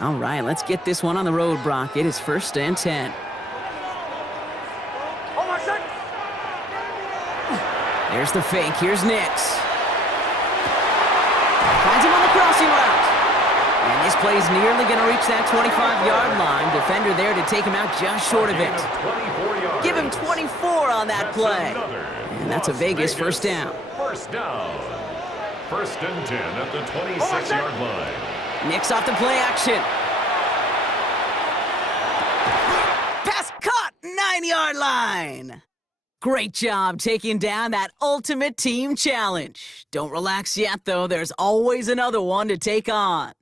All right, let's get this one on the road, Brock. It is 1st and 10. There's the fake. Here's Nix. Finds him on the crossing route. And this play is nearly going to reach that 25-yard line. Defender there to take him out just short of it. Give him 24 on that play. And that's a Vegas first down. First down. 1st and 10 at the 26-yard line. Nix off the play action. Pass caught, 9-yard line. Great job taking down that ultimate team challenge. Don't relax yet, though. There's always another one to take on.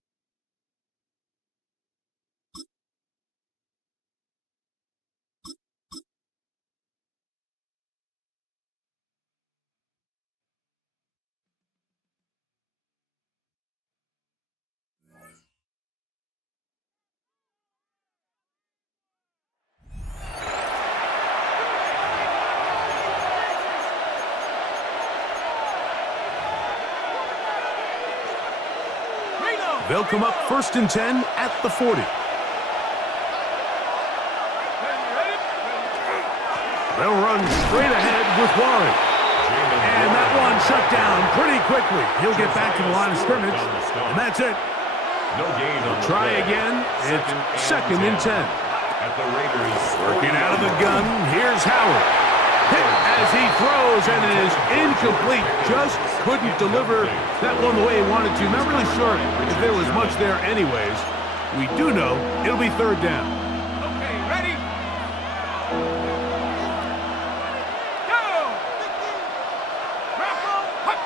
They'll come up 1st and 10 at the 40. They'll run straight ahead with Warren. And that one shut down pretty quickly. He'll get back to the line of scrimmage, and that's it. No gain on the Try play. again. It's 2nd and 10. At the Raiders. Working out of the gun, here's Howard. Hit as he throws, and it is incomplete. Just couldn't deliver that one the way he wanted to. Not really sure if there was much there anyways. We do know it'll be 3rd down. Okay, ready? Go!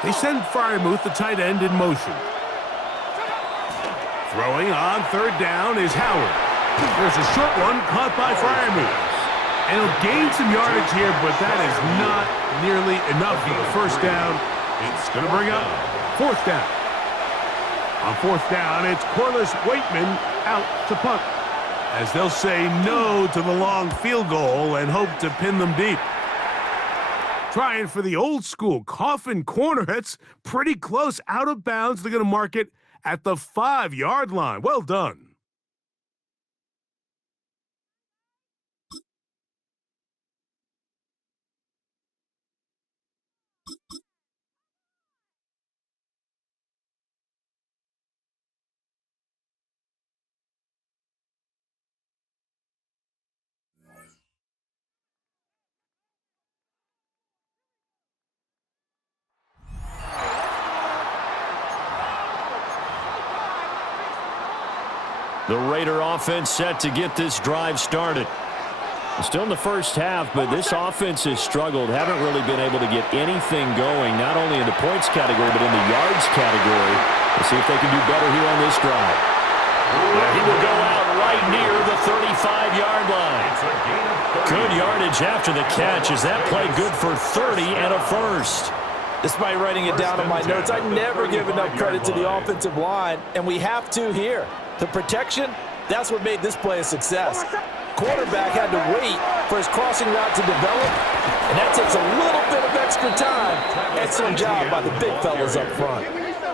They send Fryermuth, the tight end, in motion. Throwing on 3rd down is Howard. There's a short one caught by Fryermuth. And he'll gain some yardage here, but that is not nearly enough for the 1st down. It's going to bring up 4th down. On 4th down, it's Corliss Waitman out to punt, as they'll say no to the long field goal and hope to pin them deep. Trying for the old school coffin corner. That's pretty close, out of bounds. They're going to mark it at the 5-yard line. Well done. The Raider offense set to get this drive started. Still in the first half, but this offense has struggled. Haven't really been able to get anything going, not only in the points category, but in the yards category. Let's see if they can do better here on this drive. He will go out right near the 35-yard line. Good yardage after the catch. Is that play good for 30 and a first? Despite writing it down in my notes, I never give enough credit to the offensive line, and we have to here. The protection, that's what made this play a success. Quarterback had to wait for his crossing route to develop, and that takes a little bit of extra time. Excellent job by the big fellas up front.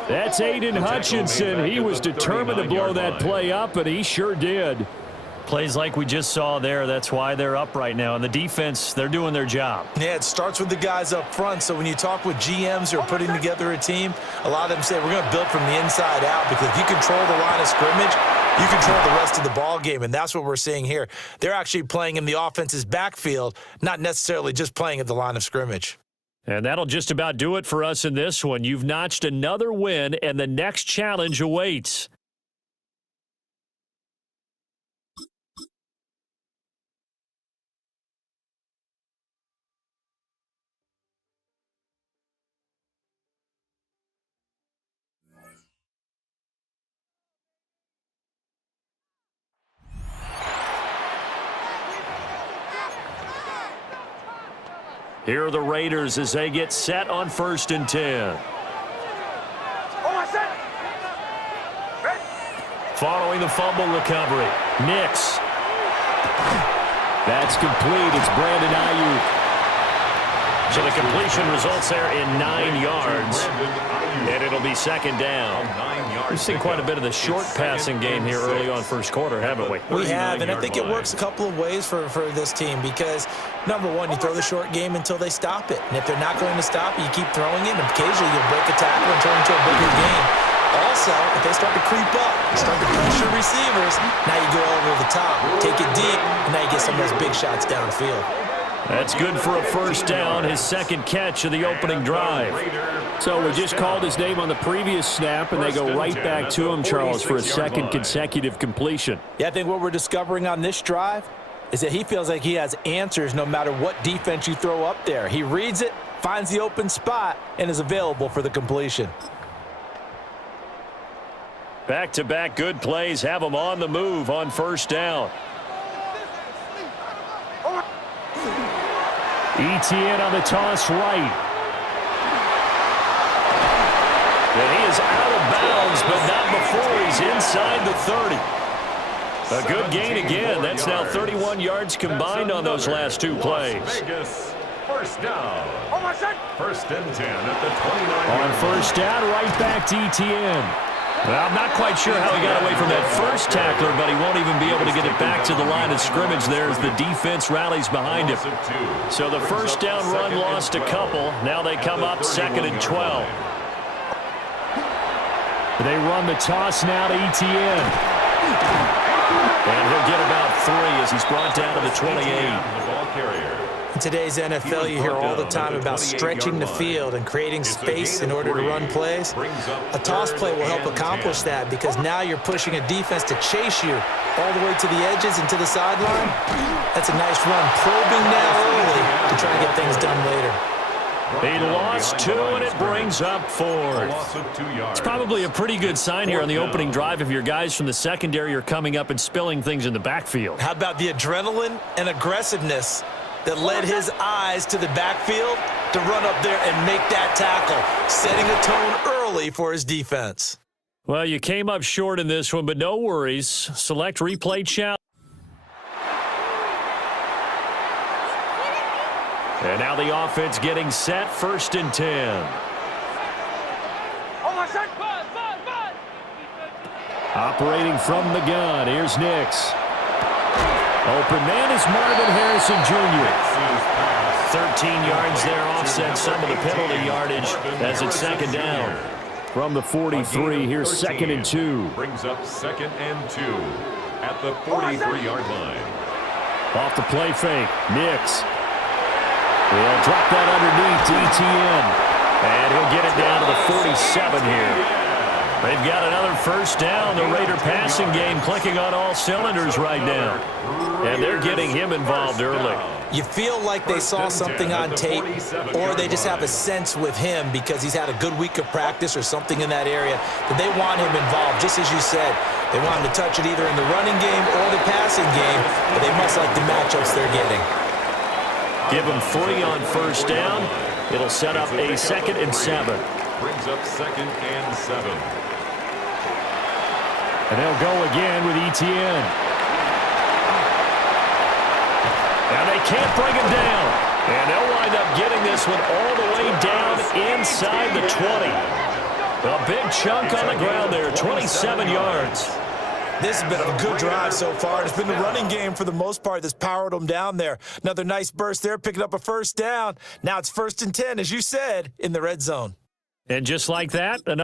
That's Aiden Hutchinson. He was determined to blow that play up, and he sure did. Plays like we just saw there, that's why they're up right now. And the defense, they're doing their job. Yeah, it starts with the guys up front. So when you talk with GMs who are putting together a team, a lot of them say we're going to build from the inside out, because if you control the line of scrimmage, you control the rest of the ball game, and that's what we're seeing here. They're actually playing in the offense's backfield, not necessarily just playing at the line of scrimmage. And that'll just about do it for us in this one. You've notched another win, and the next challenge awaits. Here are the Raiders as they get set on 1st and 10. Following the fumble recovery, Nix. That's complete. It's Brandon Ayuk. So the completion results there in 9 yards. And it'll be second down. We've seen quite a bit of the short passing game here early on first quarter, haven't we? We have, and I think it works a couple of ways for this team because, number one, you throw the short game until they stop it. And if they're not going to stop it, you keep throwing it, and occasionally you'll break a tackle and turn into a bigger game. Also, if they start to creep up, start to pressure receivers, now you go over the top, take it deep, and now you get some of those big shots downfield. That's good for a first down, his second catch of the opening drive. So we just called his name on the previous snap, and they go right back to him, Charles, for a second consecutive completion. Yeah, I think what we're discovering on this drive is that he feels like he has answers no matter what defense you throw up there. He reads it, finds the open spot, and is available for the completion. Back-to-back good plays have him on the move on first down. ETN on the toss right. And he is out of bounds, but not before he's inside the 30. A good gain again. That's now 31 yards combined on those last two plays. First down. First and 10 at the 29. On first down, right back to ETN. Well, I'm not quite sure how he got away from that first tackler, but he won't even be able to get it back to the line of scrimmage there as the defense rallies behind him. So the first down run lost a couple. Now they come up second and 12. They run the toss now to ETN. And he'll get about 3 as he's brought down to the 28. In today's NFL, you hear all the time about stretching the field and creating space in order to run plays. A toss play will help accomplish that because now you're pushing a defense to chase you all the way to the edges and to the sideline. That's a nice run, probing now early to try to get things done later. He lost 2, and it brings up 4. It's probably a pretty good sign here on the opening drive if your guys from the secondary are coming up and spilling things in the backfield. How about the adrenaline and aggressiveness that led his eyes to the backfield to run up there and make that tackle, setting a tone early for his defense. Well, you came up short in this one, but no worries. Select replay challenge. And now the offense getting set, first and 10. Operating from the gun, here's Nix. Open man is Marvin Harrison Jr. 13 yards there, offset some of the penalty yardage as it's second down. From the 43, here's second and 2. Brings up second and 2 at the 43-yard line. Off the play fake, Nix. He'll drop that underneath to ETN. And he'll get it down to the 47 here. They've got another first down. The Raider passing game clicking on all cylinders right now. And they're getting him involved early. You feel like they saw something on tape, or they just have a sense with him because he's had a good week of practice or something in that area that they want him involved. Just as you said, they want him to touch it either in the running game or the passing game, but they must like the matchups they're getting. Give him 3 on first down. It'll set up a second and 7. Brings up second and 7. And they'll go again with ETN. Now they can't bring him down. And they'll wind up getting this one all the way down inside the 20. A big chunk on the ground there, 27 yards. This has been a good drive so far. It's been the running game for the most part that's powered them down there. Another nice burst there, picking up a first down. Now it's first and 10, as you said, in the red zone. And just like that, and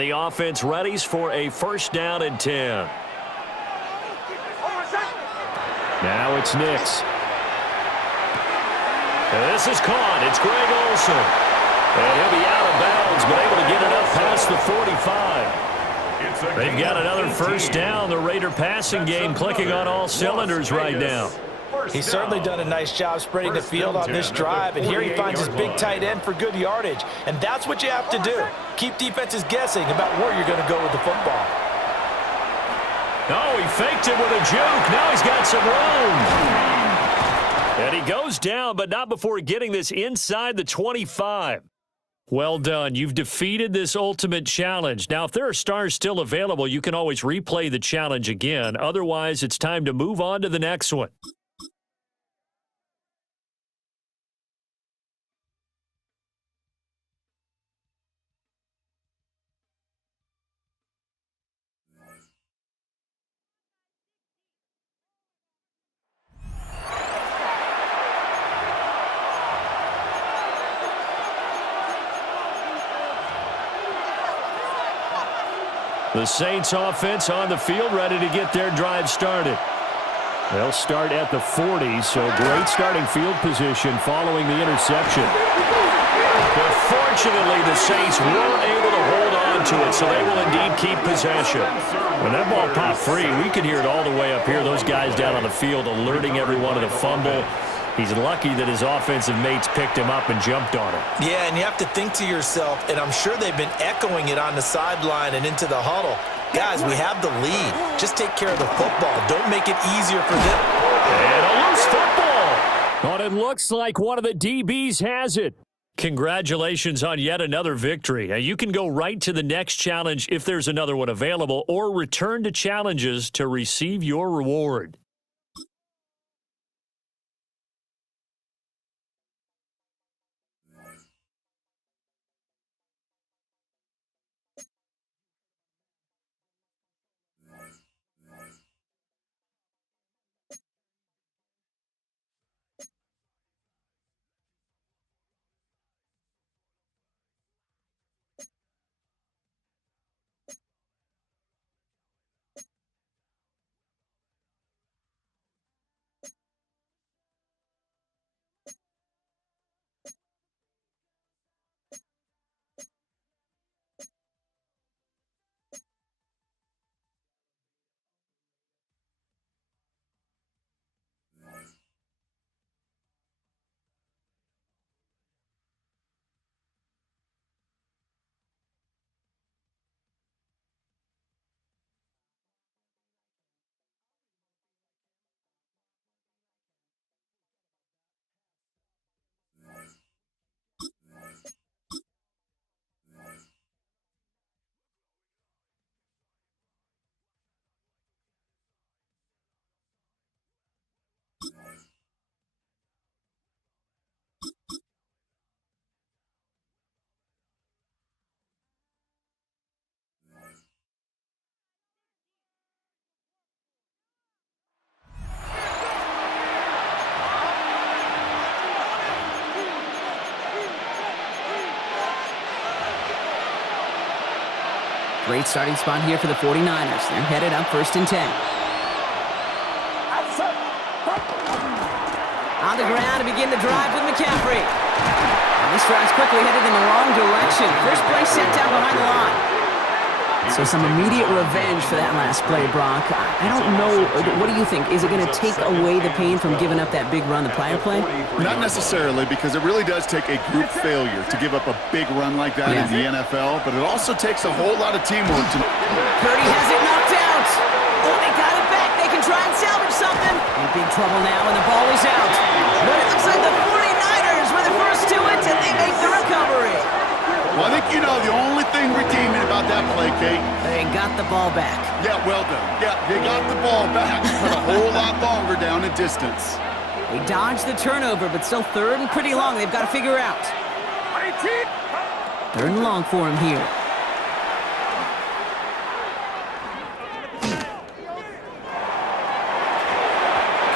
the offense readies for a first down and 10. Now it's Nix. And this is caught. It's Greg Olsen. And he'll be out of bounds, but able to get it up past the 45. They've got another first down. The Raider passing game clicking on all cylinders right now. He's certainly done a nice job spreading the field on this drive, and here he finds his big tight end for good yardage. And that's what you have to do. Keep defenses guessing about where you're going to go with the football. Oh, he faked it with a juke. Now he's got some room. And he goes down, but not before getting this inside the 25. Well done. You've defeated this ultimate challenge. Now, if there are stars still available, you can always replay the challenge again. Otherwise, it's time to move on to the next one. The Saints offense on the field, ready to get their drive started. They'll start at the 40, so great starting field position following the interception. But fortunately, the Saints were able to hold on to it, so they will indeed keep possession. When that ball popped free, we could hear it all the way up here. Those guys down on the field alerting everyone to the fumble. He's lucky that his offensive mates picked him up and jumped on it. Yeah, and you have to think to yourself, and I'm sure they've been echoing it on the sideline and into the huddle. Guys, we have the lead. Just take care of the football. Don't make it easier for them. And a loose football. But it looks like one of the DBs has it. Congratulations on yet another victory. Now, you can go right to the next challenge if there's another one available, or return to challenges to receive your reward. Great starting spot here for the 49ers. They're headed up 1st and 10. On the ground to begin the drive with McCaffrey. And this drive's quickly headed in the wrong direction. First play set down behind the line. So some immediate revenge for that last play, Brock. I don't know. What do you think? Is it going to take away the pain from giving up that big run, the prior play? Not necessarily, because it really does take a group failure to give up a big run like that in the NFL, but it also takes a whole lot of teamwork to... Purdy has it knocked out. Oh, they got it back. They can try and salvage something. In big trouble now, and the ball is out. But it looks like the 49ers were the first to it, and they make the recovery. Well, I think you know the only thing redeeming about that play, Kate. They got the ball back. Yeah, well done. Yeah, they got the ball back, but a whole lot longer down in distance. They dodged the turnover, but still 3rd and pretty long. They've got to figure out. 3rd and long for him here.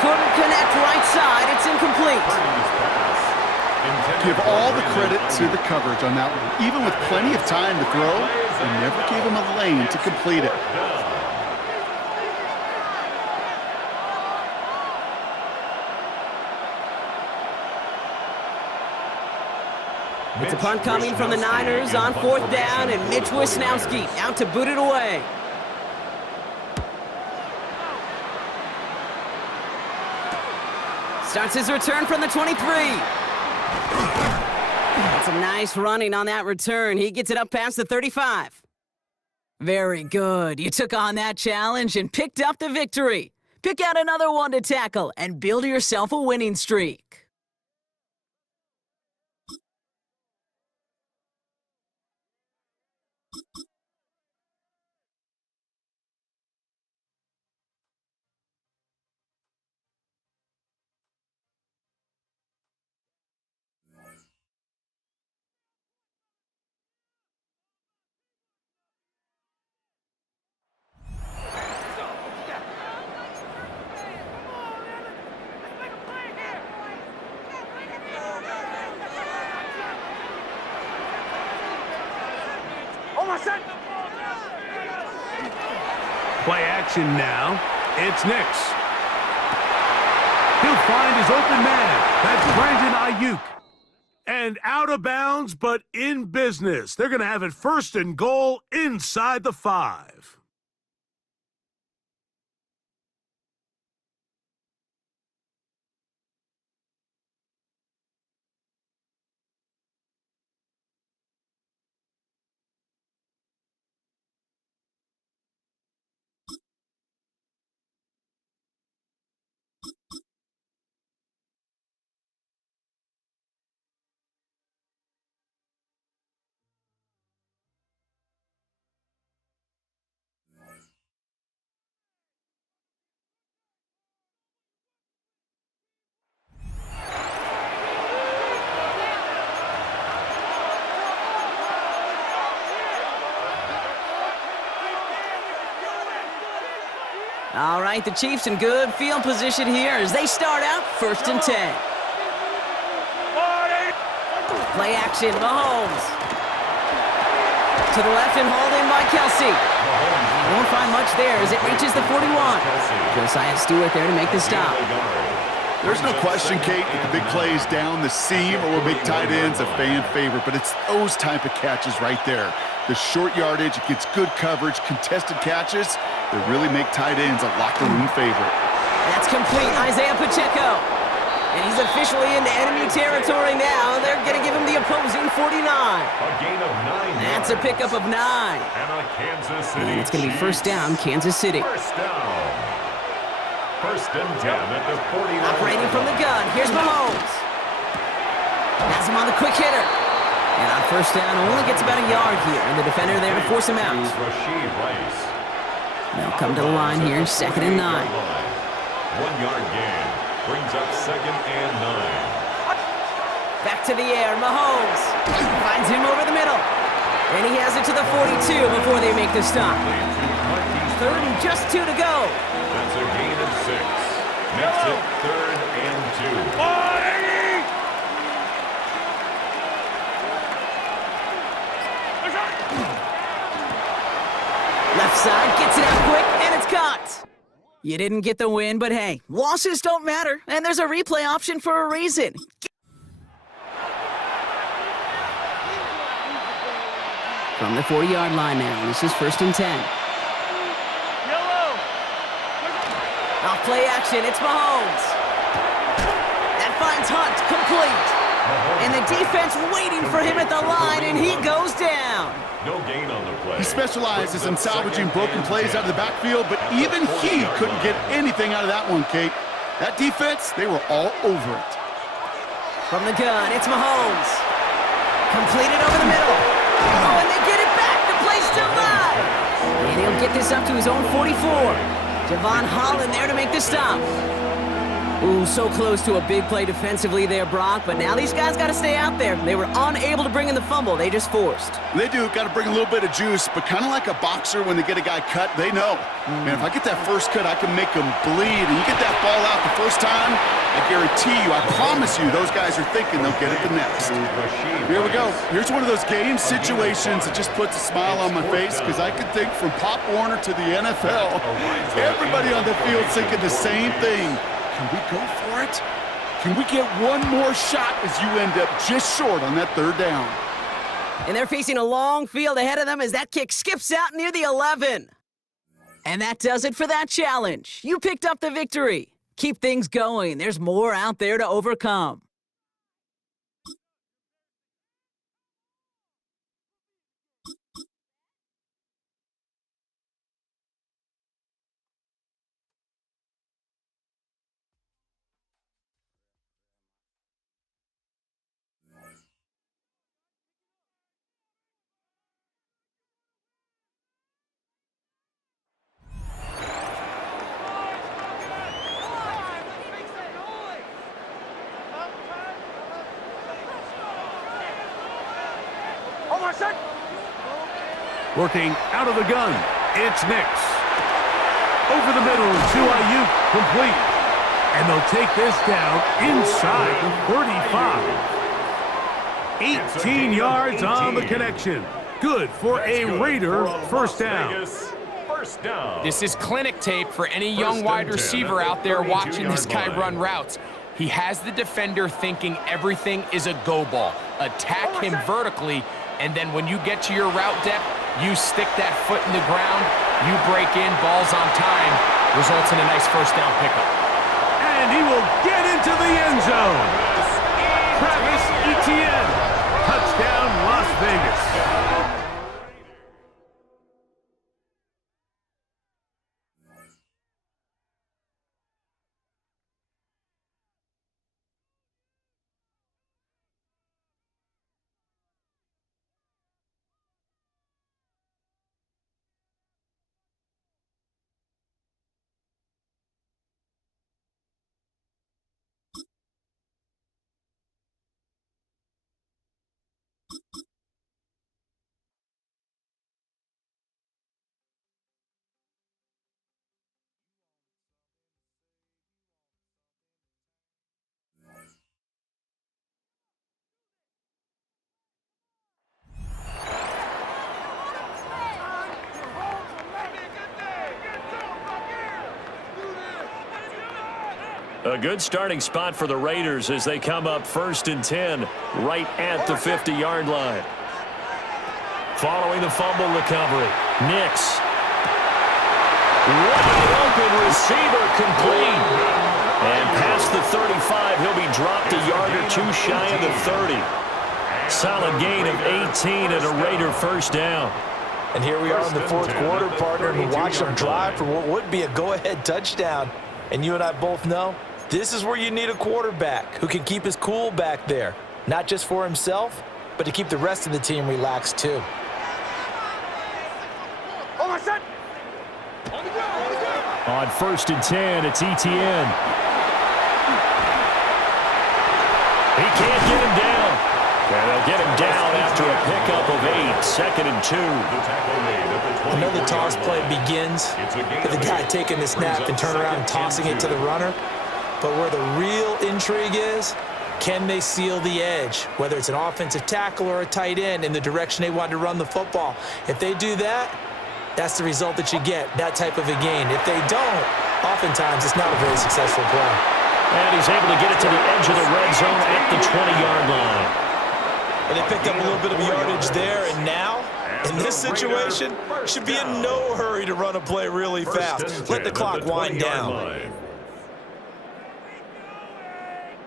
Couldn't connect right side. It's incomplete. Give all the credit to the coverage on that one. Even with plenty of time to throw, they never gave him a lane to complete it. It's a punt coming from the Niners on 4th down, and Mitch Wisnowski out to boot it away. Starts his return from the 23. Some nice running on that return. He gets it up past the 35. Very good. You took on that challenge and picked up the victory. Pick out another one to tackle and build yourself a winning streak. Play action now. It's Nix. He'll find his open man. That's Brandon Ayuk. And out of bounds, but in business. They're going to have it 1st and goal inside the 5. All right, the Chiefs in good field position here as they start out 1st and 10. Play action, Mahomes. To the left and hauled in by Kelsey. Won't find much there as it reaches the 41. Josiah Stewart there to make the stop. There's no question, Kate, that the big plays down the seam or big tight ends a fan favorite, but it's those type of catches right there. The short yardage, it gets good coverage, contested catches that really make tight ends a locker room favorite. That's complete, Isaiah Pacheco. And he's officially into enemy territory now. They're going to give him the opposing 49. A gain of 9 That's a pickup of 9. And a Kansas City And it's going to be 1st down, Kansas City. 1st down. 1st and 10 at the 49. Operating from the gun, here's Mahomes. Has him on the quick hitter. And on 1st down, only gets about a yard here. And the defender there to force him out. Rashid Rice. They'll come to the line here, 2nd and 9. 1-yard gain. Brings up 2nd and 9. Back to the air, Mahomes. Finds him over the middle. And he has it to the 42 before they make the stop. 3rd and just 2 to go. That's a gain of 6. Makes it 3rd and 2. Left side, gets it out quick, and it's caught. You didn't get the win, but hey, losses don't matter, and there's a replay option for a reason. From the 40-yard line now, this is 1st and 10. Off play action, it's Mahomes. That finds Hunt, complete. And the defense waiting for him at the line, and he goes down. No gain on the play. He specializes in salvaging broken plays out of the backfield, but even he couldn't get anything out of that one, Kate. That defense, they were all over it. From the gun, it's Mahomes. Completed over the middle. Oh, and they get it back. The play's still live. And he'll get this up to his own 44. Javon Holland there to make the stop. Ooh, so close to a big play defensively there, Brock, but now these guys got to stay out there. They were unable to bring in the fumble. They just forced. They do, got to bring a little bit of juice, but kind of like a boxer when they get a guy cut, they know. Man, if I get that first cut, I can make them bleed. And you get that ball out the first time, I guarantee you, I promise you, those guys are thinking they'll get it the next. Here we go. Here's one of those game situations that just puts a smile on my face because I can think from Pop Warner to the NFL. Everybody on the field thinking the same thing. Can we go for it? Can we get one more shot as you end up just short on that 3rd down? And they're facing a long field ahead of them as that kick skips out near the 11. And that does it for that challenge. You picked up the victory. Keep things going. There's more out there to overcome. Working out of the gun, it's Nix. Over the middle to Ayuk, complete. And they'll take this down inside the 35. 18 yards on the connection. Good for a Raider 1st down. First down. This is clinic tape for any young First wide and 10 receiver at the out there watching this 32-yard guy line. run routes. He has the defender thinking everything is a go ball. Attack him vertically, and then when you get to your route depth, you stick that foot in the ground, you break in, ball's on time, results in a nice first down pickup. And he will get into the end zone. Travis Etienne. Touchdown, Las Vegas. A good starting spot for the Raiders as they come up 1st and 10 right at the 50-yard line. Following the fumble recovery, Nix. Wide open receiver complete. And past the 35, he'll be dropped a yard or two shy of the 30. Solid gain of 18 and a Raider first down. And here we are in the fourth quarter, partner, and we watch them drive for what would be a go-ahead touchdown. And you and I both know this is where you need a quarterback who can keep his cool back there, not just for himself, but to keep the rest of the team relaxed too. On 1st and 10, it's Etienne. He can't get him down. And they'll get him down after a pickup of 8, 2nd and 2. Another toss play begins with the guy taking the snap and turn around and tossing it to the runner. But where the real intrigue is, can they seal the edge, whether it's an offensive tackle or a tight end, in the direction they want to run the football? If they do that, that's the result that you get, that type of a gain. If they don't, oftentimes it's not a very successful play. And he's able to get it to the edge of the red zone at the 20-yard line. And they picked up a little bit of yardage there, and now, in this situation, should be in no hurry to run a play really fast. Let the clock wind down.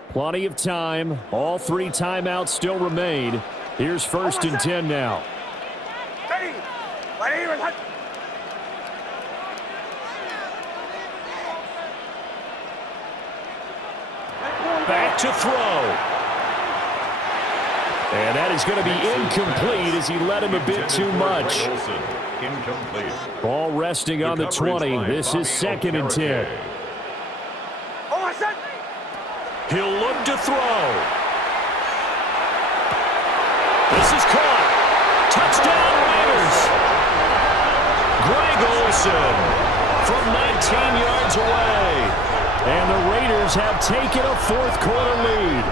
Plenty of time. All 3 timeouts still remain. Here's 1st and 10 now. Back to throw. And that is going to be incomplete as he led him a bit too much. Ball resting on the 20. This is 2nd and 10. He'll look to throw. This is caught. Touchdown Raiders. Greg Olsen from 19 yards away. And the Raiders have taken a 4th quarter lead.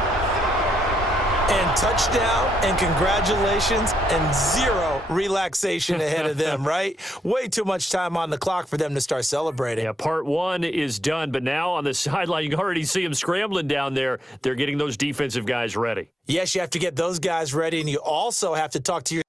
And touchdown, and congratulations, and 0 relaxation ahead of them, right? Way too much time on the clock for them to start celebrating. Yeah, part 1 is done, but now on the sideline, you can already see them scrambling down there. They're getting those defensive guys ready. Yes, you have to get those guys ready, and you also have to talk to your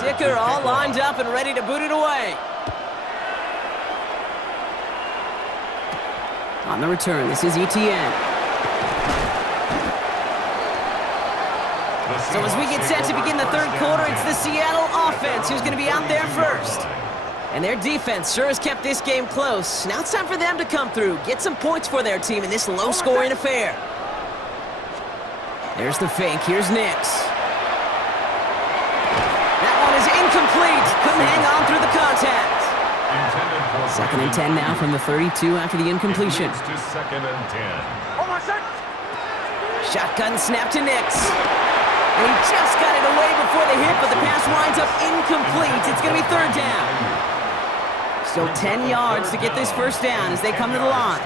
Dicker all lined up and ready to boot it away. On the return, this is ETN. So as we get set to begin the third quarter, it's the Seattle offense who's going to be out there first. And their defense sure has kept this game close. Now it's time for them to come through, get some points for their team in this low-scoring affair. There's the fake. Here's Nix. That one is incomplete. Couldn't hang on through the contact. 2nd and 10 now from the 32 after the incompletion. Shotgun snap to Nix. And he just got it away before the hit, but the pass winds up incomplete. It's going to be 3rd down. Still 10 yards to get this first down as they come to the line.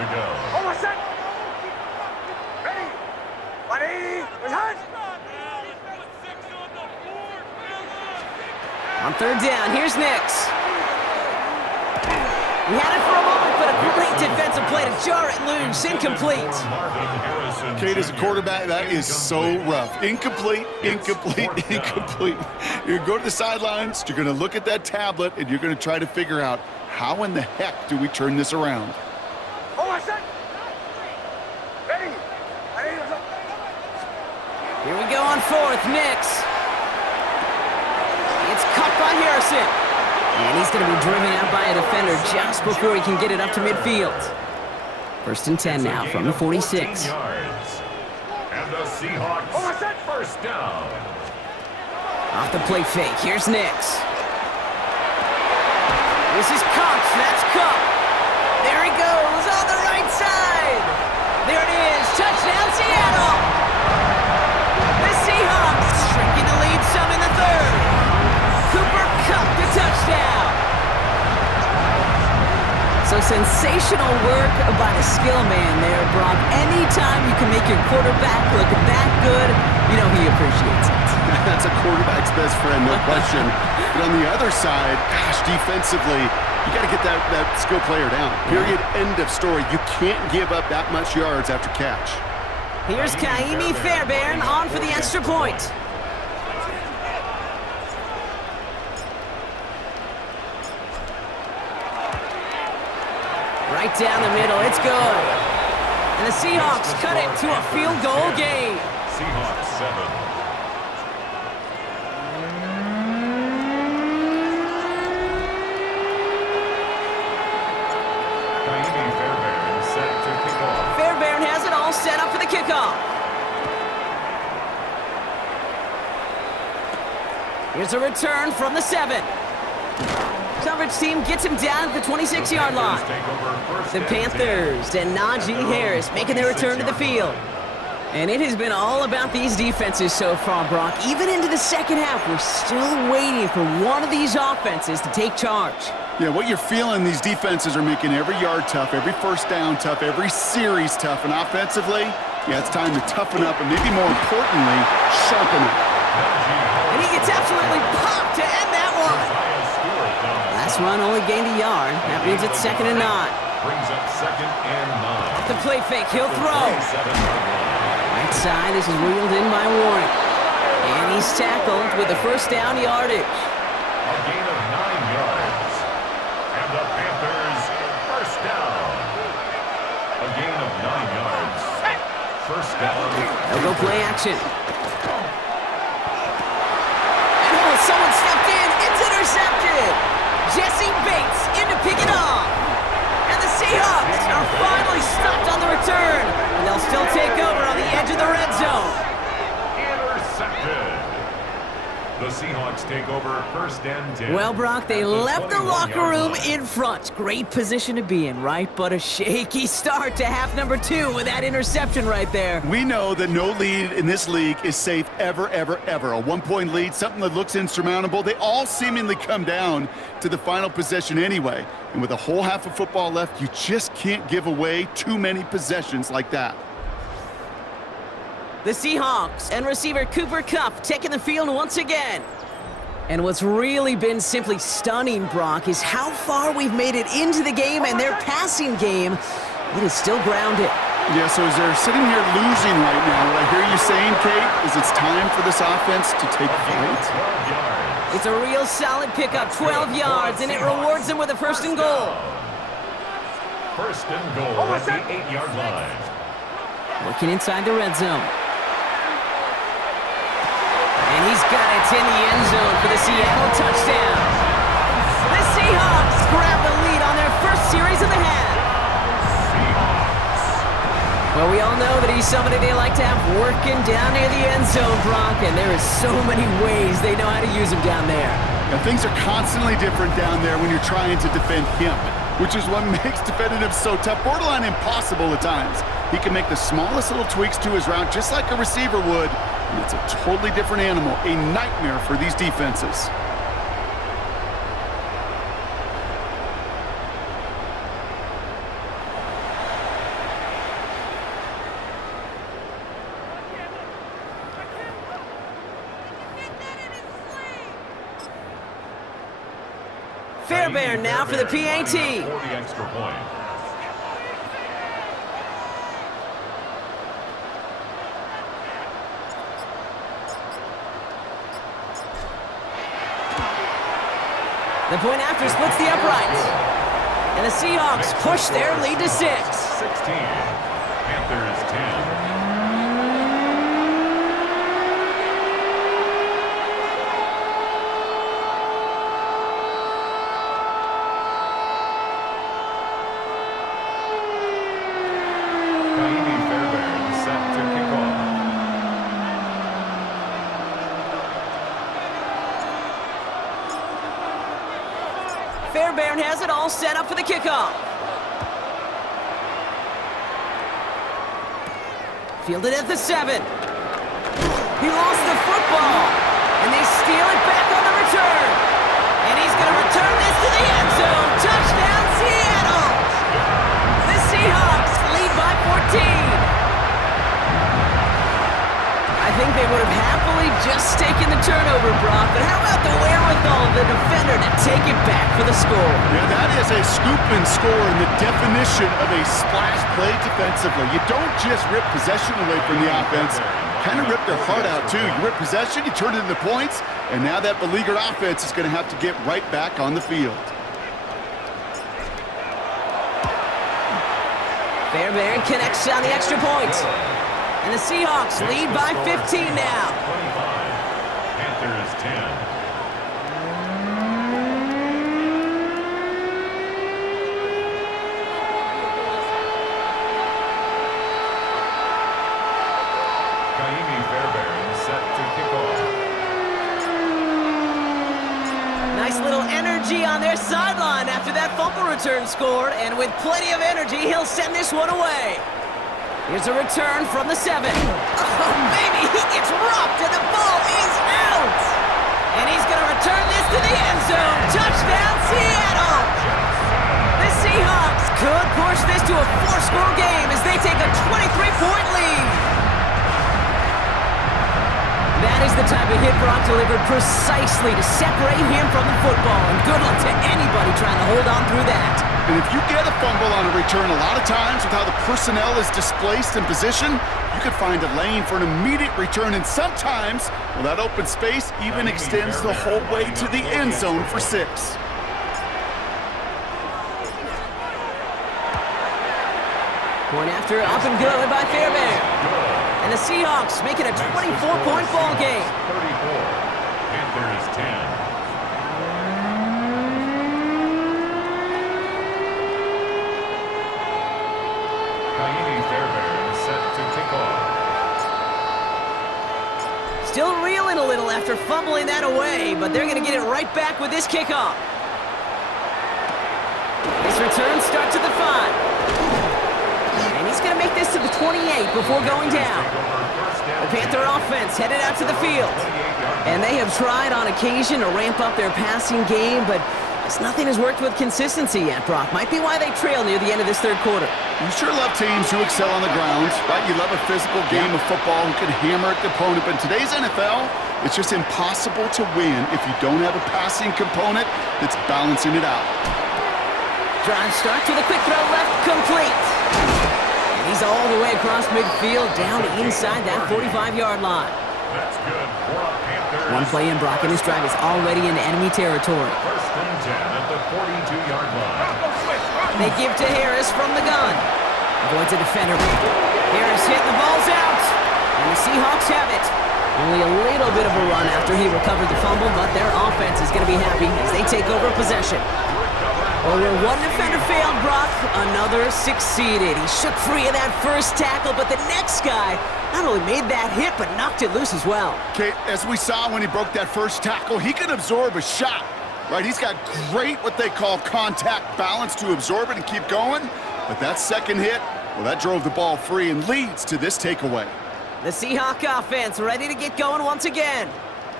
On 3rd down, here's Nix. He had it for a moment, but a great defensive play to jar it loose. Incomplete. Kate, as a quarterback, that is so rough. Incomplete, incomplete, incomplete. You're going to go to the sidelines, you're going to look at that tablet, and you're going to try to figure out how in the heck do we turn this around. Here we go on 4th, Nix. It's caught by Harrison. And he's going to be driven out by a defender just before he can get it up to midfield. 1st and 10 now from the 46. And the Seahawks first down. Off the play fake, here's Nix. This is Cox, that's Cup. There he goes on the right side. There it is, touchdown Seattle. The Seahawks shrinking the lead some in the 3rd. Cooper Kupp the touchdown. So sensational work by the skill man there, Brock. Anytime you can make your quarterback look that good, you know he appreciates it. That's a quarterback's best friend, no question. But on the other side, gosh, defensively, you got to get that skill player down. Period, end of story. You can't give up that much yards after catch. Here's Kaimi Fairbairn on for the extra point. Right down the middle, it's good. And the Seahawks cut it to a field goal game. Seahawks 7. Fairbairn set to kick off. Fairbairn has it all set up for the kickoff. Here's a return from the 7. Coverage team gets him down at the 26-yard line. The Panthers and Najee Harris making their return to the field. And it has been all about these defenses so far, Brock. Even into the second half, we're still waiting for one of these offenses to take charge. Yeah, what you're feeling, these defenses are making every yard tough, every first down tough, every series tough. And offensively, yeah, it's time to toughen up and maybe more importantly, sharpen up. And he gets absolutely popped to end that one. Last run only gained a yard. That means it's 2nd and 9. Brings up 2nd and 9. The play fake, he'll throw. Right side, this is wheeled in by Warren. And he's tackled with the first down yardage. A gain of 9 yards. And the Panthers first down. A gain of 9 yards. First down. They'll go play action. And oh, someone stepped in. It's intercepted. Jesse Bates in to pick it off. And the Seahawks are finally stopped on the return. And they'll still take over on the edge of the red zone. Intercepted. The Seahawks take over 1st and 10. Well, Brock, they left the locker room in front. Great position to be in, right? But a shaky start to half number 2 with that interception right there. We know that no lead in this league is safe ever, ever, ever. A 1-point lead, something that looks insurmountable. They all seemingly come down to the final possession anyway. And with a whole half of football left, you just can't give away too many possessions like that. The Seahawks and receiver Cooper Kupp taking the field once again. And what's really been simply stunning, Brock, is how far we've made it into the game, and their passing game, it is still grounded. Yeah, so as they're sitting here losing right now, what I hear you saying, Kate, is it's time for this offense to take flight. It's a real solid pickup, 12 yards, and it rewards him with a first and goal. First and goal at the 8-yard line. Looking inside the red zone. And he's got it in the end zone for the Seattle touchdown. The Seahawks grab the lead on their first series of the half. Well, we all know that he's somebody they like to have working down near the end zone, Brock, and there is so many ways they know how to use him down there. Now, things are constantly different down there when you're trying to defend him, which is what makes defending him so tough, borderline impossible at times. He can make the smallest little tweaks to his route just like a receiver would, and it's a totally different animal, a nightmare for these defenses. Fairbairn now for the PAT. For the extra point. The point after splits the uprights. And the Seahawks push their lead to 6. 16. Panthers 10. Fairbairn has it all set up for the kickoff. Fielded at the 7. He lost the football, and they steal it back on the return. And he's going to return this to the end zone. Touchdown, Seattle! The Seahawks lead by 14. I think they would have happily just taken the turnover, Brock, but how about the wherewithal of the defender to take it back for the score? Yeah, that is a scoop and score in the definition of a splash play defensively. You don't just rip possession away from the offense, kind of rip their heart out too. You rip possession, you turn it into points, and now that beleaguered offense is going to have to get right back on the field. Fairbairn connects on the extra point. And the Seahawks lead by 15 now. 25. Panthers 10. Fairbairn set to kick off. Nice little energy on their sideline after that fumble return scored, and with plenty of energy, he'll send this one away. Here's a return from the 7. Oh, baby, he gets rocked, and the ball is out. And he's going to return this to the end zone. Touchdown, Seattle! The Seahawks could push this to a 4-score game as they take a 23-point lead. That is the type of hit Brock delivered precisely to separate him from the football. And good luck to anybody trying to hold on through that. And if you get a fumble on a return, a lot of times with how the personnel is displaced in position, you could find a lane for an immediate return. And sometimes, well, that open space even extends the whole way to the end zone for 6. Point after, up and good by Fairbairn. And the Seahawks make it a 24-point ball game. 34. Panthers 10. Fairbairn set to kick off. Still reeling a little after fumbling that away, but they're going to get it right back with this kickoff. This return starts at the 5. And he's going to make this to the 28 before going down. The Panther offense headed out to the field. And they have tried on occasion to ramp up their passing game, but nothing has worked with consistency yet, Brock. Might be why they trail near the end of this third quarter. You sure love teams who excel on the ground, right? You love a physical game of football who can hammer at the opponent. But in today's NFL, it's just impossible to win if you don't have a passing component that's balancing it out. Drive start to the quick throw left, complete. And he's all the way across midfield, down inside that 45-yard line. That's good for a Panthers. One play in, Brock, and his drive is already into enemy territory. First and 10 at the 42-yard line. They give to Harris from the gun. Avoids a defender. Harris hit, the ball's out. And the Seahawks have it. Only a little bit of a run after he recovered the fumble, but their offense is going to be happy as they take over possession. Well, where one defender failed, Brock, another succeeded. He shook free of that first tackle, but the next guy not only made that hit, but knocked it loose as well. Okay, as we saw when he broke that first tackle, he can absorb a shot, right? He's got great, what they call contact balance to absorb it and keep going. But that second hit, well, that drove the ball free and leads to this takeaway. The Seahawk offense ready to get going once again.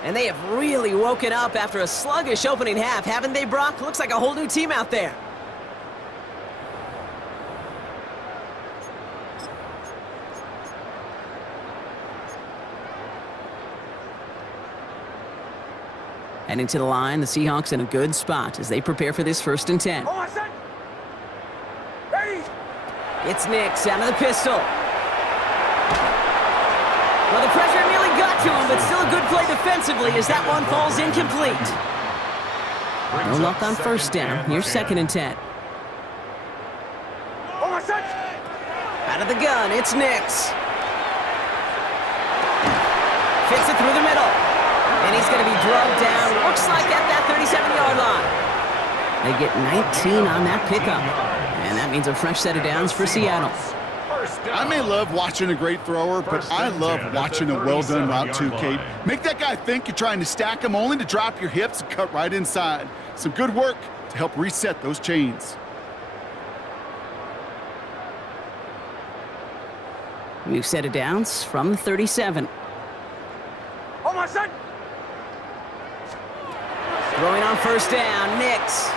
And they have really woken up after a sluggish opening half, haven't they, Brock? Looks like a whole new team out there. Heading to the line, the Seahawks in a good spot as they prepare for this 1st and 10. It's Nix out of the pistol. Well, the pressure nearly got to him, but still a good play defensively as that one falls incomplete. No luck on 1st down. Here's 2nd and 10. Out of the gun, it's Nix. Fits it through the middle. And he's going to be drugged down. Looks like at that 37-yard line. They get 19 on that pickup. And that means a fresh set of downs for Seattle. I may love watching a great thrower, but I love watching a well-done route too, Kate. Make that guy think you're trying to stack him only to drop your hips and cut right inside. Some good work to help reset those chains. New set of downs from the 37. Oh, my son! Throwing on 1st down, Nix.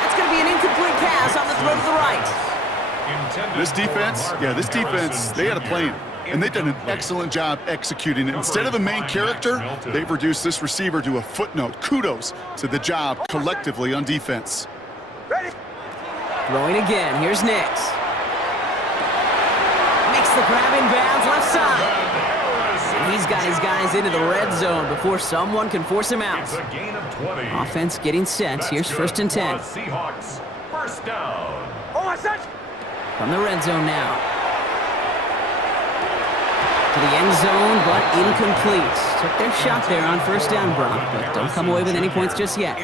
That's going to be an incomplete pass on the throw to the right. This defense, they had a plan, and they've done an excellent job executing it. Instead of a main character, they've reduced this receiver to a footnote. Kudos to the job collectively on defense. Throwing again, here's Nix. Makes the grab in bounds left side. And he's got his guys into the red zone before someone can force him out. It's a gain of 20. Offense getting set. Here's 1st and 10. Seahawks, 1st down. Oh, my son! From the red zone now. To the end zone, but incomplete. Took their shot there on 1st down, Brock, but don't come away with any points just yet.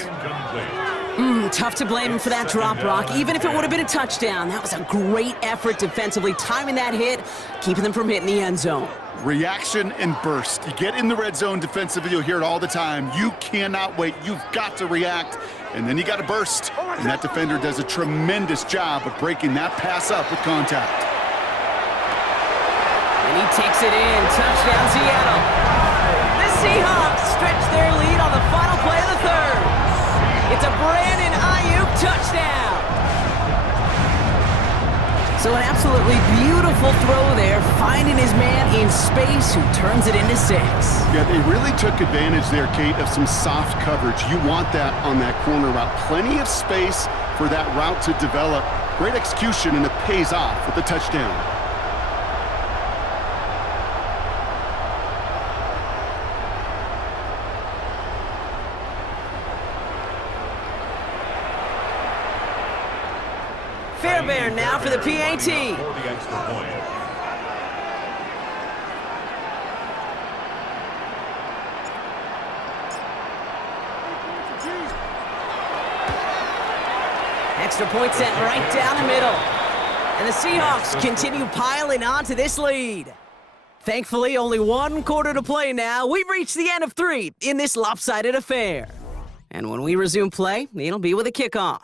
Tough to blame him for that drop, Brock. Even if it would have been a touchdown, that was a great effort defensively, timing that hit, keeping them from hitting the end zone. Reaction and burst. You get in the red zone defensively, you'll hear it all the time. You cannot wait. You've got to react, and then you got to burst. And that defender does a tremendous job of breaking that pass up with contact. And he takes it in. Touchdown, Seattle. The Seahawks stretch their lead on the final play of the 3rd. It's a Brandon Ayuk touchdown. So an absolutely beautiful throw there, finding his man in space who turns it into 6. Yeah, they really took advantage there, Kate, of some soft coverage. You want that on that corner route. Plenty of space for that route to develop. Great execution, and it pays off with the touchdown. Fairbairn now for the PAT. For the extra point. Extra point set right down the middle. And the Seahawks continue piling on to this lead. Thankfully, only 1 quarter to play now. We've reached the end of 3 in this lopsided affair. And when we resume play, it'll be with a kickoff.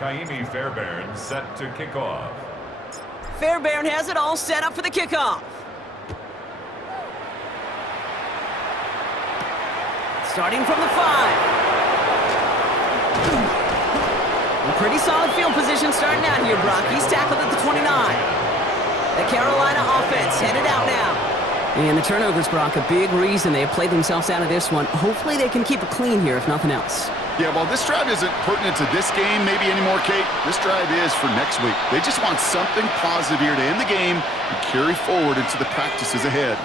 Kaimi Fairbairn set to kick off. Fairbairn has it all set up for the kickoff. Starting from the 5. A pretty solid field position starting out here, Brock. He's tackled at the 29. The Carolina offense headed out now. And the turnovers, Brock, a big reason they have played themselves out of this one. Hopefully they can keep it clean here, if nothing else. Yeah, well, this drive isn't pertinent to this game maybe anymore, Kate. This drive is for next week. They just want something positive here to end the game and carry forward into the practices ahead.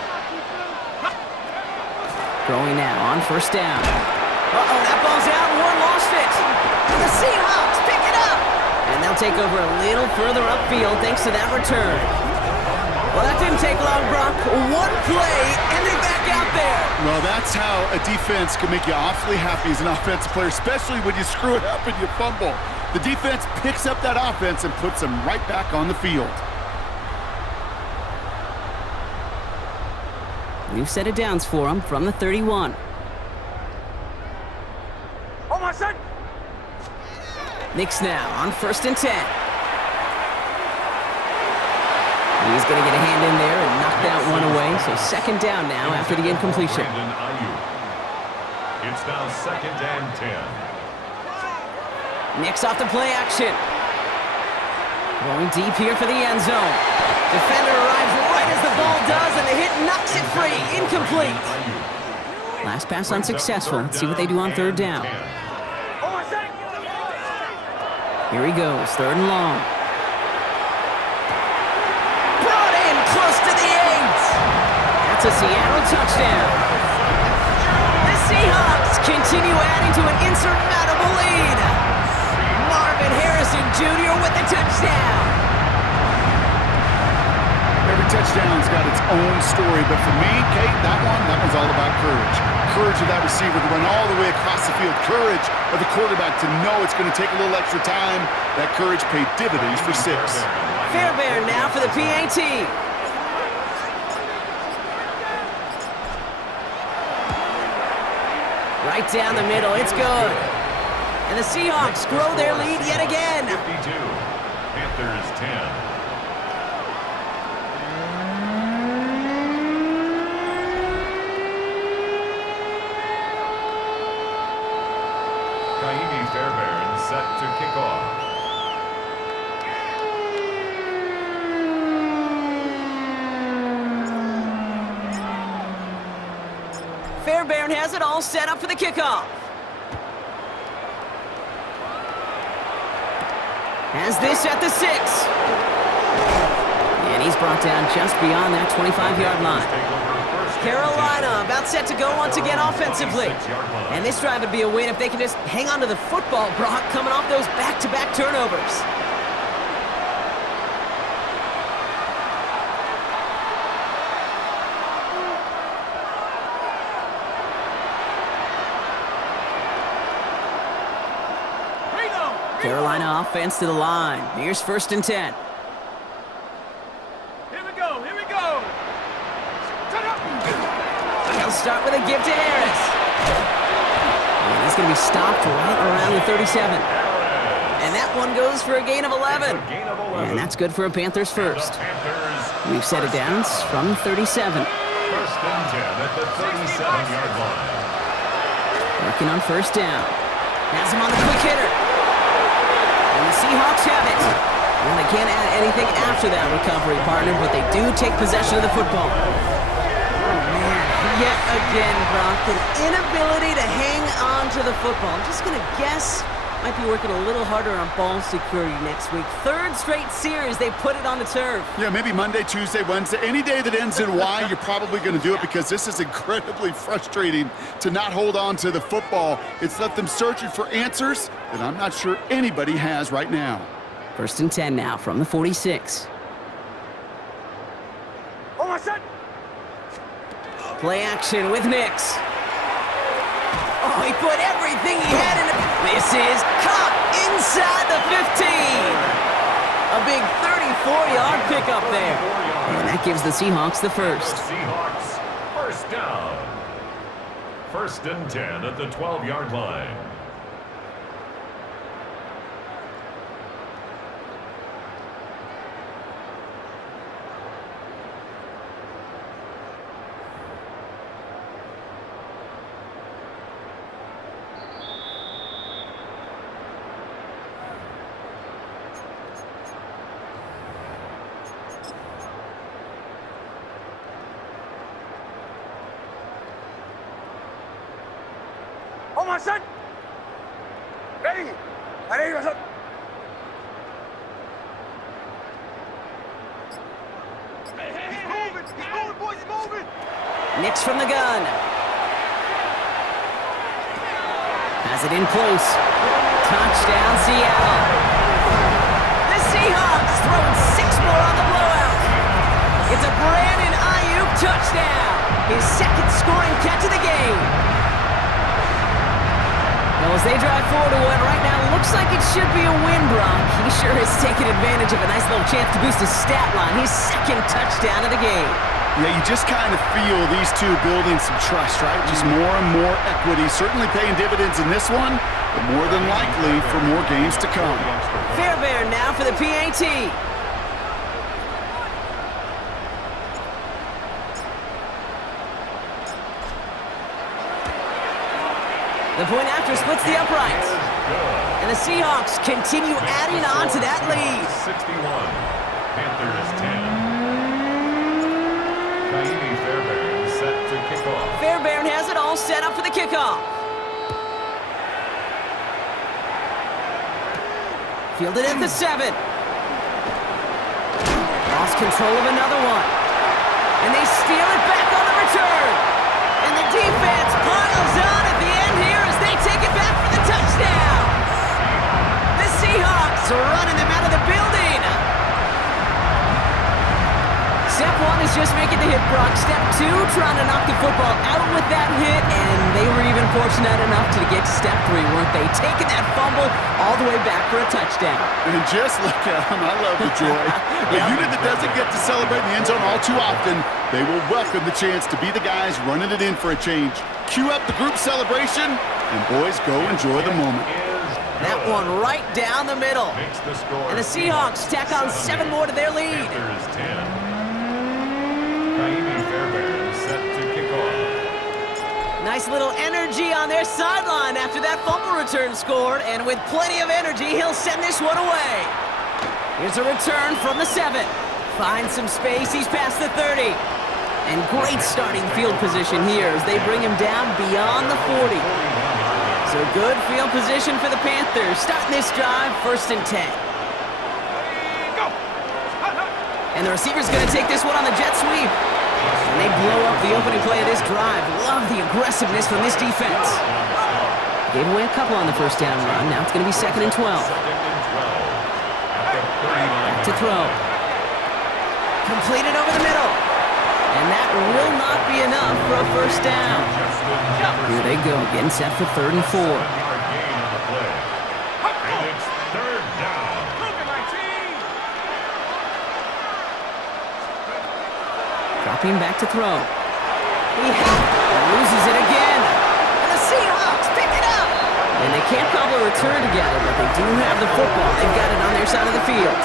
Throwing now on first down. Uh-oh, that ball's out. Warren lost it. And the Seahawks pick it up. And they'll take over a little further upfield thanks to that return. Well, that didn't take long, Brock. One play, and they're back out there. Well, that's how a defense can make you awfully happy as an offensive player, especially when you screw it up and you fumble. The defense picks up that offense and puts them right back on the field. We've set it downs for them from the 31. Oh, my son! Knicks now on first and 10. He's going to get a hand in there and knock that one away. So second down now after the incompletion. It's now second and 10. Knicks off the play action. Going deep here for the end zone. Defender arrives right as the ball does, and the hit knocks it free. Incomplete. Last pass unsuccessful. Let's see what they do on third down. Oh, my son! Here he goes, third and long. Brought in close to the 8. That's a Seattle touchdown. The Seahawks continue adding to an insurmountable lead. Marvin Harrison Jr. with the touchdown. Every touchdown's got its own story, but for me, Kate, that one's all about courage. Courage of that receiver to run all the way across the field. Courage of the quarterback to know it's going to take a little extra time. That courage paid dividends for 6. Fairbairn now for the PAT. Right down the middle, it's good. And the Seahawks grow their lead yet again. 52. Panthers 10. Fairbairn set to kick off. Fairbairn has it all set up for the kickoff. Has this at the 6. And he's brought down just beyond that 25-yard line. Carolina about set to go once again offensively. And this drive would be a win if they can just hang on to the football, Brock, coming off those back-to-back turnovers. Carolina offense to the line. Here's first and 10. Here we go! They'll start with a give to Harris. And he's going to be stopped right around the 37. And that one goes for a gain of 11. And that's good for a Panthers first. We've set it down from 37. First and 10 at the 37-yard line. Working on first down. Has him on the quick hitter. And the Seahawks have it. Well, they can't add anything after that recovery, partner, but they do take possession of the football. Yet again, Brock, an inability to hang on to the football. I'm just going to guess might be working a little harder on ball security next week. Third straight series, they put it on the turf. Yeah, maybe Monday, Tuesday, Wednesday. Any day that ends in Y, you're probably going to do it because this is incredibly frustrating to not hold on to the football. It's left them searching for answers that I'm not sure anybody has right now. First and 10 now from the 46. Oh, my son! Play action with Nix. Oh, he put everything he had in it. This is caught inside the 15. A big 34-yard pickup there. And that gives the Seahawks the first. Seahawks, first down. First and 10 at the 12-yard line. On my set. Ready. Ready, my son. He's moving, boys, he's moving. Nix from the gun. Has it in close. Touchdown, Seattle. The Seahawks throwing 6 more on the blowout. It's a Brandon Ayuk touchdown. His second scoring catch of the game. Well, as they drive forward to one right now, looks like it should be a win, Brock. He sure has taken advantage of a nice little chance to boost his stat line. His second touchdown of the game. Yeah, you just kind of feel these two building some trust, right? Just more and more equity. Certainly paying dividends in this one, but more than likely for more games to come. Fairbairn now for the PAT. The point after splits the uprights. And the Seahawks continue adding on to that lead. 61. Panthers 10. Naimi Fairbairn set to kick off. Fairbairn has it all set up for the kickoff. Fielded at the 7. Lost control of another one. And they steal it back on the return. And the defense piles on at the end here as they take it back for the touchdown. The Seahawks are running them out of the building. Step 1 is just making the hit, Brock. Step 2, trying to knock the football out with that hit, and they were even fortunate enough to get to step 3, weren't they? Taking that fumble all the way back for a touchdown. And just look at them. I love the joy. A unit that doesn't get to celebrate in the end zone all too often, they will welcome the chance to be the guys running it in for a change. Cue up the group celebration, and boys, go enjoy the moment. That one right down the middle. And the Seahawks tack on 7 more to their lead. Panthers 10. Naimi Fairbairn set to kick off. Nice little energy on their sideline after that fumble return scored, and with plenty of energy, he'll send this one away. Here's a return from the 7. Finds some space, he's past the 30. And great starting field position here as they bring him down beyond the 40. So good field position for the Panthers. Starting this drive, 1st and 10. And the receiver's going to take this one on the jet sweep. And they blow up the opening play of this drive. Love the aggressiveness from this defense. Gave away a couple on the first down run. Now it's going to be 2nd and 12. Back to throw. Completed over the middle. And that will not be enough for a 1st down. Here they go, getting set for 3rd and 4. Dropping back to throw. He loses it again. And the Seahawks pick it up. And they can't cobble a return together, but they do have the football. They've got it on their side of the field.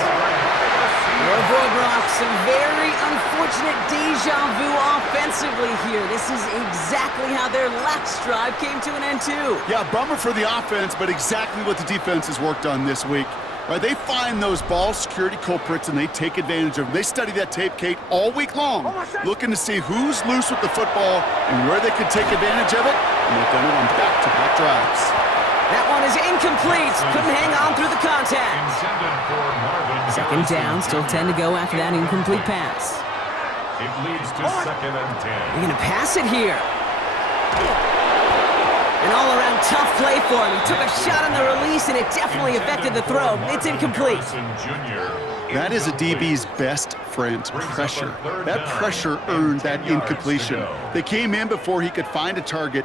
Oh boy, Brock, some very unfortunate deja vu offensively here. This is exactly how their last drive came to an end too. Yeah, bummer for the offense, but exactly what the defense has worked on this week. Right, they find those ball security culprits and they take advantage of them. They study that tape, Kate, all week long, looking to see who's loose with the football and where they can take advantage of it, and they've done it on back-to-back drives. That one is incomplete. Couldn't hang on through the contact. 2nd down, still 10 to go after that incomplete pass. It leads to 2nd and 10. They're going to pass it here. An all-around tough play for him. He took a shot on the release, and it definitely affected the throw. It's incomplete. That is a DB's best friend, pressure. That pressure earned that incompletion. They came in before he could find a target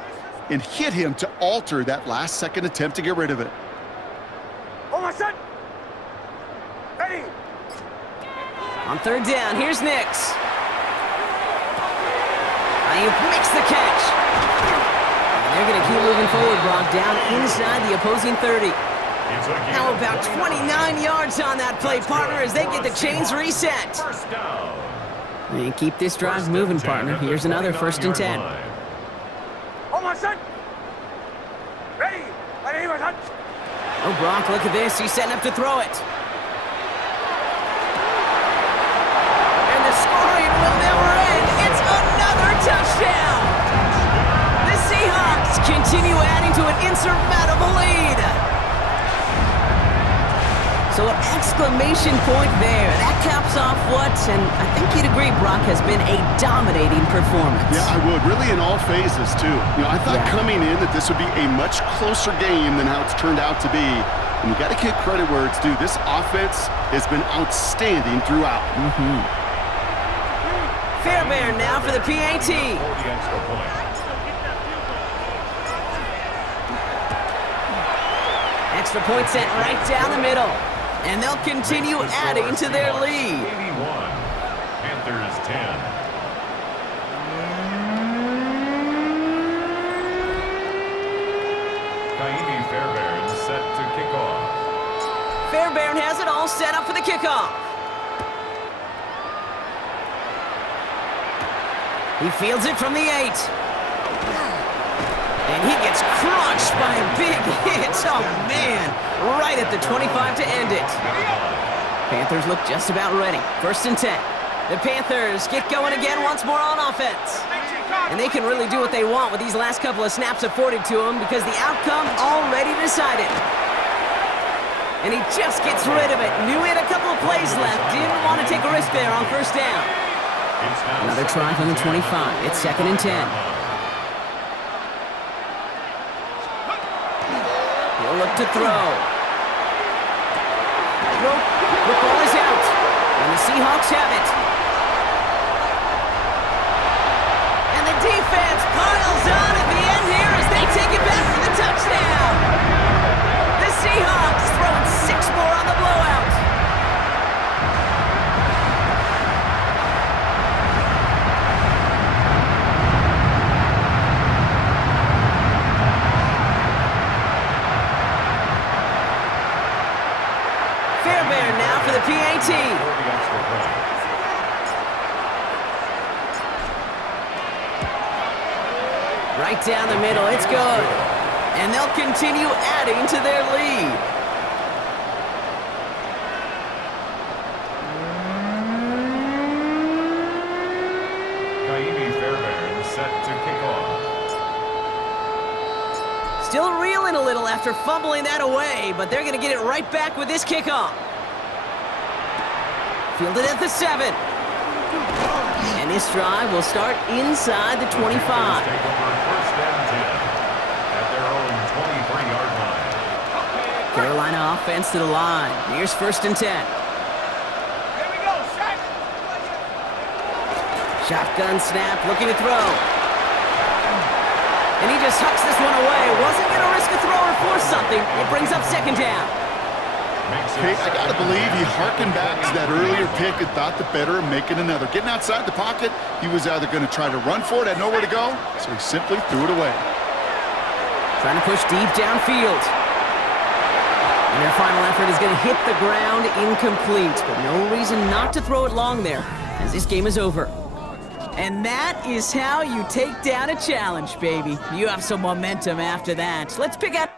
and hit him to alter that last-second attempt to get rid of it. On my set. Ready. On 3rd down, here's Nix. Ayuk makes the catch. They're going to keep moving forward, Brock, down inside the opposing 30. How about 29 yards on that play, partner, as they get the chains reset. And keep this drive moving, partner. Here's another 1st and 10. On my set. Ready. Ready, my son. Oh, Brock, look at this. He's setting up to throw it. And the scoring will never end. It's another touchdown. Seahawks continue adding to an insurmountable lead. So an exclamation point there. That caps off what, and I think you'd agree, Brock, has been a dominating performance. Yeah, I would. Really in all phases, too. I thought coming in that this would be a much closer game than how it's turned out to be. And you got to give credit where it's due. This offense has been outstanding throughout. Fairbairn now for the PAT. For the extra point. Extra point sent right down the middle. And they'll continue adding to their lead. 81. Panthers 10. Kaimi Fairbairn set to kick off. Fairbairn has it all set up for the kickoff. He fields it from the 8. And he gets crushed by a big hit. Oh, man. Right at the 25 to end it. Panthers look just about ready. 1st and 10. The Panthers get going again once more on offense. And they can really do what they want with these last couple of snaps afforded to them because the outcome already decided. And he just gets rid of it. Knew he had a couple of plays left. Didn't want to take a risk there on 1st down. Another try from the 25. It's 2nd and 10. He'll look to throw. The ball is out. And the Seahawks have it. And the defense piles on at the end here as they take it back for the touchdown. The Seahawks throwing 6 more on the blowout. Fairbairn now for the PAT. Right down the middle, it's good. And they'll continue adding to their lead. Kaimi Fairbairn set to kick off. Still reeling a little after fumbling that away, but they're going to get it right back with this kickoff. Fielded at the 7. And this drive will start inside the 25. Take over 1st and 10 at their own 23-yard line. Carolina offense to the line. Here's 1st and 10. Here we go, Shaq. Shotgun snap, looking to throw. And he just hucks this one away. Wasn't going to risk a throw or force something. It brings up 2nd down. Hey, I got to believe he harkened back to that earlier pick and thought the better of making another. Getting outside the pocket, he was either going to try to run for it, had nowhere to go, so he simply threw it away. Trying to push deep downfield. And their final effort is going to hit the ground incomplete. But no reason not to throw it long there, as this game is over. And that is how you take down a challenge, baby. You have some momentum after that. Let's pick out...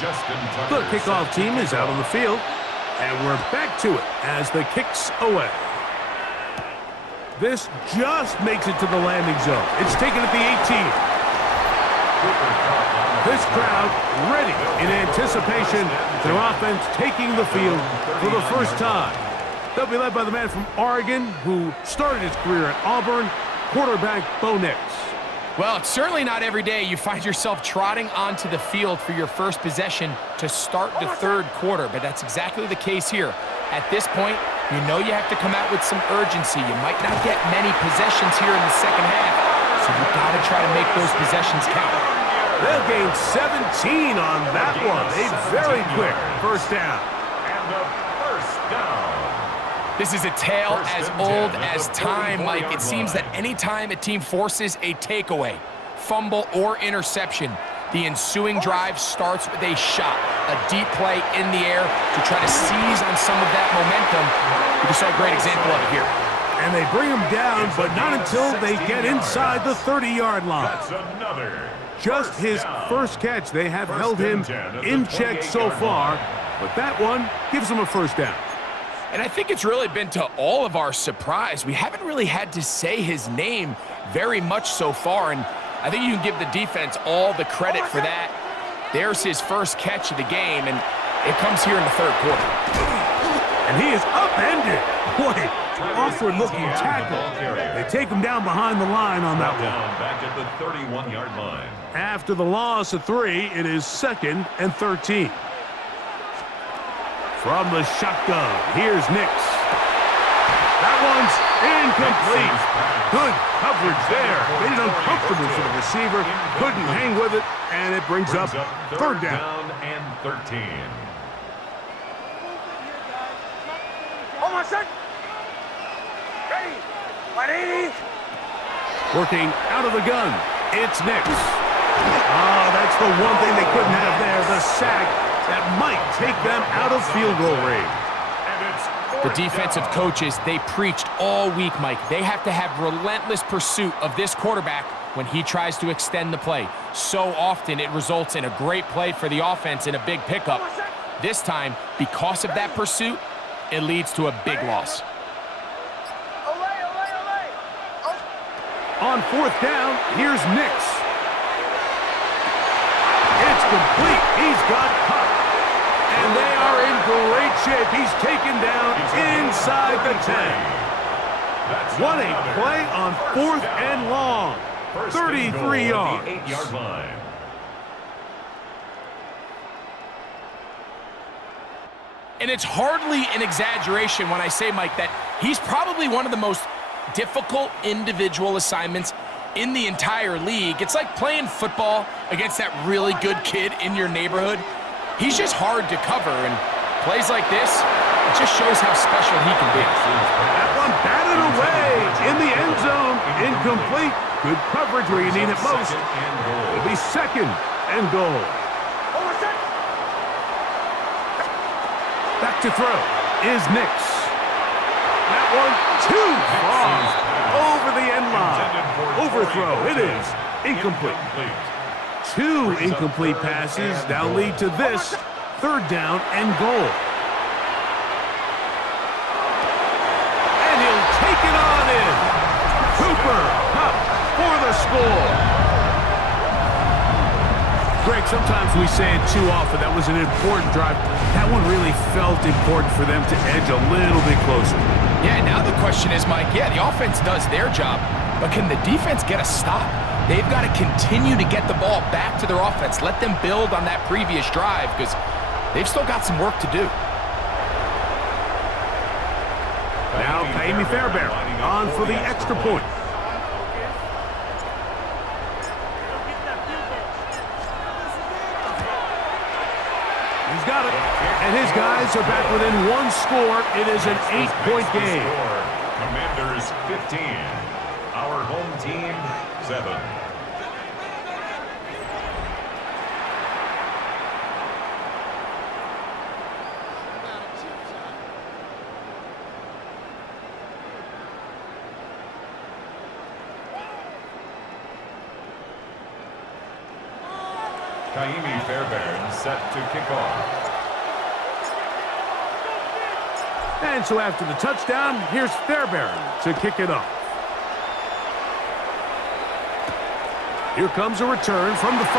The kickoff team is out on the field, and we're back to it as the kick's away. This just makes it to the landing zone. It's taken at the 18. This crowd ready in anticipation. Their offense taking the field for the first time. They'll be led by the man from Oregon who started his career at Auburn, quarterback Bo Nix. Well, it's certainly not every day you find yourself trotting onto the field for your first possession to start the third quarter, but that's exactly the case here. At this point, you know you have to come out with some urgency. You might not get many possessions here in the second half, so you've got to try to make those possessions count. They'll gain 17 on that one. A very quick first down. And the first down. This is a tale as old as time, Mike. It seems that any time a team forces a takeaway, fumble, or interception, the ensuing drive starts with a shot, a deep play in the air to try to seize on some of that momentum. We just saw a great example of it here. And they bring him down, but not until they get inside the 30-yard line. That's another. Just his first catch. They have held him in check so far, but that one gives him a first down. And I think it's really been to all of our surprise. We haven't really had to say his name very much so far, and I think you can give the defense all the credit for that. There's his first catch of the game, and it comes here in the third quarter. And he is upended. Boy, awkward-looking tackle. They take him down behind the line on that one. Back at the 31-yard line. After the loss of 3, it is 2nd and 13. From the shotgun, here's Nix. That one's incomplete. Good coverage there. Made it uncomfortable for the receiver. Couldn't hang with it, and it brings up third down. And 13. Hold on, son. Ready. 180. Working out of the gun, it's Nix. Oh, that's the one thing they couldn't have there, the sack that might take them out of field goal range. The defensive coaches, they preached all week, Mike. They have to have relentless pursuit of this quarterback when he tries to extend the play. So often it results in a great play for the offense and a big pickup. This time, because of that pursuit, it leads to a big loss. On fourth down, here's Nix. It's complete. He's got Cup. And they are in great shape. He's taken down inside the 10. What a play on 4th and long. 33 yards. 8-yard line. And it's hardly an exaggeration when I say, Mike, that he's probably one of the most difficult individual assignments in the entire league. It's like playing football against that really good kid in your neighborhood. He's just hard to cover, and plays like this, it just shows how special he can be. That one batted away in the end zone. Incomplete. Good coverage where you need it most. It'll be 2nd and goal. Back to throw is Nix. That one too far over the end line. Overthrow. It is incomplete. 2 incomplete passes now lead to this 3rd down and goal. And he'll take it on in. Cooper Kupp for the score. Greg, sometimes we say it too often. That was an important drive. That one really felt important for them to edge a little bit closer. Yeah, now the question is, Mike, yeah, the offense does their job, but can the defense get a stop? They've got to continue to get the ball back to their offense. Let them build on that previous drive because they've still got some work to do. Now Payne Fairbairn on for the extra point. He's got it. And his guys are back within 1 score. It is an 8-point game. Commanders 15. Our home team 7. Kaimi Fairbairn set to kick off. And so after the touchdown, here's Fairbairn to kick it off. Here comes a return from the 5.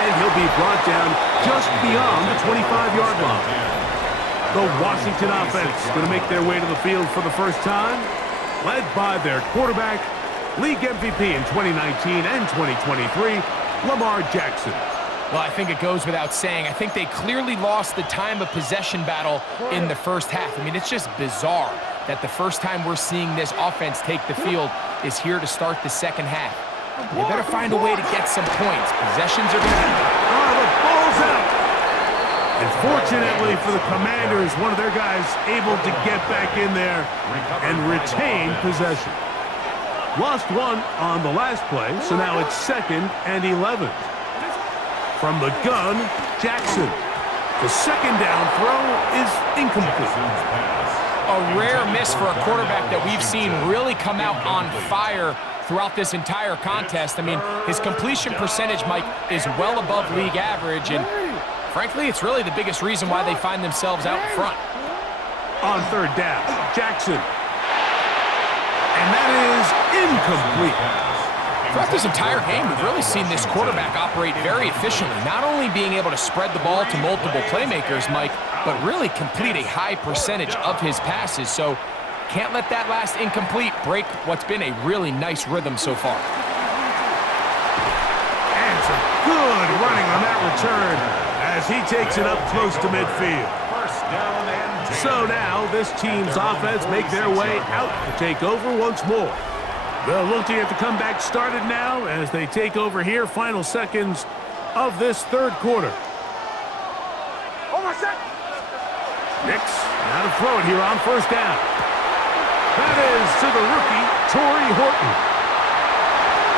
And he'll be brought down just beyond the 25-yard line. The Washington offense going to make their way to the field for the first time, led by their quarterback, league MVP in 2019 and 2023, Lamar Jackson. Well, I think it goes without saying. I think they clearly lost the time of possession battle in the first half. I mean, it's just bizarre that the first time we're seeing this offense take the field is here to start the second half. They better find a way to get some points. Possessions are going to be... Oh, the ball's out. And fortunately for the Commanders, one of their guys able to get back in there and retain possession. Lost one on the last play, so now it's 2nd and 11. From the gun, Jackson. The second down throw is incomplete. A rare miss for a quarterback that we've seen really come out on fire throughout this entire contest. I mean, his completion percentage, Mike, is well above league average, and frankly, it's really the biggest reason why they find themselves out in front. On 3rd down, Jackson. And that is incomplete. Throughout this entire game, we've really seen this quarterback operate very efficiently, not only being able to spread the ball to multiple playmakers, Mike, but really complete a high percentage of his passes. So can't let that last incomplete break what's been a really nice rhythm so far. And some good running on that return as he takes it up close to midfield. First down and 10. So now this team's offense make their way out to take over once more. They'll look to get the comeback started now as they take over here, final seconds of this 3rd quarter. Nix, now to throw it here on 1st down. That is to the rookie, Torrey Horton.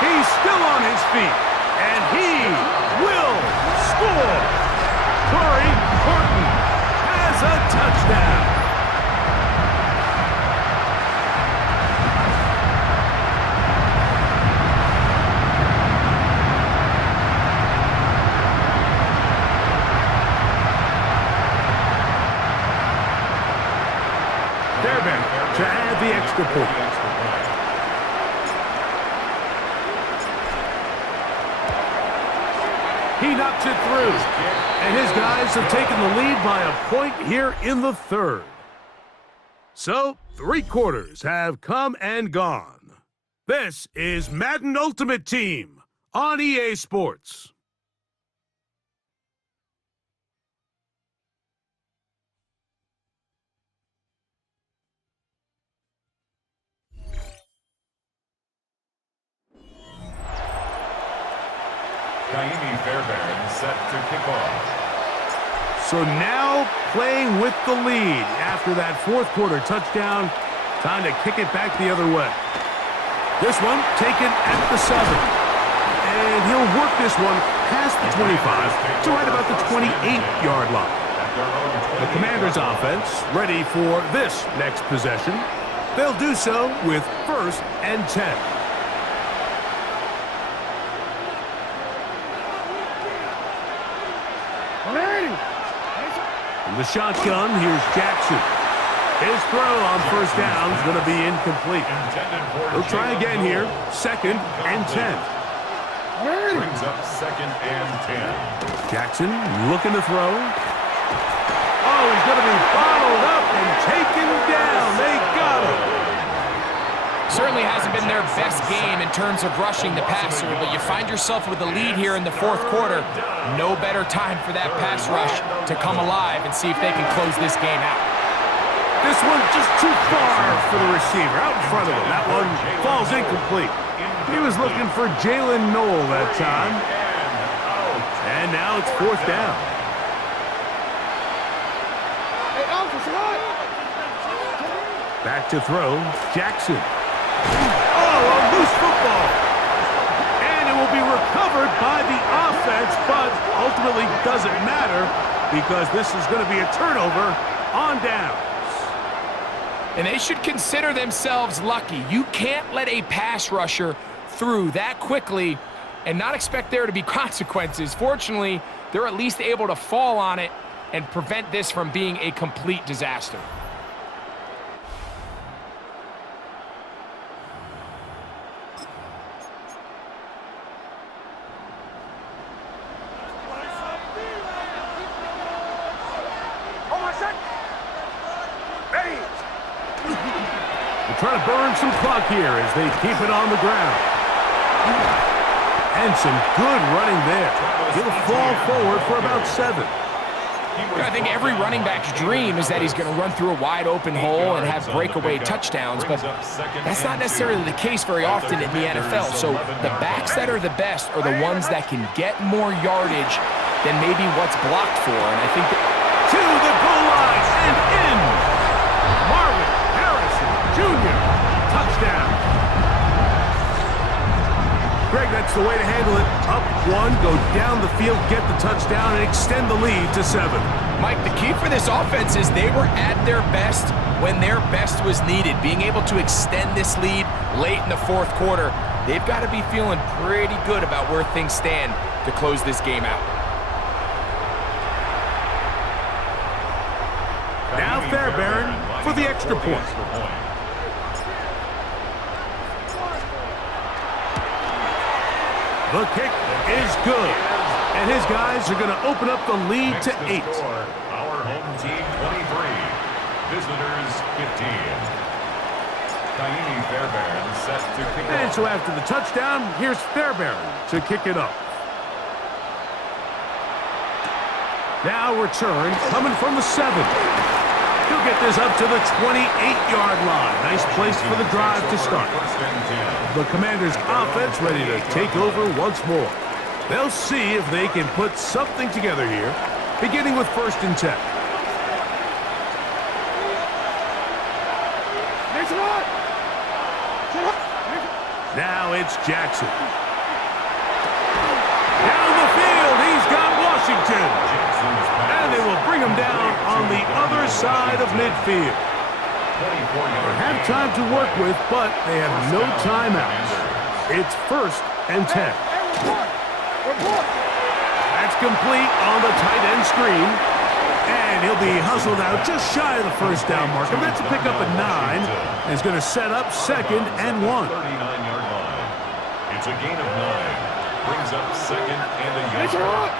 He's still on his feet, and he will score. Torrey Horton has a touchdown. To add the extra point. He knocks it through. And his guys have taken the lead by a point here in the 3rd. So, 3 quarters have come and gone. This is Madden Ultimate Team on EA Sports. Kaimi Fairbairn set to kick off. So now playing with the lead after that 4th quarter touchdown. Time to kick it back the other way. This one taken at the 7. And he'll work this one past the 25 to right about the 28-yard line. The Commanders' offense ready for this next possession. They'll do so with 1st and 10. From the shotgun, here's Jackson. His throw on 1st down is going to be incomplete. He'll try again here, 2nd and 10. Brings up 2nd and 10. Jackson looking to throw. Oh, he's going to be bottled up and taken down. They got him. Certainly hasn't been their best game in terms of rushing the passer, but you find yourself with a lead here in the 4th quarter. No better time for that pass rush to come alive and see if they can close this game out. This one just too far for the receiver, out in front of him. That one falls incomplete. He was looking for Jalen Noel that time. And now it's 4th down. Back to throw, Jackson. Oh, a loose football. And it will be recovered by the offense, but ultimately doesn't matter because this is going to be a turnover on downs. And they should consider themselves lucky. You can't let a pass rusher through that quickly and not expect there to be consequences. Fortunately, they're at least able to fall on it and prevent this from being a complete disaster. Trying to burn some clock here as they keep it on the ground. And some good running there. He'll fall forward for about 7. I think every running back's dream is that he's going to run through a wide open hole and have breakaway touchdowns, but that's not necessarily the case very often in the NFL. So the backs that are the best are the ones that can get more yardage than maybe what's blocked for. And I think that to the goal line and in. Marvin Harrison Jr. Touchdown. Greg, that's the way to handle it. Up 1, go down the field, get the touchdown, and extend the lead to 7. Mike, the key for this offense is they were at their best when their best was needed. Being able to extend this lead late in the fourth quarter, they've got to be feeling pretty good about where things stand to close this game out. Now Fairbairn for the extra point. The kick is good, and his guys are going to open up the lead to 8. Our home team 23, visitors 15. Taimi Fairbairn set to kick And off. so after the touchdown, here's Fairbairn to kick it up. Now return coming from the 7. He'll get this up to the 28-yard line. Nice place for the drive to start. The Commanders' offense ready to take over once more. They'll see if they can put something together here, beginning with 1st and 10. Now it's Jackson. Down the field, he's got Washington. And they will bring him down on the other side of midfield. They have time to work with, but they have no timeouts. It's 1st and 10. That's complete on the tight end screen. And he'll be hustled out just shy of the 1st down marker. That's a pickup at 9. And it's going to set up 2nd and 1. 39-yard line. It's a gain of 9. Brings up 2nd and a yard.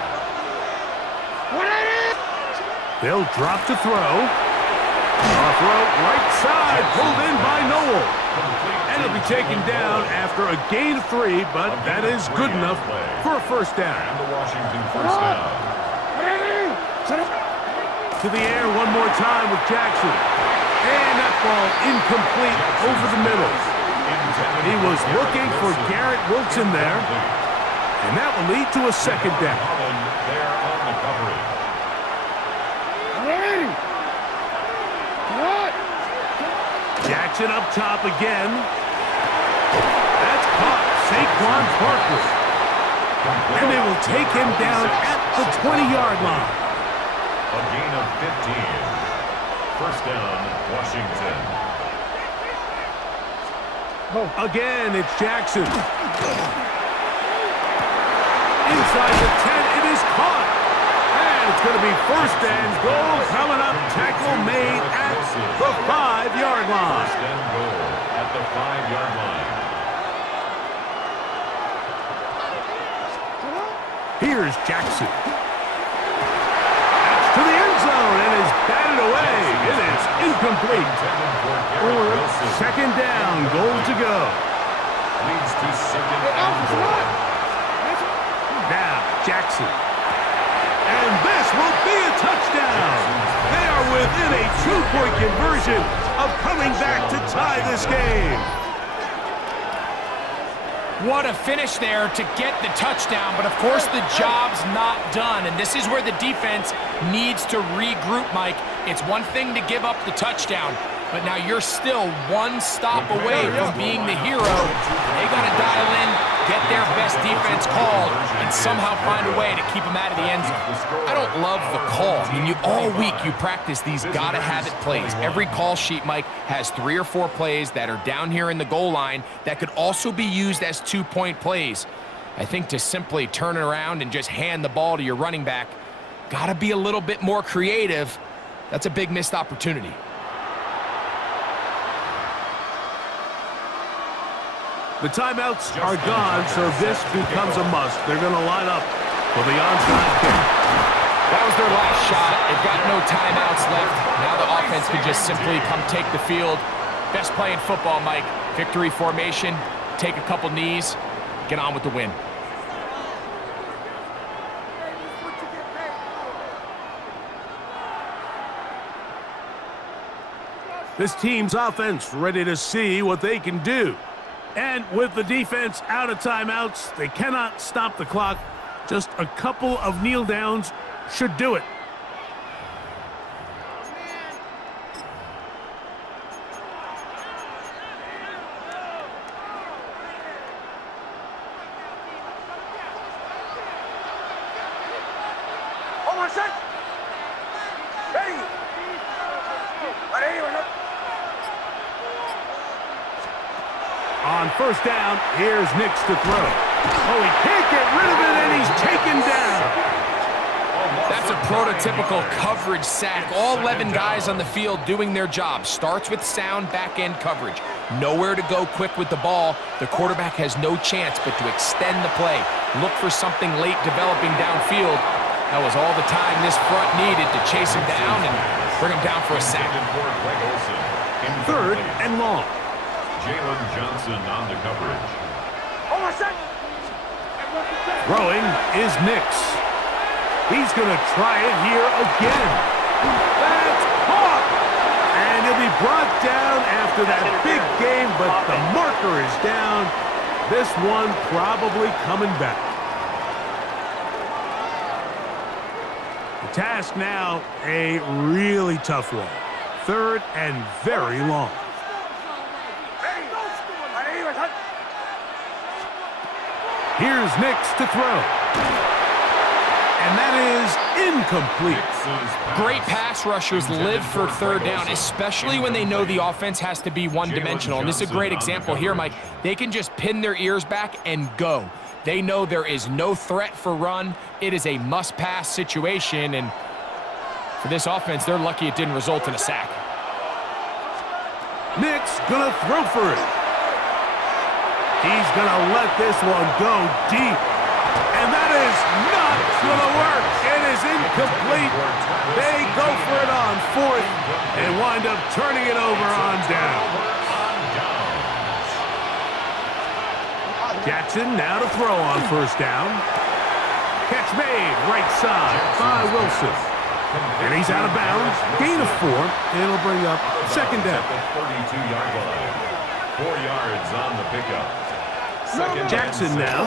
They'll drop to throw. Off route, right side, pulled in by Noel. And he'll be taken down after a gain of 3, but that is good enough for a 1st down. And the Washington 1st down. To the air one more time with Jackson. And that ball incomplete over the middle. He was looking for Garrett Wilson there. And that will lead to a 2nd down. There on the coverage. Jackson up top again. That's caught. Saquon Barkley. And they will take him down at the 20-yard line. A gain of 15. 1st down, Washington. Again, it's Jackson. Inside the 10, it is caught. And it's going to be 1st and goal coming up. Tackle made at the 5-yard line. 1st and goal at the 5-yard line. Here's Jackson. That's to the end zone and is batted away. It is incomplete. 2nd down, goal to go. Leads to 2nd and goal. Now, Jackson. And this will be a touchdown. They are within a 2-point conversion of coming back to tie this game. What a finish there to get the touchdown, but of course the job's not done, and this is where the defense needs to regroup, Mike. It's one thing to give up the touchdown, but now you're still one stop away from being the hero. They got to dial in, get their best defense called, and somehow find a way to keep them out of the end zone. I don't love the call. I mean, all week you practice these gotta-have-it plays. Every call sheet, Mike, has 3 or 4 plays that are down here in the goal line that could also be used as 2-point plays. I think to simply turn it around and just hand the ball to your running back, got to be a little bit more creative. That's a big missed opportunity. The timeouts are gone, so this becomes a must. They're going to line up for the onside kick. That was their last shot. They've got no timeouts left. Now the offense can just simply come take the field. Best play in football, Mike. Victory formation, take a couple knees, get on with the win. This team's offense ready to see what they can do. And with the defense out of timeouts, they cannot stop the clock. Just a couple of kneel downs should do it. On first down, here's Nix to throw. Oh, he can't get rid of it, and he's taken down. That's a prototypical coverage sack. All 11 guys on the field doing their job. Starts with sound back-end coverage. Nowhere to go quick with the ball. The quarterback has no chance but to extend the play. Look for something late developing downfield. That was all the time this front needed to chase him down and bring him down for a sack. Third and long. Jalen Johnson on the coverage. Throwing is Nix. He's going to try it here again. That's caught! And he'll be brought down after that big game, but the marker is down. This one probably coming back. The task now, a really tough one. Third and very long. Here's Nix to throw. And that is incomplete. Great pass rushers live for third down, especially when they know the offense has to be one-dimensional. And this is a great example here, Mike. They can just pin their ears back and go. They know there is no threat for run. It is a must-pass situation, and for this offense, they're lucky it didn't result in a sack. Nix gonna throw for it. He's gonna let this one go deep. And that is not gonna work. It is incomplete. They go for it on fourth and wind up turning it over on down. Jackson now to throw on first down. Catch made right side by Wilson. And he's out of bounds. Gain of 4. And it'll bring up second down. 32-yard line. 4 yards on the pickup. Second Jackson now.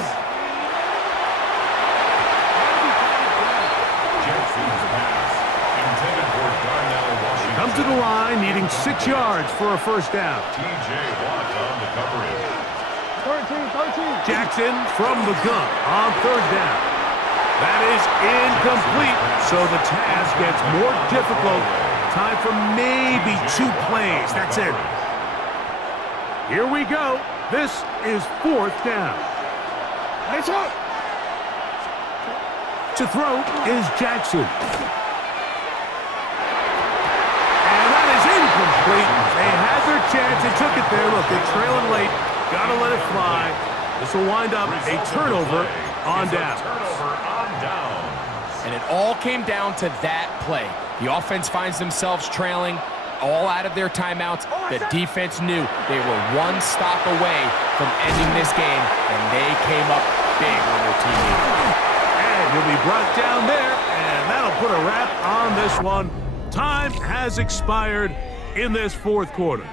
Jackson's pass intended for Darnell Washington. Come to the line, needing 6 yards for a first down. T.J. Watt on the coverage. 13. Jackson from the gun on third down. That is incomplete, so the task gets more difficult. Time for maybe 2 plays. That's it. Here we go. This is fourth down. Nice one. To throw is Jackson. And that is incomplete. They had their chance. They took it there. Look, they're trailing late. Got to let it fly. This will wind up a turnover on down. And it all came down to that play. The offense finds themselves trailing, all out of their timeouts. The defense knew they were one stop away from ending this game, and they came up big when their team needed. And he'll be brought down there, and that'll put a wrap on this one. Time has expired in this fourth quarter.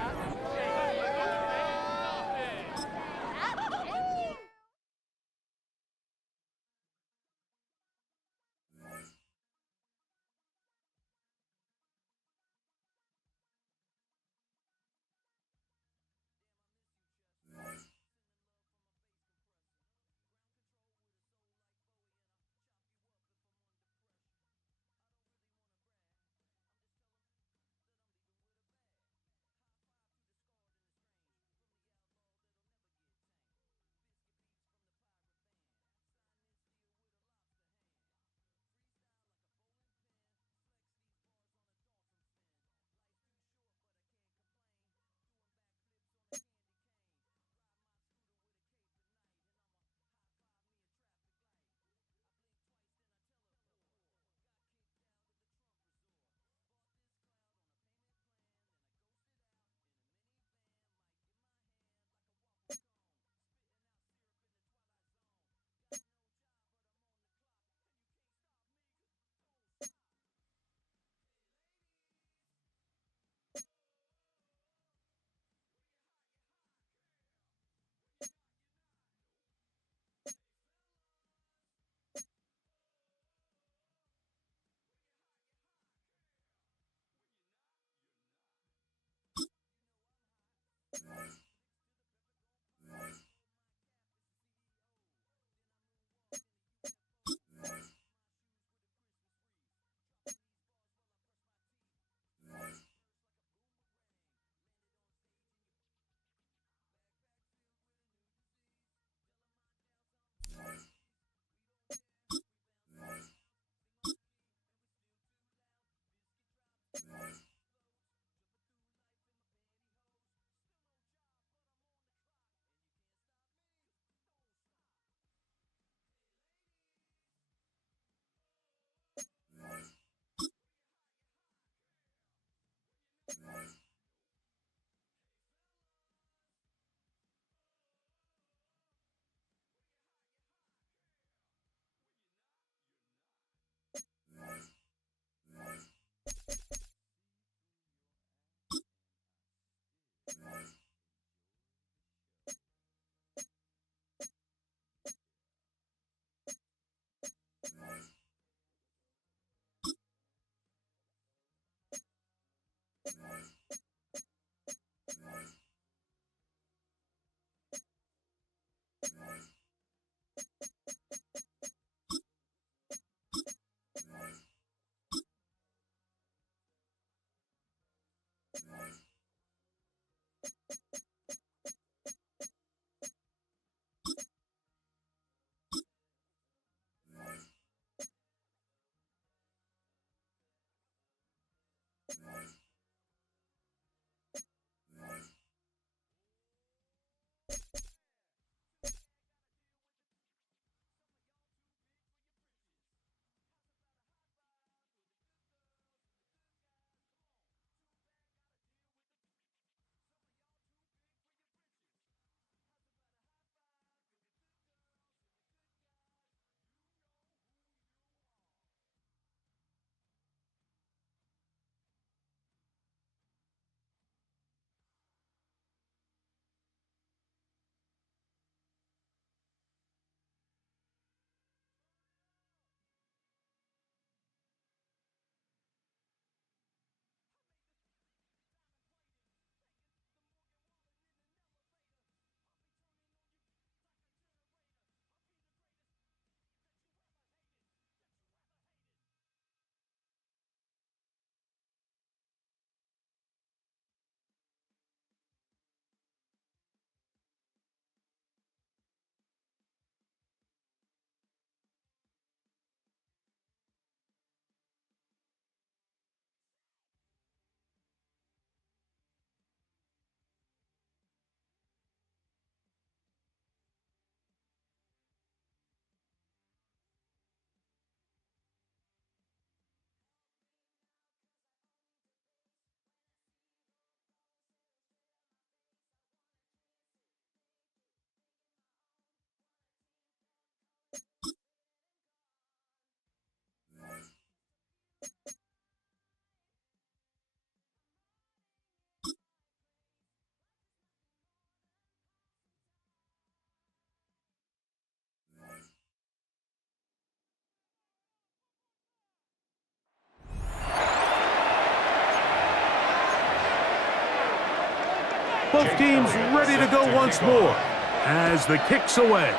Both teams ready to go once more as the kick's away.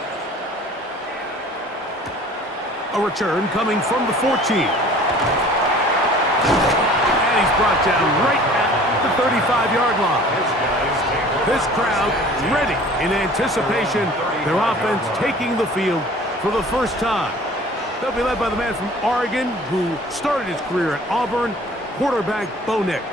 A return coming from the 14. And he's brought down right at the 35-yard line. This crowd ready in anticipation. Their offense taking the field for the first time. They'll be led by the man from Oregon who started his career at Auburn, quarterback Bo Nix.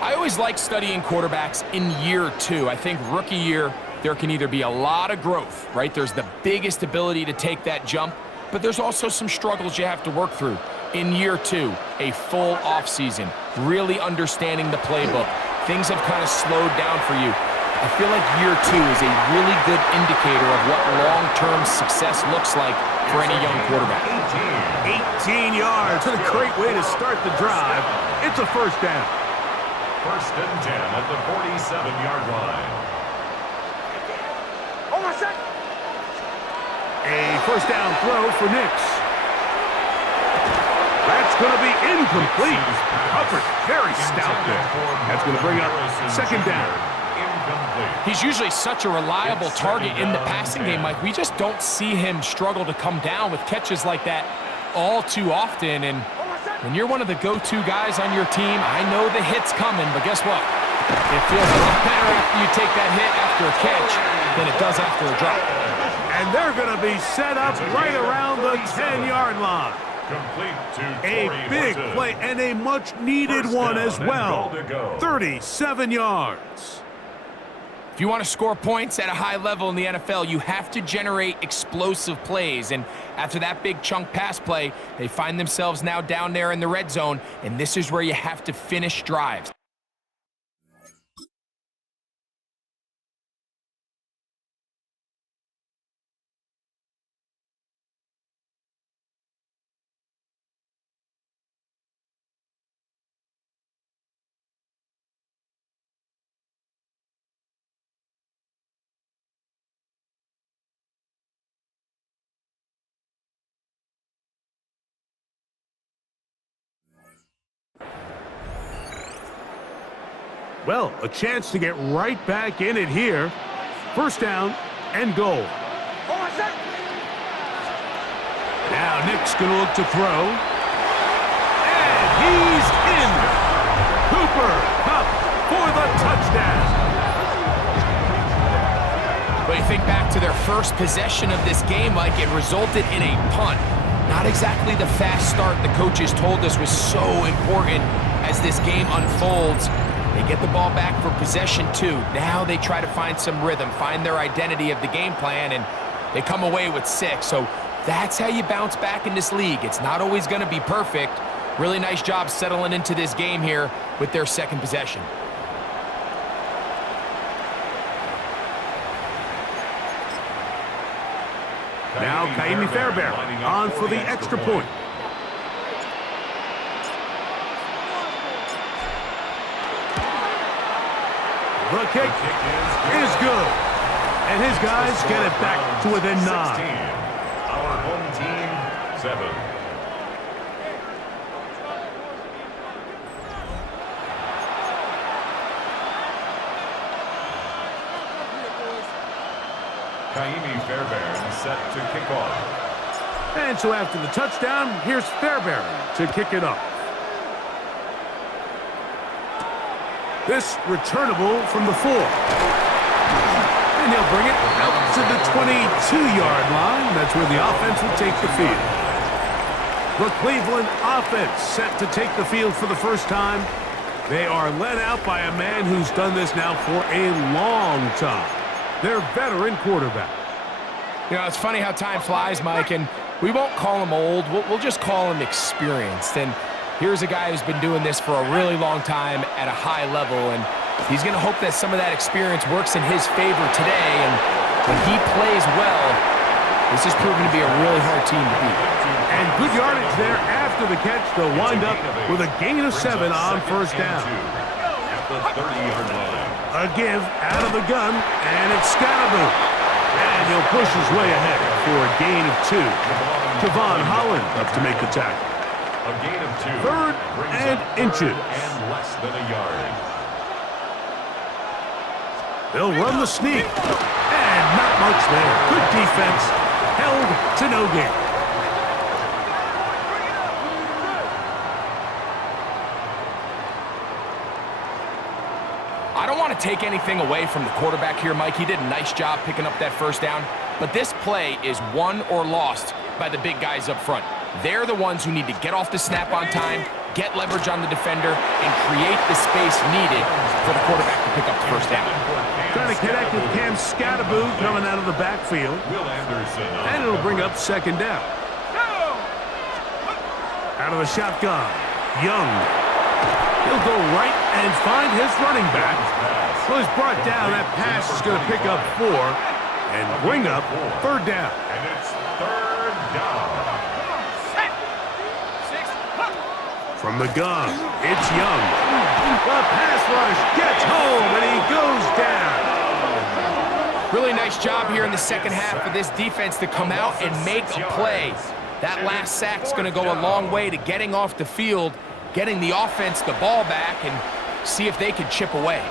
I always like studying quarterbacks in year 2. I think rookie year, there can either be a lot of growth, right? There's the biggest ability to take that jump, but there's also some struggles you have to work through. In year 2, a full offseason, really understanding the playbook. Things have kind of slowed down for you. I feel like year 2 is a really good indicator of what long-term success looks like for any young quarterback. 18 yards, and a great way to start the drive. It's a first down. First and 10 at the 47-yard line. Hold on a sec. A first down throw for Nix. That's going to be incomplete. Covered very stout there. That's going to bring up second down. He's usually such a reliable target in the passing game, Mike. We just don't see him struggle to come down with catches like that all too often. And when you're one of the go-to guys on your team, I know the hit's coming, but guess what? It feels a lot better after you take that hit after a catch than it does after a drop. And they're going to be set up right around the 10-yard line. A big play and a much-needed one as well. 37 yards. If you want to score points at a high level in the NFL, you have to generate explosive plays. And after that big chunk pass play, they find themselves now down there in the red zone, and this is where you have to finish drives. Well, a chance to get right back in it here. First down and goal. Hold on a sec. Now Nick's going to look to throw. And he's in. Cooper Kupp for the touchdown. But you think back to their first possession of this game, like it resulted in a punt. Not exactly the fast start the coaches told us was so important as this game unfolds. They get the ball back for possession 2. Now they try to find some rhythm, find their identity of the game plan, and they come away with 6. So that's how you bounce back in this league. It's not always going to be perfect. Really nice job settling into this game here with their second possession. Now Kaimi Fairbairn on for the extra point. The kick is good. And his guys get it back to within 9. Our home team, 7. Kaimi Fairbairn set to kick off. And so after the touchdown, here's Fairbairn to kick it off. This returnable from the 4. And he'll bring it out to the 22-yard line. That's where the offense will take the field. The Cleveland offense set to take the field for the first time. They are led out by a man who's done this now for a long time. Their veteran quarterback. You know, it's funny how time flies, Mike, and we won't call him old. We'll just call him experienced. And here's a guy who's been doing this for a really long time at a high level, and he's going to hope that some of that experience works in his favor today. And when he plays well, this is proving to be a really hard team to beat. And good yardage there after the catch. They'll wind up with a gain of 7 on first down. At the 30-yard line. A give out of the gun, and it's Scatterboot. And he'll push his way ahead for a gain of 2. Tavon Holland up to make the tackle. A gain of 2. Third and inches. And less than a yard. They'll run the sneak. And not much there. Good defense. Held to no gain. I don't want to take anything away from the quarterback here, Mike. He did a nice job picking up that first down. But this play is won or lost by the big guys up front. They're the ones who need to get off the snap on time, get leverage on the defender, and create the space needed for the quarterback to pick up the first down. Trying to connect with Cam Scattaboo coming out of the backfield. And it'll bring up second down. Out of the shotgun, Young. He'll go right and find his running back. So he's brought down. That pass is going to pick up 4 and bring up third down. And it's third down. From the gun, it's Young. The pass rush gets home, and he goes down. Really nice job here in the second half for this defense to come out and make a play. That last sack's going to go a long way to getting off the field, getting the offense the ball back, and see if they can chip away.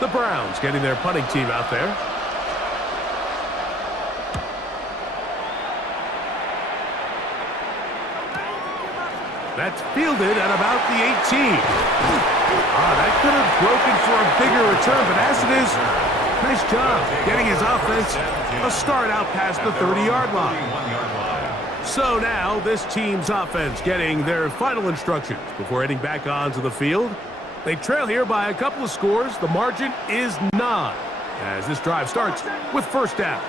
The Browns getting their punting team out there. That's fielded at about the 18. That could have broken for a bigger return, but as it is, nice job getting his offense a start out past the 30-yard line. So now this team's offense getting their final instructions before heading back onto the field. They trail here by a couple of scores. The margin is 9 as this drive starts with first down.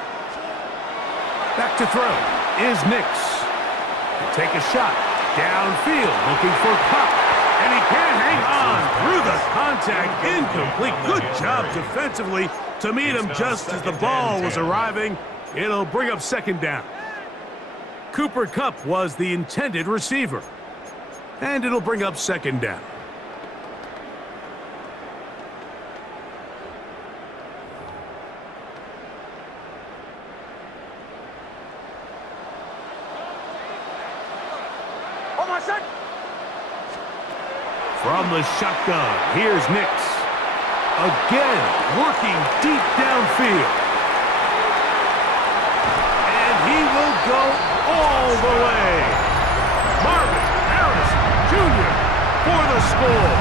Back to throw is Nix. He'll take a shot downfield looking for Cup, and he can't hang on through the contact. Incomplete. Good job defensively to meet him just as the ball was arriving. It'll bring up second down. Cooper Kupp was the intended receiver. And it'll bring up second down. From the shotgun, here's Nix. Again, working deep downfield. And he will go all the way. Marvin Harrison Jr. for the score.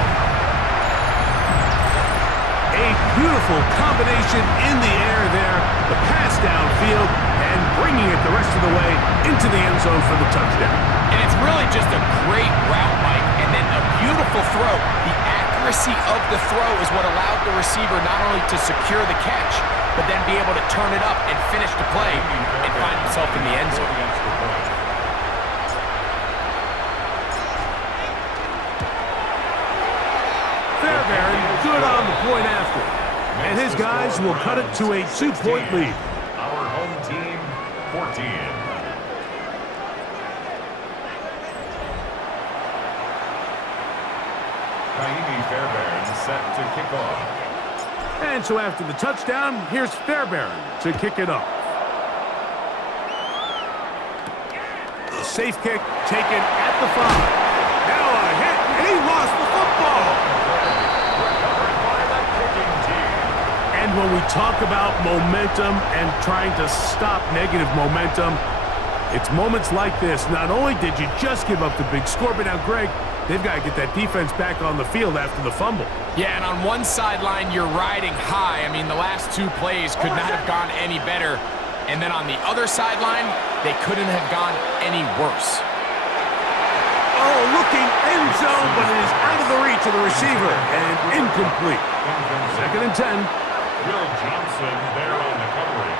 A beautiful combination in the air there. The pass downfield and bringing it the rest of the way into the end zone for the touchdown. And it's really just a great route, Mike, and then a beautiful throw. The accuracy of the throw is what allowed the receiver not only to secure the catch, but then be able to turn it up and finish the play and find himself in the end zone. Fairbairn good on the point after. And his guys will cut it to a 2-point lead. Our home team, 14. Fairbairn set to kick off. And so after the touchdown, here's Fairbairn to kick it off. The safe kick taken at the 5. Now a hit, and he lost the football. Recovered by the kicking team. And when we talk about momentum and trying to stop negative momentum, it's moments like this. Not only did you just give up the big score, but now, Greg, they've got to get that defense back on the field after the fumble. Yeah, and on one sideline, you're riding high. I mean, the last 2 plays could not have gone any better. And then on the other sideline, they couldn't have gone any worse. Oh, looking end zone, but it is out of the reach of the receiver and incomplete. Second and 10. Will Johnson there on the coverage.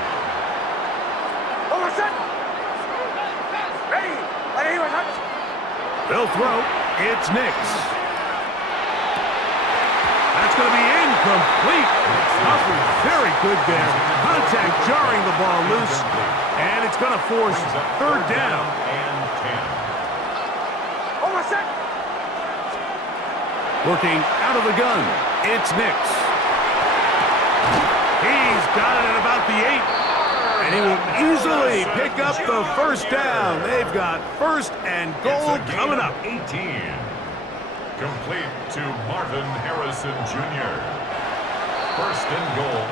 They'll throw. It's Nix. That's going to be incomplete. Humphrey, very good there. Contact jarring the ball loose. And it's going to force third down. And 10. Working out of the gun. It's Nix. He's got it at about the 8. And he will easily pick up the first down. They've got first and goal coming up. 18. Complete to Marvin Harrison Jr. First and goal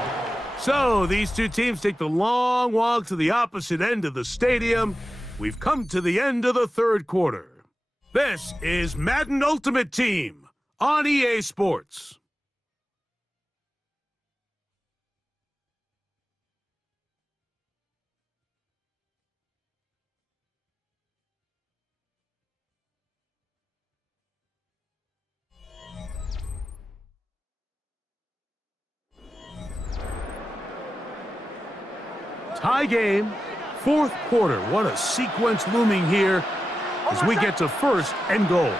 So these two teams take the long walk to the opposite end of the stadium. We've come to the end of the third quarter. This is Madden Ultimate Team on EA Sports. Tie game, fourth quarter. What a sequence looming here as we get to first and goal.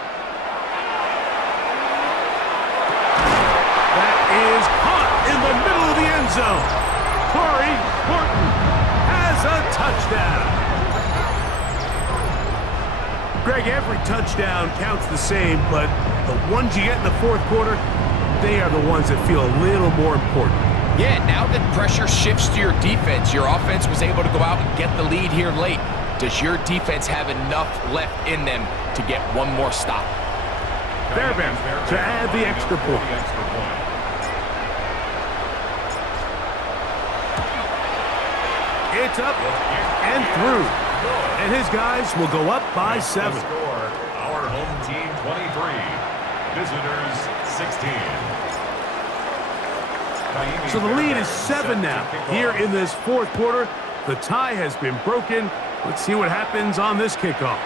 That is caught in the middle of the end zone. Corey Horton has a touchdown. Greg, every touchdown counts the same, but the ones you get in the fourth quarter, they are the ones that feel a little more important. Yeah, now that pressure shifts to your defense, your offense was able to go out and get the lead here late. Does your defense have enough left in them to get one more stop? Fairbairn to add the extra point. It's up and through. And his guys will go up by 7. Our home team 23, visitors 16. So the lead is 7 now. Here in this fourth quarter, the tie has been broken. Let's see what happens on this kickoff.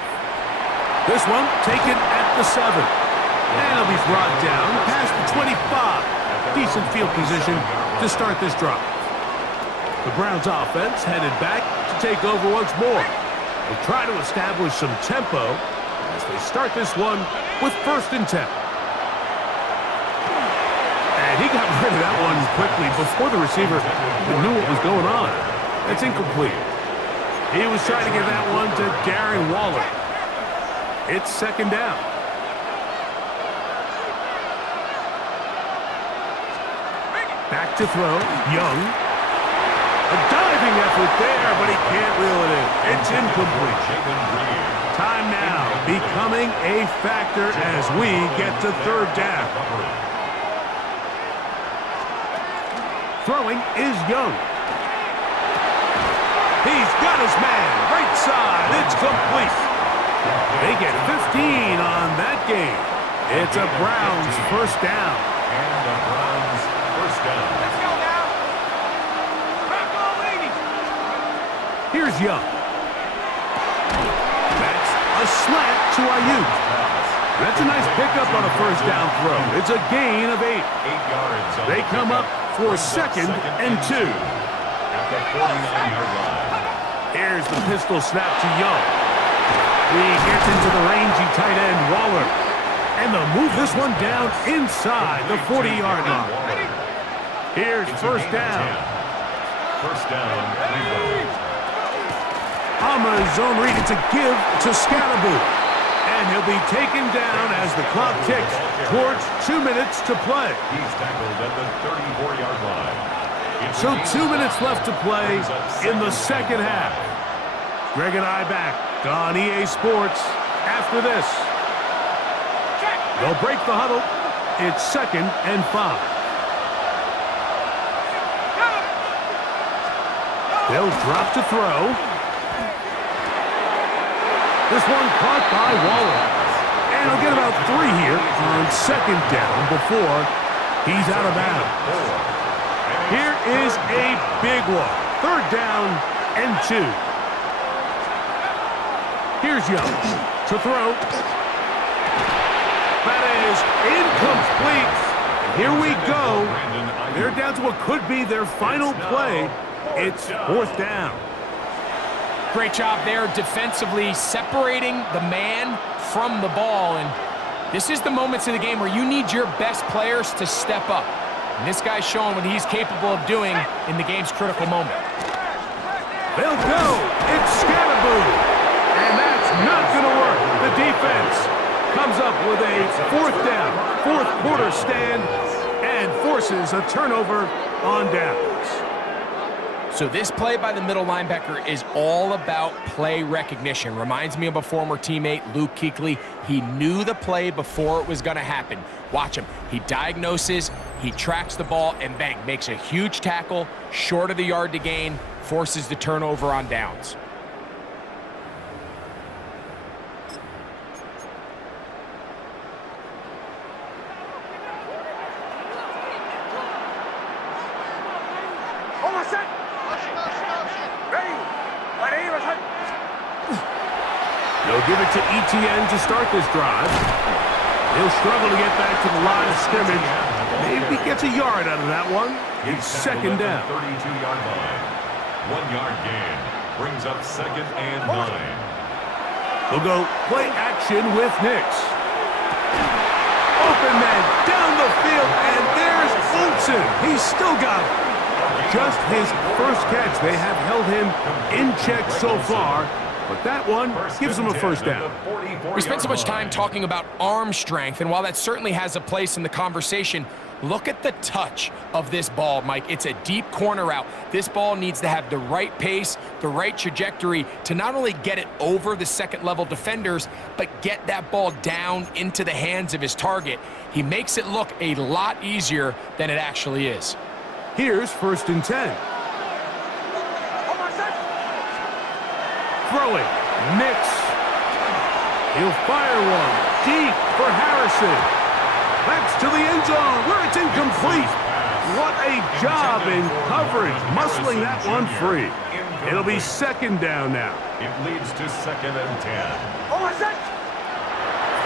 This one taken at the 7. And it'll be brought down past the 25. Decent field position to start this drive. The Browns offense headed back to take over once more. They'll try to establish some tempo as they start this one with 1st and 10. And he got rid of that one quickly before the receiver knew what was going on. That's incomplete. He was trying to give that one to Darren Waller. It's 2nd down. Back to throw. Young. A diving effort there, but he can't reel it in. It's incomplete. Time now becoming a factor as we get to 3rd down. Throwing is Young. He's got his man. Right side. It's complete. They get 15 on that game. It's a Browns 1st down. And the Browns 1st down. Let's go now. Back on, ladies. Here's Young. That's a slant to Ayuk. That's a nice pickup on a 1st down throw. It's a gain of 8. 8 yards. They come up for 2nd and 2. At the 49-yard line. Here's the pistol snap to Young. He gets into the rangy tight end Waller. And they'll move this one down inside the 40-yard line. Here's 1st down. 1st down, Cleveland. Hama zone read to give to Scalaboo. And he'll be taken down as the clock ticks towards 2 minutes to play. He's tackled at the 34-yard line. So 2 minutes left to play in the 2nd half. Greg and I back on EA Sports after this. They'll break the huddle. It's 2nd and 5. They'll drop to throw. This one caught by Waller. And he'll get about 3 here on 2nd down before he's out of bounds. Here is a big one. 3rd down and 2. Here's Young to throw. That is incomplete. Here we go. They're down to what could be their final play. It's 4th down. Great job there defensively, separating the man from the ball. And this is the moments of the game where you need your best players to step up. And this guy's showing what he's capable of doing in the game's critical moment. They'll go. It's Scalaboo. And that's not going to work. The defense comes up with a 4th down, 4th quarter stand, and forces a turnover on downs. So this play by the middle linebacker is all about play recognition. Reminds me of a former teammate, Luke Kuechly. He knew the play before it was going to happen. Watch him. He diagnoses, He tracks the ball and bang, makes a huge tackle, short of the yard to gain, forces the turnover on downs. They'll give it to ETN to start this drive. He'll struggle to get back to the line of scrimmage. Maybe gets a yard out of that one. It's second down. 32-yard line. 1 yard gain. Brings up 2nd and 9. They'll go play action with Nix. Open man down the field, and there's Olsen. He's still got it. Just his first catch. They have held him in check so far, but that one gives him a first down. We spent so much time talking about arm strength, and while that certainly has a place in the conversation, look at the touch of this ball, Mike. It's a deep corner route. This ball needs to have the right pace, the right trajectory to not only get it over the second-level defenders, but get that ball down into the hands of his target. He makes it look a lot easier than it actually is. Here's 1st and 10. Throwing, Nix. He'll fire one deep for Harrison. That's to the end zone where it's incomplete. What a job in coverage, muscling that one free. It'll be 2nd down now. It leads to 2nd and 10.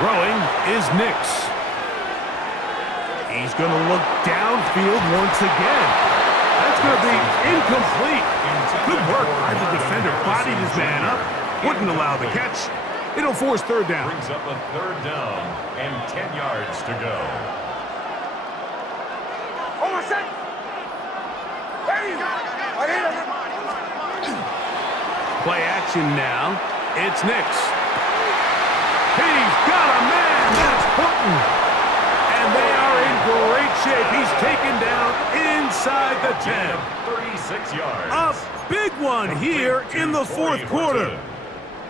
Throwing is Nix. He's going to look downfield once again. That's going to be incomplete. Good work by the defender. Bodied his man up. Wouldn't allow the catch. It'll force 3rd down. Brings up a 3rd down and 10 yards to go. Play action now. It's Nix. He's got a man. That's Horton. And they are in great shape. He's taken down inside the 10. 36 yards. A big one here in the 4th quarter.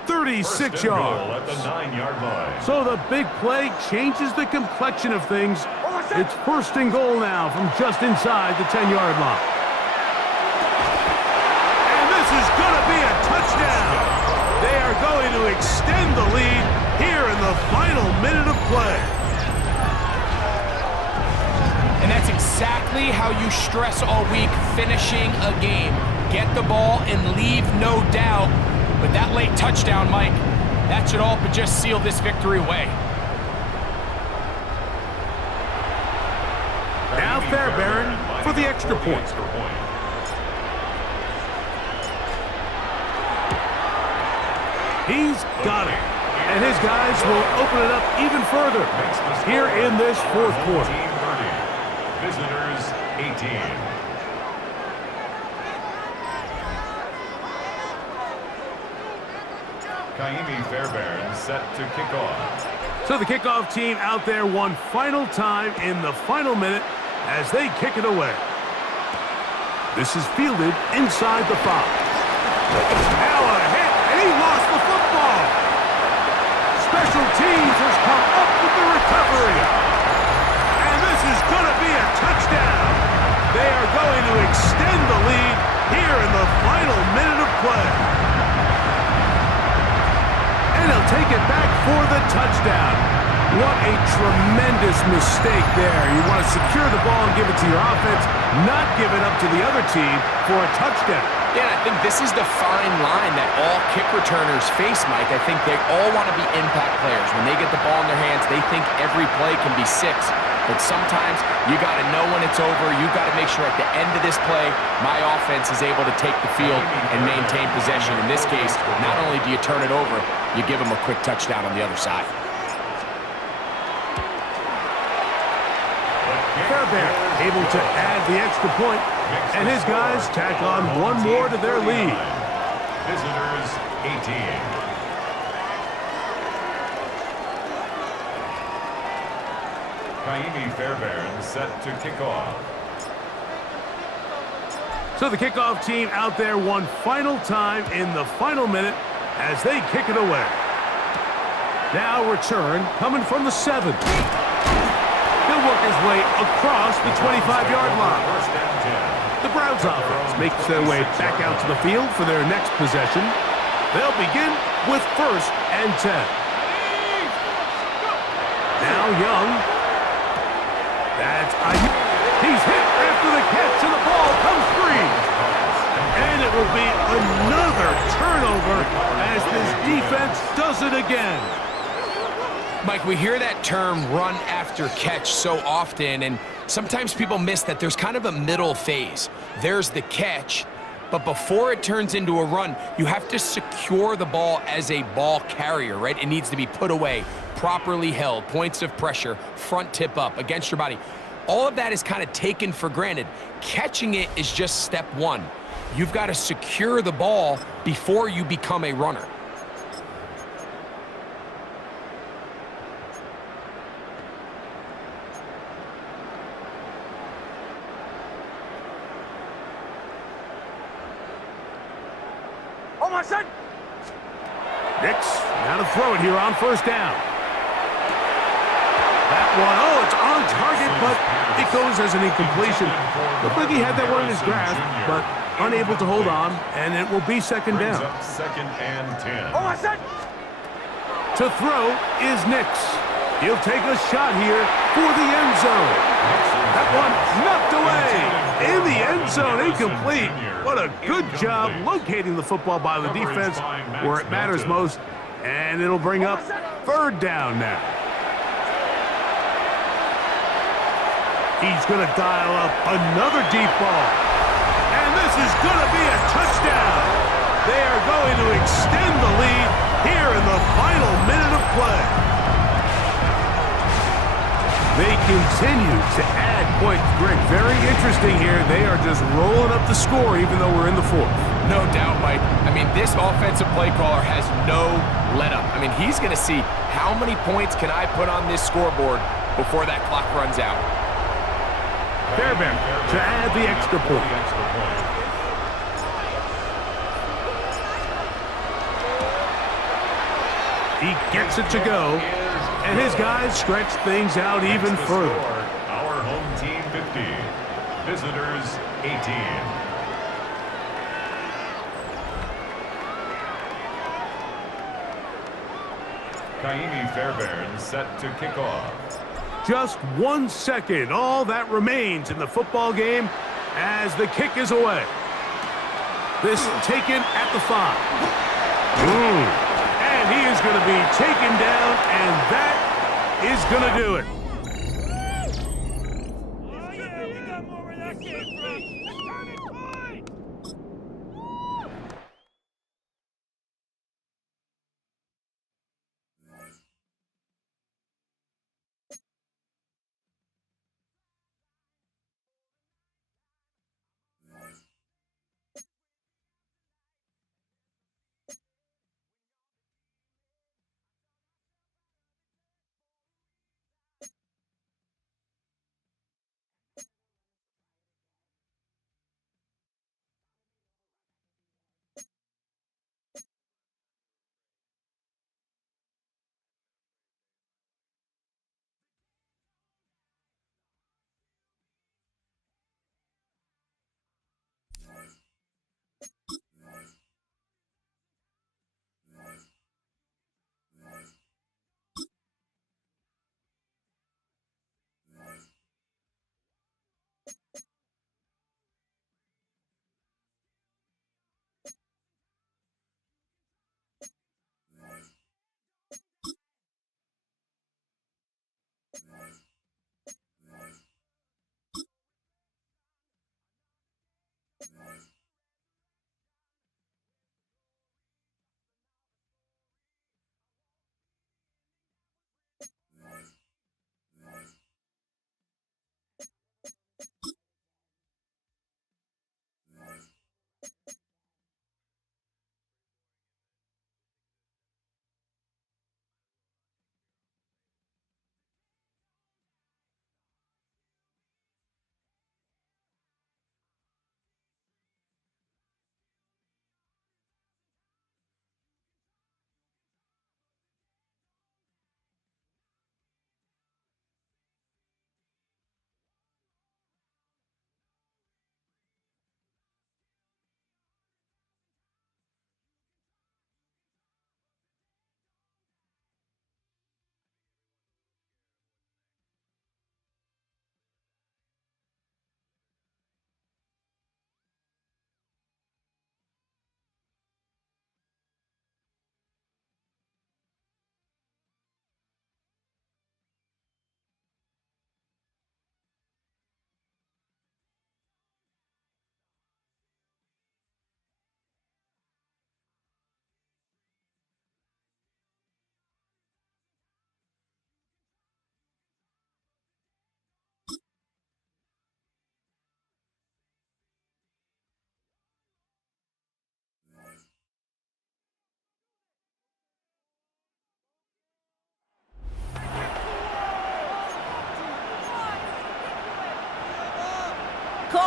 36 yards. At the 9-yard line. So the big play changes the complexion of things. It's 1st and goal now from just inside the 10-yard line. And this is going to be a touchdown. They are going to extend the lead here in the final minute of play. And that's exactly how you stress all week finishing a game. Get the ball and leave no doubt. But that late touchdown, Mike, that should all but just seal this victory away. Now Fairbairn for the extra point. He's got it. And his guys will open it up even further here in this 4th quarter. Visitors 18. Kaimi Fairbairn set to kick off. So the kickoff team out there one final time in the final minute as they kick it away. This is fielded inside the 5. Now a hit, and he lost the football. Special teams has come up with the recovery. And this is going to be a touchdown. They are going to extend the lead here in the final minute of play. And he'll take it back for the touchdown. What a tremendous mistake there. You want to secure the ball and give it to your offense, not give it up to the other team for a touchdown. Yeah, I think this is the fine line that all kick returners face, Mike. I think they all want to be impact players. When they get the ball in their hands, they think every play can be 6. But sometimes you got to know when it's over. You got to make sure at the end of this play, my offense is able to take the field and maintain possession. In this case, not only do you turn it over, you give them a quick touchdown on the other side. Fairbairn able to add the extra point, and his guys tack on one more to their lead. Visitors 18. Kaimi Fairbairn set to kick off. So the kickoff team out there one final time in the final minute as they kick it away. Now return coming from the 7. He'll work his way across the 25-yard line. First and 10. The Browns offense makes their way back out to the field for their next possession. They'll begin with first and 10. Now Young. That's he's hit after the catch, and the ball comes free. And it will be another turnover as this defense does it again. Mike, we hear that term run after catch so often, and sometimes people miss that there's kind of a middle phase. There's the catch, but before it turns into a run, you have to secure the ball as a ball carrier, right? It needs to be put away, properly held, points of pressure, front tip up against your body. All of that is kind of taken for granted. Catching it is just step one. You've got to secure the ball before you become a runner. Oh, my son! Nix, now to throw it here on first down. That one, oh, it's on target, but it goes as an incompletion. Looked like he had that one in his grasp, but unable to hold on, and it will be second down. Second and 10. Oh, my son! To throw is Nix. He'll take a shot here for the end zone. That one knocked away. In the end zone, incomplete. What a good job locating the football by the defense where it matters most. And it'll bring up third down now. He's going to dial up another deep ball. And this is going to be a touchdown. They are going to extend the lead here in the final minute of play. They continue to add points. Greg, very interesting here. They are just rolling up the score even though we're in the fourth. No doubt, Mike. I mean, this offensive play caller has no let-up. I mean, he's going to see how many points can I put on this scoreboard before that clock runs out. Fairbairn to add the extra point. He gets it to go, and his guys stretch things out even further. Our home team 50, visitors 18. Kaimi Fairbairn set to kick off. Just 1 second, all that remains in the football game as the kick is away. This taken at the 5. And he is going to be taken down, and that is going to do it. Oh, yeah, we got more where that came from. Turning point!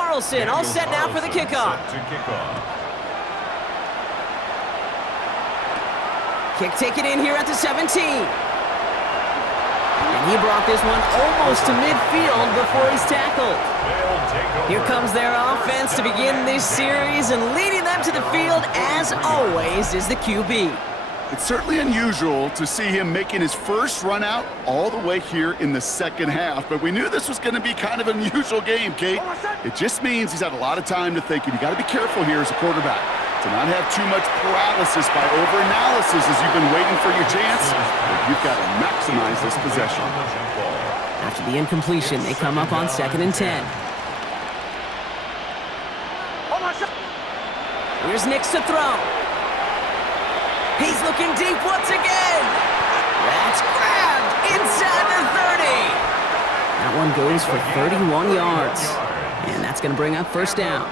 Carlson, all set now for the kickoff. Kick taken in here at the 17. And he brought this one almost to midfield before he's tackled. Here comes their offense to begin this series, and leading them to the field, as always, is the QB. It's certainly unusual to see him making his first run out all the way here in the second half, but we knew this was going to be kind of an unusual game, Kate. It just means he's had a lot of time to think, and you got to be careful here as a quarterback to not have too much paralysis by overanalysis as you've been waiting for your chance. But you've got to maximize this possession. After the incompletion, they come up on 2nd and 10. Here's Nix to throw. He's looking deep once again. That's grabbed inside the 30. That one goes for 31 yards. And that's going to bring up first down.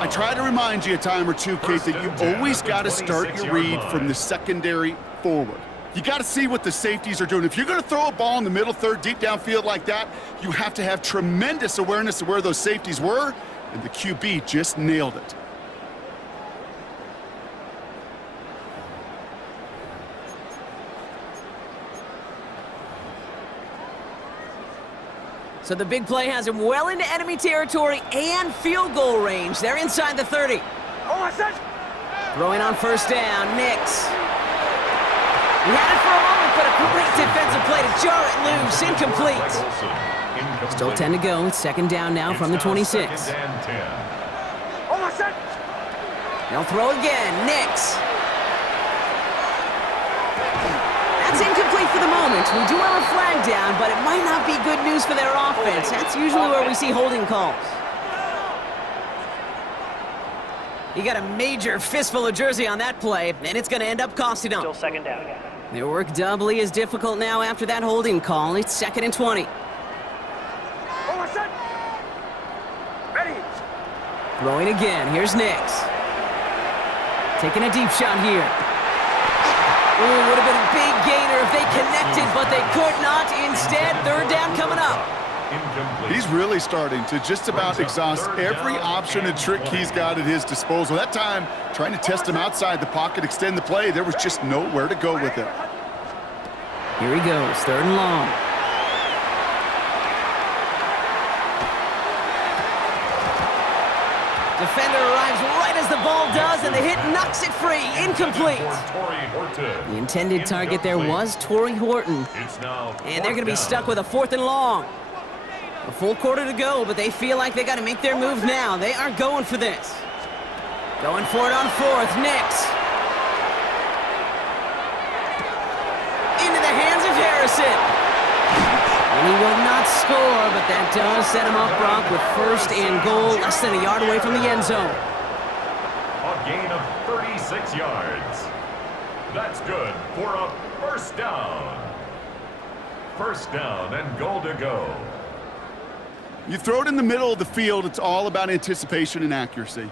I try to remind you a time or two, Kate, that you always got to start your read from the secondary forward. You got to see what the safeties are doing. If you're going to throw a ball in the middle third, deep downfield like that, you have to have tremendous awareness of where those safeties were, and the QB just nailed it. So the big play has him well into enemy territory and field goal range. They're inside the 30. Throwing on first down, Nix. He had it for a moment, but a great defensive play to jar it loose. Incomplete. Still 10 to go. It's 2nd down now from the 26. They'll throw again, Nix. That's incomplete for the moment. We do have a flag down, but it might not be good news for their offense. That's usually where we see holding calls. You got a major fistful of jersey on that play, and it's going to end up costing them. Still 2nd down. Their work doubly is difficult now after that holding call. It's 2nd and 20. Ready. Throwing again. Here's Nix. Taking a deep shot here. Ooh, would have been a big gainer if they connected, but they could not. Instead, 3rd down coming up. He's really starting to just about exhaust every option and trick he's got at his disposal. That time, trying to test him outside the pocket, extend the play, there was just nowhere to go with it. Here he goes, 3rd and long. Defender arrives right as the ball does, and the hit knocks it free. Incomplete. The intended target there was Torrey Horton. And they're going to be stuck with a 4th and long. A full quarter to go, but they feel like they got to make their move now. They are going for this. Going for it on 4th, Nix. Into the hands of Harrison. And he will not score, but that does set him up, Brock, with 1st and goal, less than a yard away from the end zone. A gain of 36 yards. That's good for a 1st down. 1st down and goal to go. You throw it in the middle of the field, it's all about anticipation and accuracy.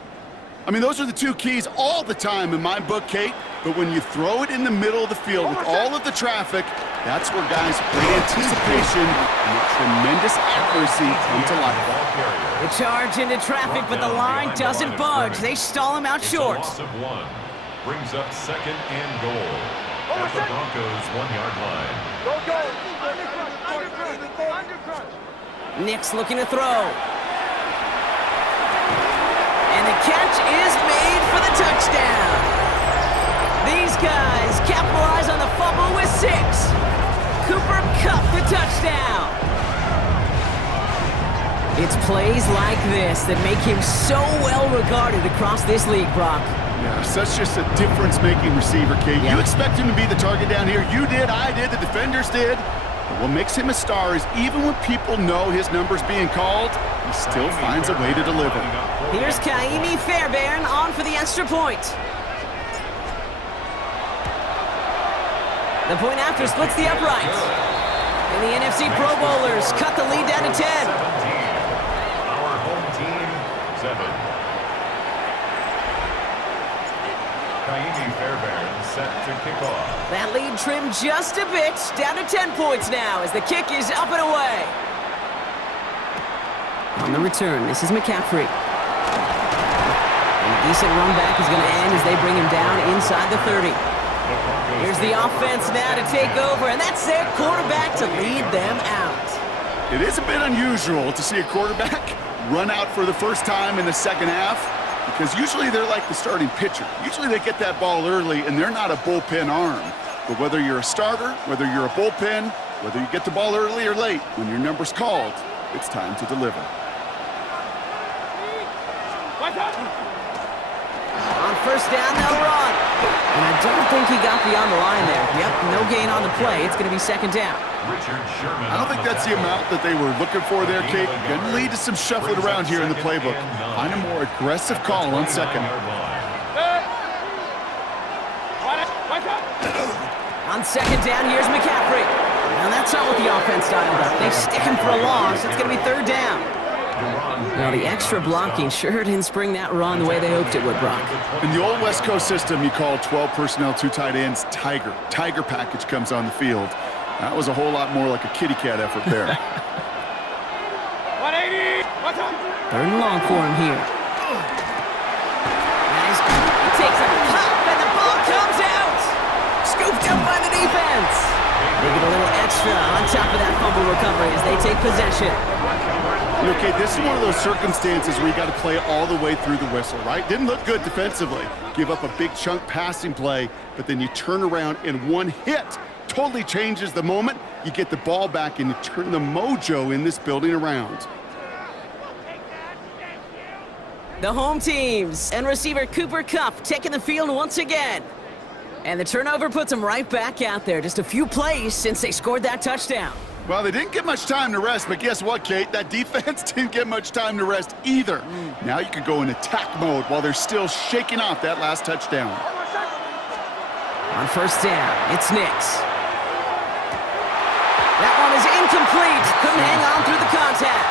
I mean, those are the two keys all the time in my book, Kate. But when you throw it in the middle of the field with all of the traffic, that's where guys' great anticipation and tremendous accuracy come to life. The charge into traffic, but the line doesn't budge. They stall him out short. Loss of 1 brings up 2nd and goal at the Broncos' 1-yard line. Nix looking to throw. And the catch is made for the touchdown. These guys capitalize on the fumble with 6. Cooper Kupp the touchdown. It's plays like this that make him so well regarded across this league, Brock. Yeah, such just a difference-making receiver, Kate. You expect him to be the target down here. You did, I did, the defenders did. But what makes him a star is even when people know his number's being called, he still finds a way to deliver. Here's Kaimi Fairbairn on for the extra point. The point after splits the upright. And the NFC Pro Bowlers cut the lead down to 10. Our home team, 7. Kaimi Fairbairn set to kick off. That lead trimmed just a bit, down to 10 points now as the kick is up and away. On the return, this is McCaffrey. And a decent run back is going to end as they bring him down inside the 30. Here's the offense now to take over, and that's their quarterback to lead them out. It is a bit unusual to see a quarterback run out for the first time in the second half, because usually they're like the starting pitcher. Usually they get that ball early, and they're not a bullpen arm. But whether you're a starter, whether you're a bullpen, whether you get the ball early or late, when your number's called, it's time to deliver. On first down, they'll run. And I don't think he got beyond the line there. Yep, no gain on the play. It's going to be second down. I don't think that's the amount that they were looking for there, Kate. Going to lead to some shuffling around here in the playbook. Find a more aggressive call on second. On second down, here's McCaffrey. Now that's not what the offense dialed up. They stick him for a loss. It's going to be third down. Now the extra blocking sure didn't spring that run the way they hoped it would, Brock. In the old West Coast system, you call 12 personnel, 2 tight ends, Tiger. Tiger package comes on the field. That was a whole lot more like a kitty cat effort there. 180. Third and long for him here. Nice. He takes a pop, and the ball comes out. Scooped up by the defense. They get a little extra on top of that fumble recovery as they take possession. Okay, this is one of those circumstances where you got to play all the way through the whistle, right? Didn't look good defensively. Give up a big chunk passing play, but then you turn around and one hit totally changes the moment. You get the ball back and you turn the mojo in this building around. The home teams and receiver Cooper Kupp taking the field once again. And the turnover puts them right back out there. Just a few plays since they scored that touchdown. Well, they didn't get much time to rest, but guess what, Kate? That defense didn't get much time to rest either. Now you could go in attack mode while they're still shaking off that last touchdown. On first down, it's Nix. That one is incomplete. Couldn't hang on through the contact.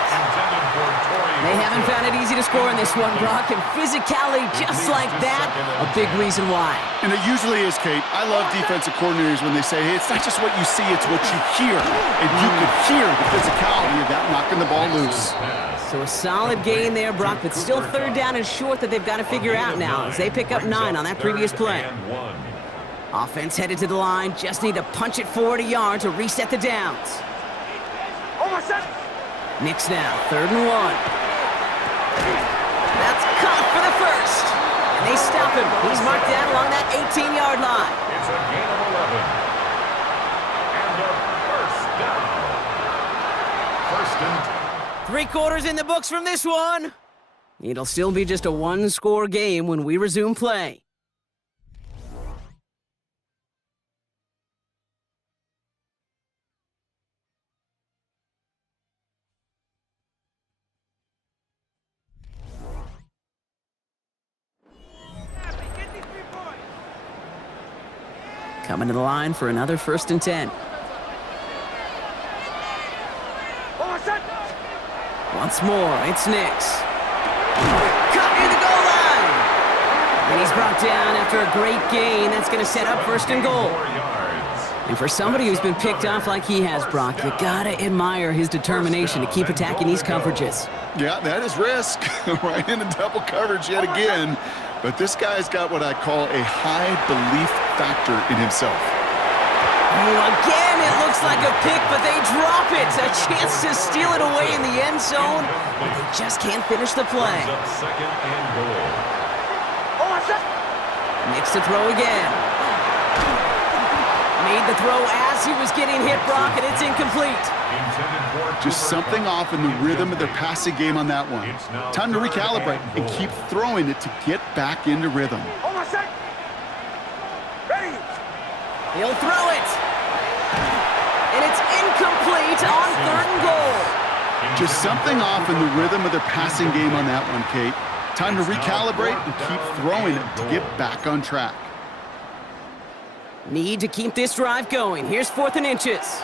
They haven't found it easy to score in this one, Brock, and physicality just like that, a big reason why. And it usually is, Kate. I love defensive coordinators when they say, hey, it's not just what you see, it's what you hear. And you could hear the physicality of that knocking the ball loose. So a solid gain there, Brock, but still third down and short that they've got to figure out now as they pick up 9 on that previous play. Offense headed to the line, just need to punch it forward a yard to reset the downs. Nix now, 3rd and 1. That's caught for the first. And they stop him. He's marked down along that 18-yard line. It's a gain of 11. And a first down. 3 quarters in the books from this one. It'll still be just a 1-score game when we resume play. Coming to the line for another 1st and 10. Once more, it's Nix. Caught near the goal line. And he's brought down after a great gain. That's going to set up 1st and goal. And for somebody who's been picked off like he has, Brock, you got to admire his determination to keep attacking these coverages. Yeah, that is risk. Right into double coverage yet again. But this guy's got what I call a high belief factor in himself. Oh, again, it looks like a pick, but they drop it. A chance to steal it away in the end zone, but they just can't finish the play. Second and goal. Nix to throw again. Made the throw as he was getting hit, Brock, and it's incomplete. Just something off in the rhythm of their passing game on that one. Time to recalibrate and keep throwing it to get back into rhythm. He'll throw it. And it's incomplete on 3rd and goal. Just something off in the rhythm of their passing game on that one, Kate. Time to recalibrate and keep throwing it to get back on track. Need to keep this drive going. Here's 4th and inches.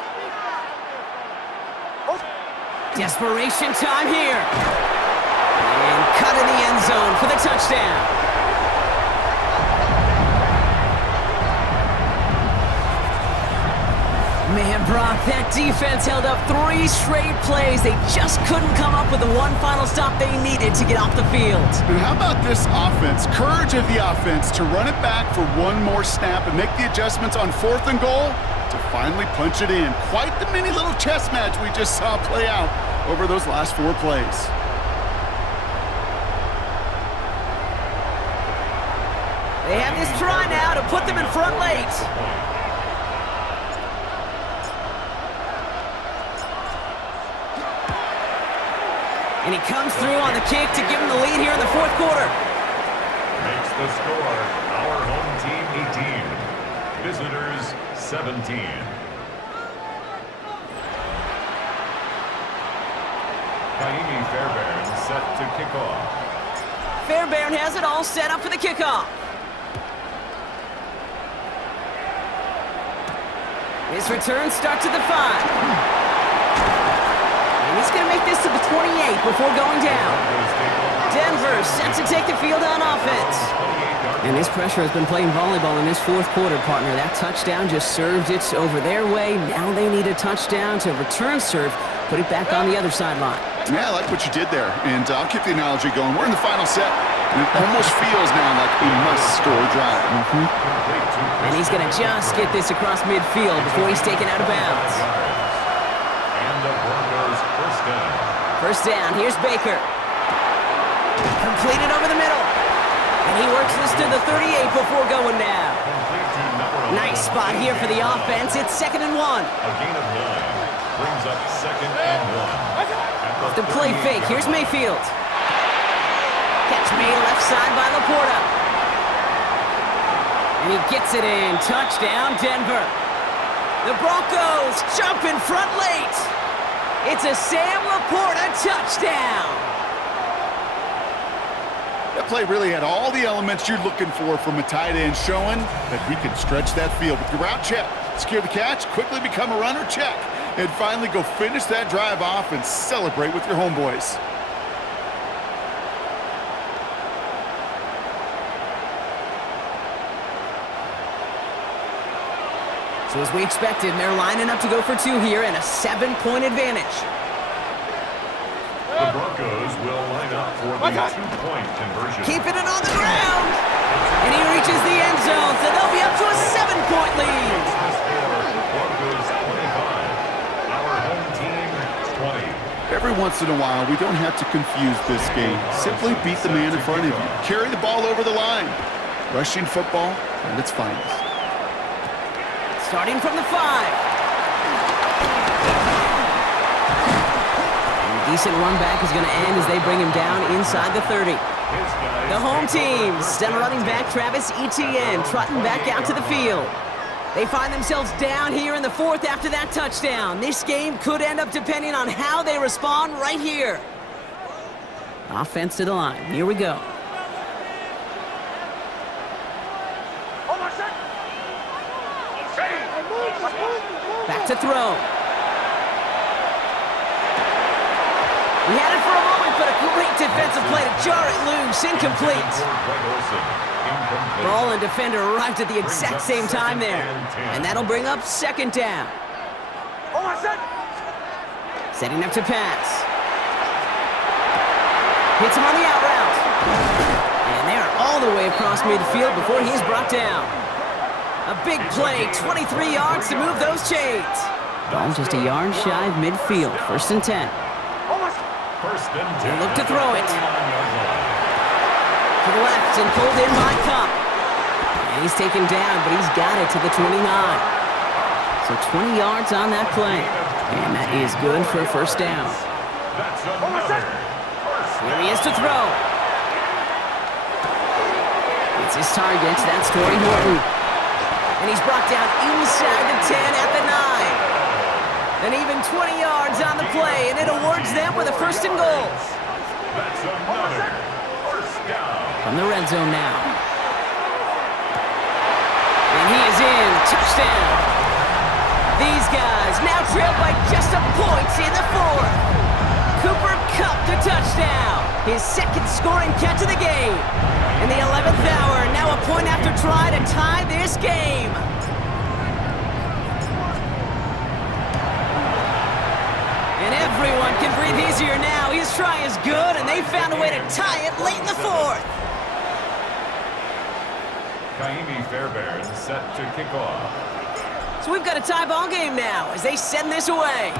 Desperation time here. And cut in the end zone for the touchdown. Man, Brock, that defense held up 3 straight plays. They just couldn't come up with the one final stop they needed to get off the field. And how about this offense? Courage of the offense to run it back for one more snap and make the adjustments on 4th and goal to finally punch it in. Quite the mini little chess match we just saw play out over those last 4 plays. They have this try now to put them in front late. And he comes through on the kick to give him the lead here in the 4th quarter. Makes the score our home team 18, visitors 17. Kaimi Fairbairn set to kick off. Fairbairn has it all set up for the kickoff. His return starts at the 5. And he's going to make this to the 28 before going down. Denver set to take the field on offense. And this pressure has been playing volleyball in this 4th quarter, partner. That touchdown just served it over their way. Now they need a touchdown to return serve, put it back on the other sideline. Yeah, I like what you did there. And I'll keep the analogy going. We're in the final set. And it almost feels now like a must-score drive. And he's going to just get this across midfield before he's taken out of bounds. And the Broncos first down. First down, here's Baker. Completed over the middle. And he works this to the 38 before going down. Nice spot here for the offense. It's 2nd and 1. A gain of 9 brings up 2nd and 1. The play fake, here's Mayfield. Catch made left side by Laporta. And he gets it in. Touchdown, Denver. The Broncos jump in front late. It's a Sam Laporta touchdown. That play really had all the elements you're looking for from a tight end, showing that he can stretch that field with your route check, secure the catch, quickly become a runner check, and finally go finish that drive off and celebrate with your homeboys. So as we expected, they're lining up to go for 2 here and a 7-point advantage. The Broncos will line up for the 2-point conversion. Keeping it on the ground. And he reaches the end zone, so they'll be up to a 7-point lead. Broncos 25, our home team 20. Every once in a while, we don't have to confuse this game. Simply beat the man in front of you. Carry the ball over the line. Rushing football at its finest. Starting from the 5. And a decent run back is going to end as they bring him down inside the 30. The home team, center running back Travis Etienne trotting back out to the field. They find themselves down here in the 4th after that touchdown. This game could end up depending on how they respond right here. Offense to the line. Here we go. Back to throw. He had it for a moment, but a great defensive play to jar it loose. Incomplete. Ball and defender arrived at the exact same time there. And that'll bring up 2nd down. Setting up to pass. Hits him on the out route. And they're all the way across midfield before he's brought down. A big play, 23 yards to move those chains. Ball just a yard shy of midfield, 1st and 10. They look to throw it. To the left and pulled in by Cup. And he's taken down, but he's got it to the 29. So 20 yards on that play. And that is good for a 1st down. Here he is to throw. It's his target, that's Torrey Horton. And he's brought down inside the 10 at the 9. And even 20 yards on the play, and it awards them with a 1st and goal. That's another 1st down. From the red zone now. And he is in. Touchdown. These guys now trail by just a point in the 4th. Cooper Kupp the touchdown. His 2nd scoring catch of the game. In the 11th hour, now a point after try to tie this game. breathe easier now. His try is good, and they found a way to tie it late in the fourth. Kaimi Fairbairn set to kick off. So we've got a tie ball game now as they send this away.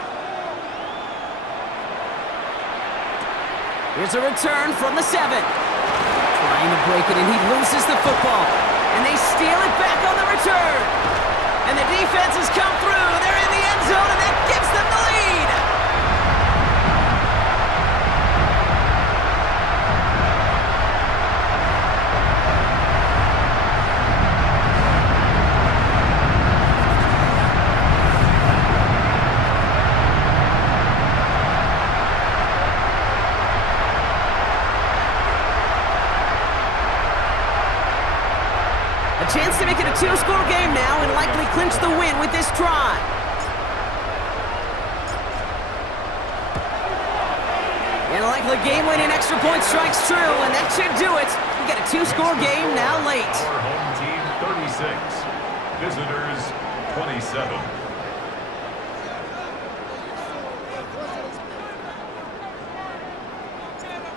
Here's a return from the 7. Trying to break it, and he loses the football. And they steal it back on the return. And the defense has come through. They're in the end zone, and that gives them the lead. Chance to make it a 2-score game now and likely clinch the win with this try. And a likely game-winning extra point strikes true, and that should do it. We got a 2-score game now late. Our home team 36, visitors 27.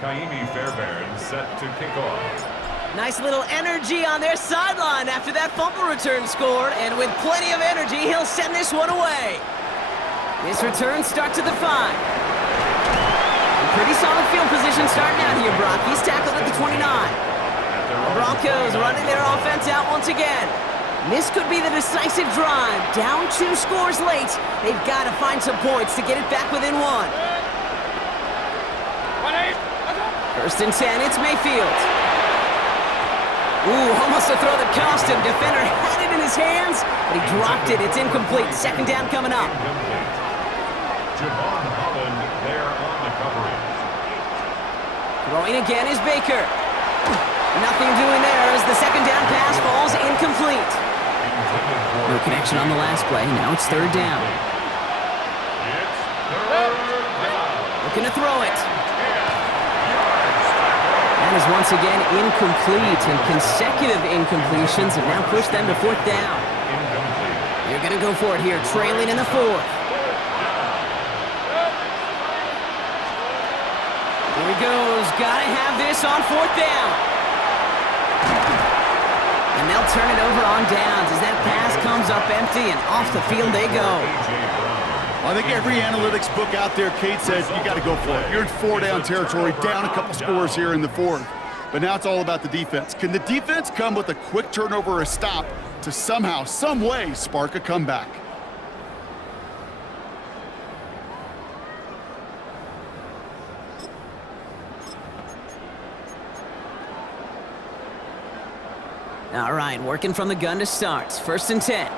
Kaimi Fairbairn set to kick off. Nice little energy on their sideline after that fumble return scored, and with plenty of energy, he'll send this one away. This return starts at the 5. Pretty solid field position starting out here, Brock. He's tackled at the 29. The Broncos running their offense out once again. This could be the decisive drive. Down 2 scores late. They've got to find some points to get it back within 1. First and 10, it's Mayfield. Ooh, almost a throw that cost him. Defender had it in his hands, but he dropped it. It's incomplete. Second down coming up. Javon Holland there on the coverage. Throwing again is Baker. Nothing doing there as the second down pass falls incomplete. No connection on the last play. Now it's third down. Looking to throw it. That is once again incomplete, and consecutive incompletions have now pushed them to fourth down. They're going to go for it here, trailing in the 4th. Here he goes. Got to have this on 4th down. And they'll turn it over on downs as that pass comes up empty, and off the field they go. I think every analytics book out there, Kate, says you got to go for it. You're in 4-down territory, down a couple scores here in the 4th. But now it's all about the defense. Can the defense come with a quick turnover or a stop to somehow, some way, spark a comeback? All right, working from the gun to start. First and 10.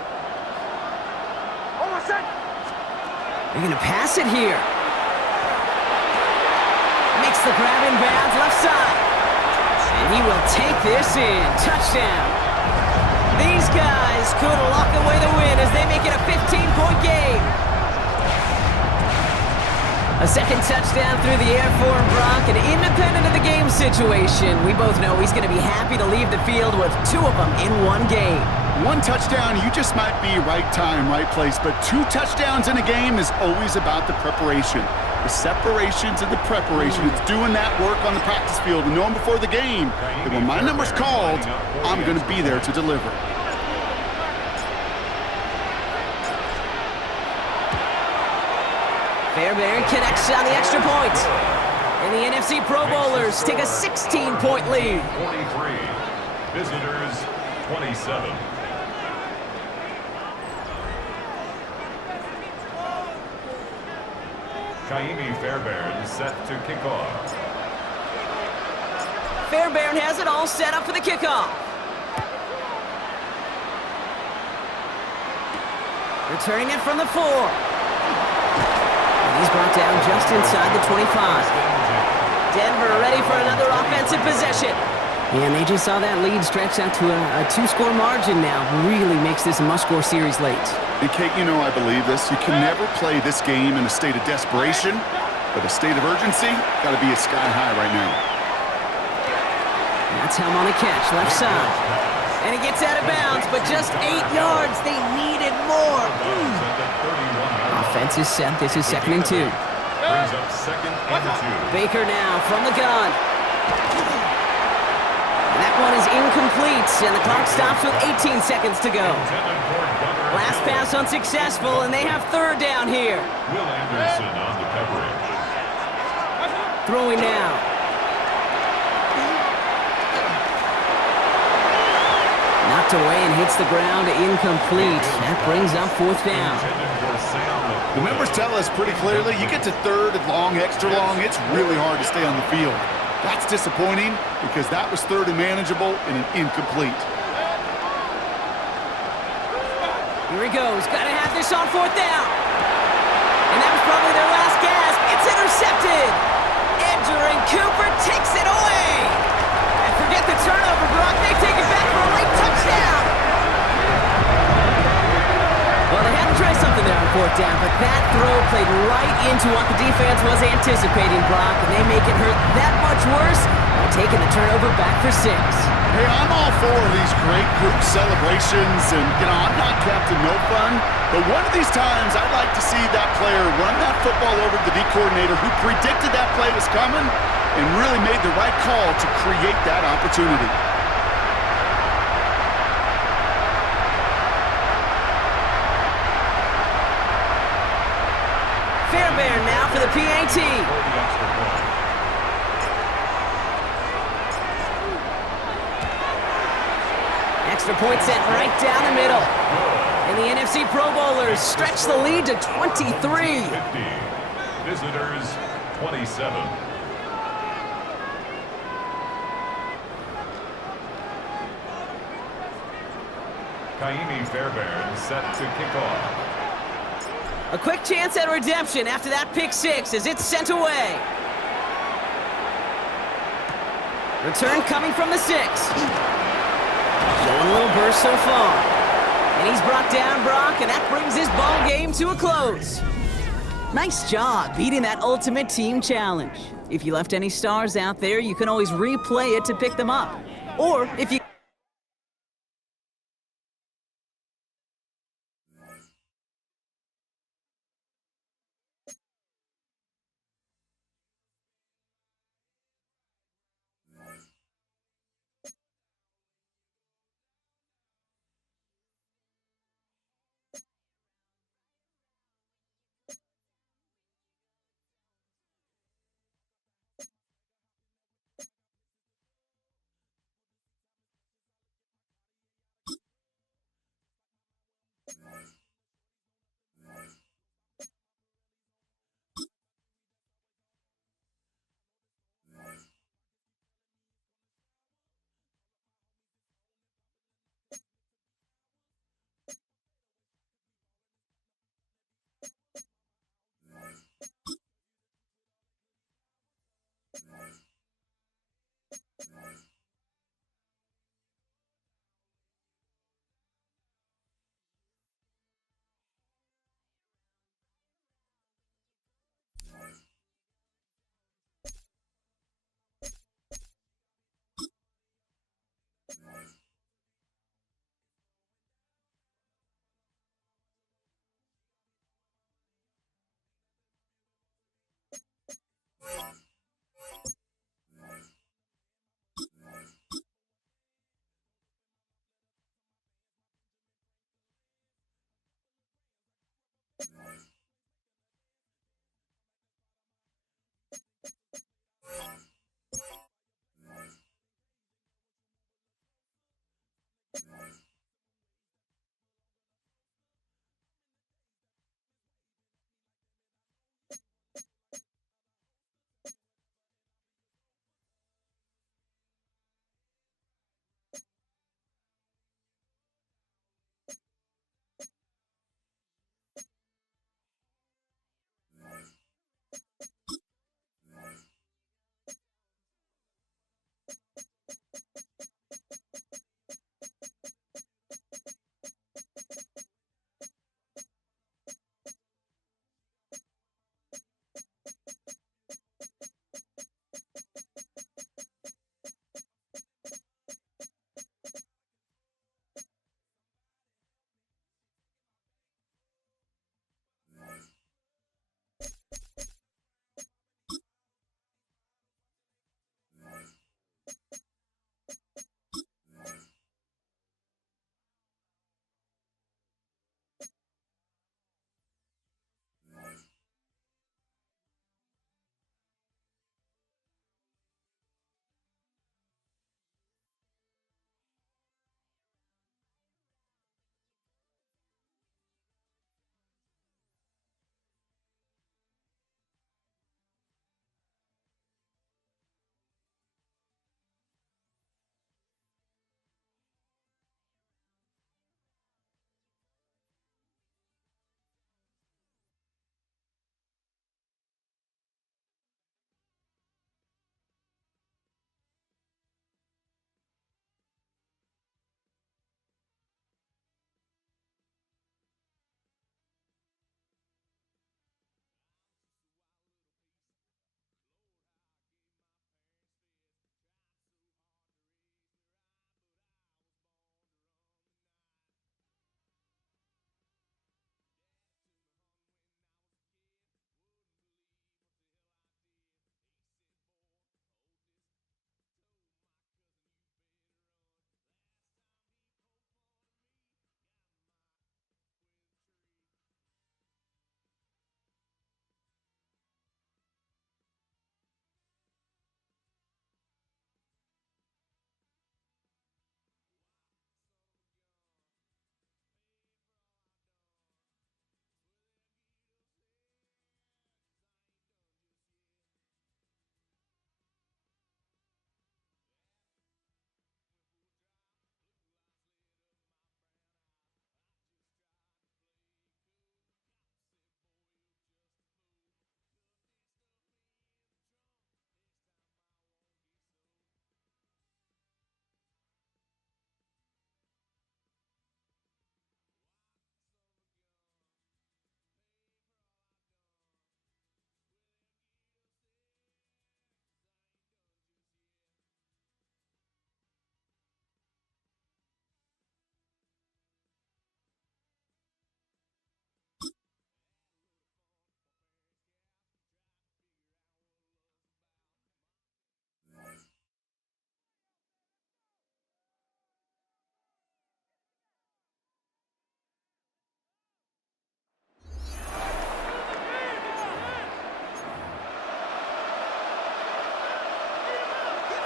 They're going to pass it here. Makes the grab in bounds left side. And he will take this in. Touchdown. These guys could lock away the win as they make it a 15-point game. A second touchdown through the air for him, Brock, and independent of the game situation, we both know he's going to be happy to leave the field with 2 of them in one game. 1 touchdown, you just might be right time, right place, but 2 touchdowns in a game is always about the preparation. The separations and the preparation. It's doing that work on the practice field and knowing before the game that when my number's called, I'm going to be there to deliver. Fairbairn connects on the extra point. And the NFC Pro Bowlers take a 16-point lead. 43, visitors 27. Kaimi Fairbairn set to kick off. Fairbairn has it all set up for the kickoff. Returning it from the 4. And he's brought down just inside the 25. Denver ready for another offensive possession. And they just saw that lead stretch out to a 2-score margin now. Really makes this a must-score series late. And Kate, you know I believe this. You can never play this game in a state of desperation, but a state of urgency got to be at sky high right now. That's him on a catch, left side. And he gets out of bounds, but just 8 yards. They needed more. Offense is set. This is 2nd and 2. Brings up 2nd and 2. Baker now from the gun. And that one is incomplete, and the clock stops with 18 seconds to go. Last pass unsuccessful, and they have 3rd down here. Will Anderson on the coverage. Throwing now. Knocked away and hits the ground, incomplete. That brings up 4th down. The numbers tell us pretty clearly, you get to 3rd and long, extra long, it's really hard to stay on the field. That's disappointing because that was 3rd and manageable and an incomplete. Here he goes. Got to have this on 4th down. And that was probably their last gasp. It's intercepted. Edgerrin Cooper takes it away. And forget the turnover, Brock. They take it back for a late touchdown. Well, they had to try something there on 4th down, but that throw played right into what the defense was anticipating, Brock, and they make it hurt that much worse by taking the turnover back for 6. Hey, I'm all for these great group celebrations, and, I'm not Captain No Fun, but one of these times I'd like to see that player run that football over to the D coordinator who predicted that play was coming and really made the right call to create that opportunity. Fairbairn now for the PAT. Extra point set right down the middle. And the NFC Pro Bowlers stretch the lead to 23. 50. Visitors, 27. Kaimi Fairbairn set to kick off. A quick chance at redemption after that pick 6 as it's sent away. Return coming from the 6. Showing a little burst so far. And he's brought down, Brock, and that brings this ball game to a close. Nice job beating that ultimate team challenge. If you left any stars out there, you can always replay it to pick them up. Or if you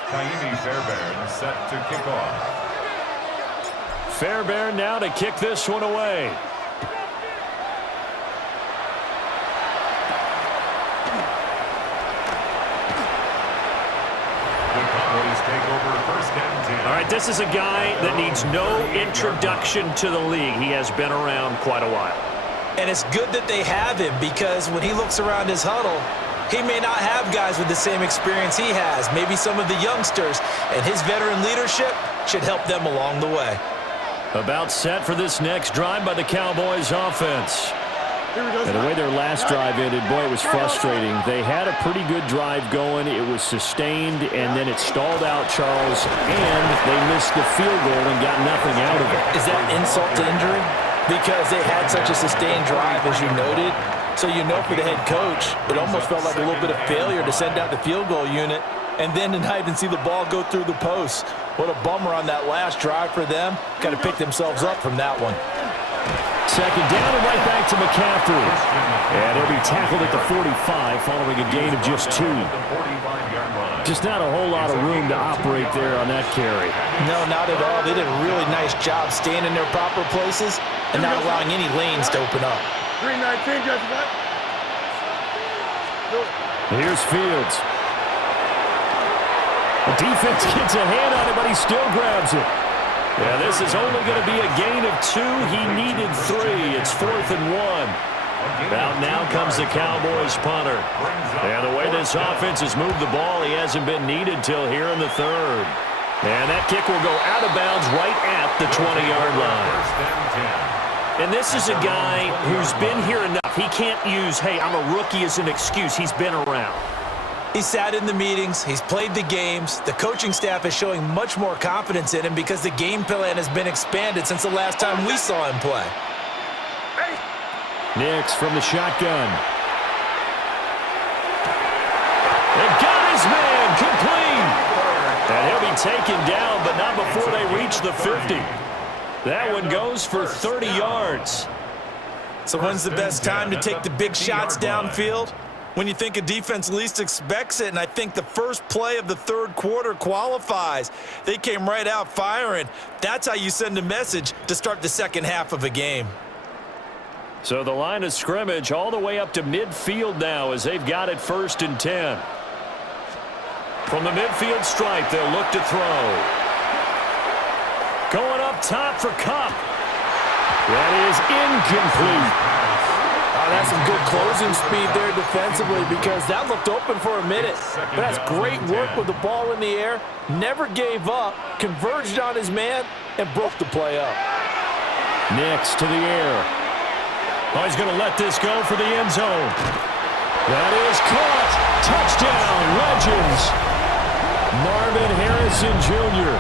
Taimi Fairbairn set to kick off. Fairbairn now to kick this one away. The Cowboys take over first and 10. All right, this is a guy that needs no introduction to the league. He has been around quite a while. And it's good that they have him, because when he looks around his huddle, he may not have guys with the same experience he has, maybe some of the youngsters, and his veteran leadership should help them along the way. About set for this next drive by the Cowboys offense. And the way their last drive ended, boy, it was frustrating. They had a pretty good drive going. It was sustained, and then it stalled out, Charles, and they missed the field goal and got nothing out of it. Is that insult to injury? Because they had such a sustained drive, as you noted. So you know, for the head coach, it almost felt like a little bit of failure to send out the field goal unit and then tonight and see the ball go through the post. What a bummer on that last drive for them. Got to pick themselves up from that one. Second down and right back to McCaffrey. And he'll be tackled at the 45 following a gain of just 2. Just not a whole lot of room to operate there on that carry. No, not at all. They did a really nice job staying in their proper places and not allowing any lanes to open up. 319, just what? Here's Fields. The defense gets a hand on it, but he still grabs it. Yeah, this is only going to be a gain of 2. He needed 3. It's 4th and 1. Now comes the Cowboys punter. And the way this offense has moved the ball, he hasn't been needed till here in the 3rd. And that kick will go out of bounds right at the 20-yard line. And this is a guy who's been here enough. He can't use, hey, I'm a rookie as an excuse. He's been around. He sat in the meetings. He's played the games. The coaching staff is showing much more confidence in him because the game plan has been expanded since the last time we saw him play. Nix from the shotgun. And got his man complete. And he'll be taken down, but not before they reach the 50. That one goes for 30 yards. So when's the best time to take the big shots downfield? When you think a defense least expects it, and I think the first play of the 3rd quarter qualifies. They came right out firing. That's how you send a message to start the second half of a game. So the line of scrimmage all the way up to midfield now as they've got it 1st and 10. From the midfield stripe, they'll look to throw. Going up top for Kupp. That is incomplete. That's some good closing speed there defensively, because that looked open for a minute. But that's great work with the ball in the air. Never gave up, converged on his man, and broke the play up. Nix to the air. Oh, he's going to let this go for the end zone. That is caught. Touchdown, Legends. Marvin Harrison Jr.,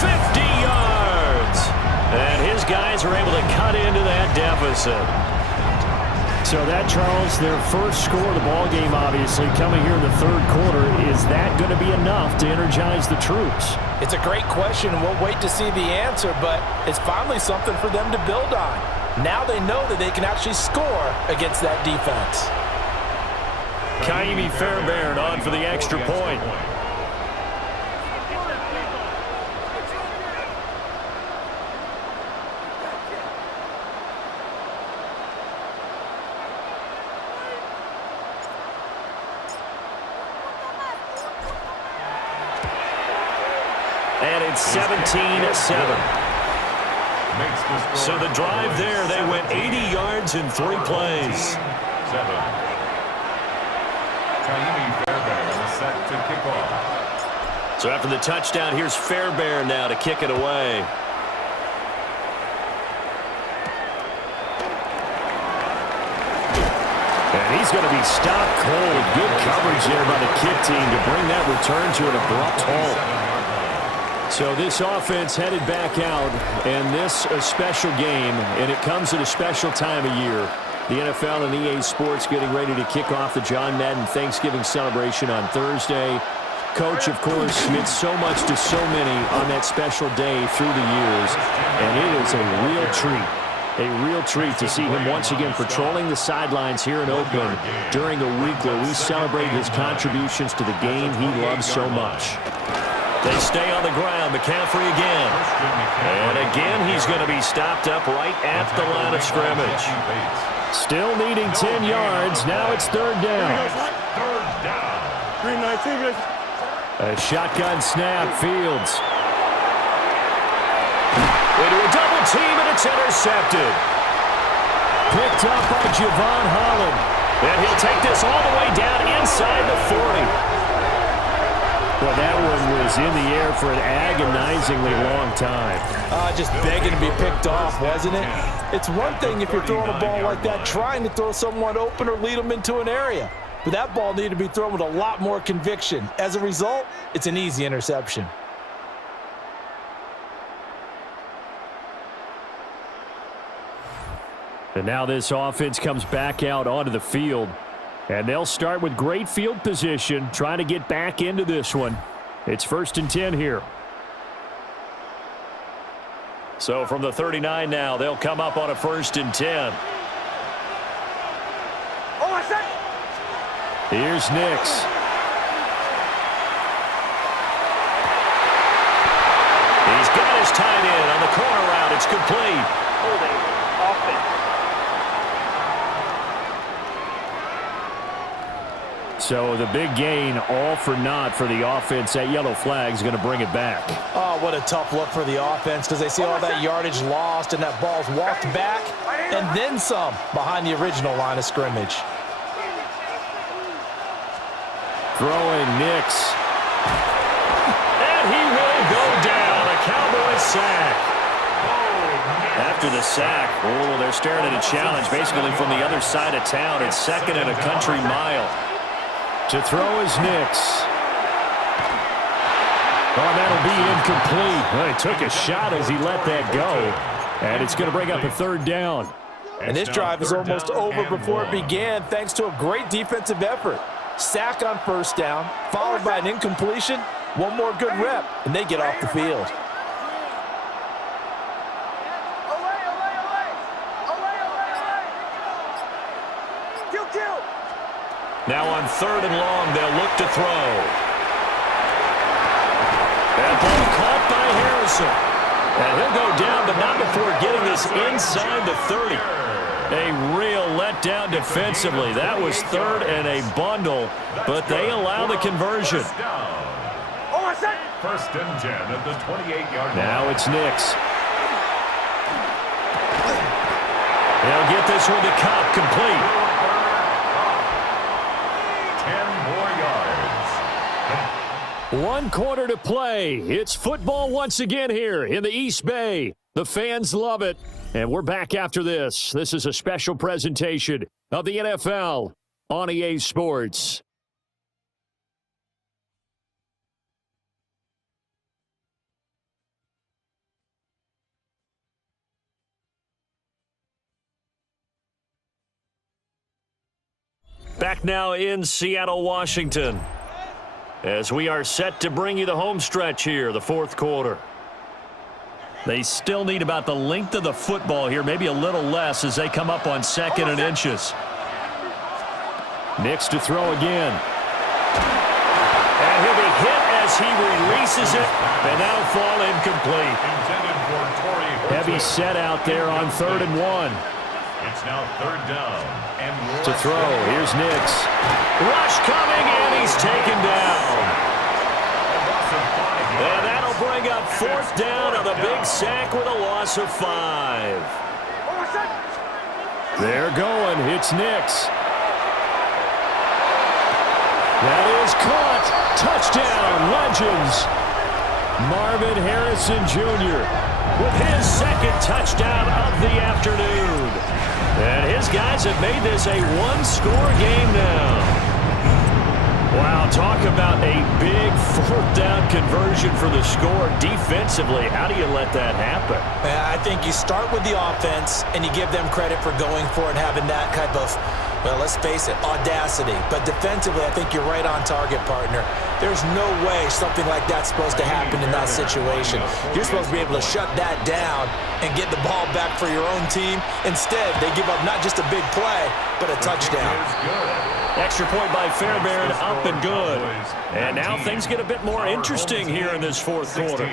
50 yards. And his guys are able to cut into that deficit. So that, Charles, their first score of the ball game, obviously, coming here in the 3rd quarter. Is that going to be enough to energize the troops? It's a great question. We'll wait to see the answer, but it's finally something for them to build on. Now they know that they can actually score against that defense. Taimi Fairbairn on for the extra point. And it's 17-7. So the drive there, they went 80 yards in 3 plays. Taimi Fairbairn set to kick off. So after the touchdown, here's Fairbairn now to kick it away. And he's going to be stopped cold. Good coverage there by the kick team to bring that return to an abrupt halt. So this offense headed back out, and this a special game, and it comes at a special time of year. The NFL and EA Sports getting ready to kick off the John Madden Thanksgiving celebration on Thursday. Coach, of course, meant so much to so many on that special day through the years, and it is a real treat to see him once again patrolling the sidelines here in Oakland during a week where we celebrate his contributions to the game he loves so much. They stay on the ground. McCaffrey again. And again, he's going to be stopped up right at the line of scrimmage. Still needing 10 yards. Now it's third down. A shotgun snap. Fields. Into a double team, and it's intercepted. Picked up by Javon Holland. And he'll take this all the way down inside the 40. Well, that one was in the air for an agonizingly long time. Just begging to be picked off, wasn't it? It's one thing if you're throwing a ball like that, trying to throw someone open or lead them into an area. But that ball needed to be thrown with a lot more conviction. As a result, it's an easy interception. And now this offense comes back out onto the field. And they'll start with great field position, trying to get back into this one. It's 1st and 10 here. So from the 39 now, they'll come up on a 1st and 10. Here's Nix. He's got his tight end on the corner route. It's complete. Holding offense. So the big gain, all for naught for the offense. That yellow flag is going to bring it back. Oh, what a tough look for the offense because they see all that yardage lost and that ball's walked back and then some behind the original line of scrimmage. Throwing Nix. And he will go down. A Cowboy sack. After the sack, they're staring at a challenge basically from the other side of town. It's 2nd and a country mile. To throw is Nix. Oh, that'll be incomplete. Well, he took a shot as he let that go. And it's going to bring up a 3rd down. And this drive is almost over before it began thanks to a great defensive effort. Sack on 1st down, followed by an incompletion. One more good rep, and they get off the field. Now on 3rd and long, they'll look to throw. That ball caught by Harrison. And he'll go down, but not before getting this inside the 30. A real letdown defensively. That was 3rd and a bundle, but they allow the conversion. 1st and 10 at the 28-yard line. Now it's Nix. They'll get this one to Cobb, complete. 10 more yards. 1 quarter to play. It's football once again here in the East Bay. The fans love it. And we're back after this. This is a special presentation of the NFL on EA Sports. Back now in Seattle, Washington, as we are set to bring you the home stretch here, the 4th quarter. They still need about the length of the football here, maybe a little less as they come up on 2nd and inches. Nix to throw again. And he'll be hit as he releases it, and that'll fall incomplete. Heavy set out there on 3rd and 1. It's now 3rd down. And to throw, here's Nix. Rush coming, and he's taken down. And that'll bring up 4th down on the big sack with a loss of 5. They're going. It's Nix. That is caught. Touchdown, Legends. Marvin Harrison Jr. with his 2nd touchdown of the afternoon. And his guys have made this a 1-score game now. Wow, talk about a big 4th down conversion for the score. Defensively, how do you let that happen? I think you start with the offense, and you give them credit for going for it and having that type of, well, let's face it, audacity. But defensively, I think you're right on target, partner. There's no way something like that's supposed to happen in that situation. You're supposed to be able to shut that down and get the ball back for your own team. Instead, they give up not just a big play, but a touchdown. Extra point by Fairbairn, up and good. And now things get a bit more interesting here in this fourth quarter.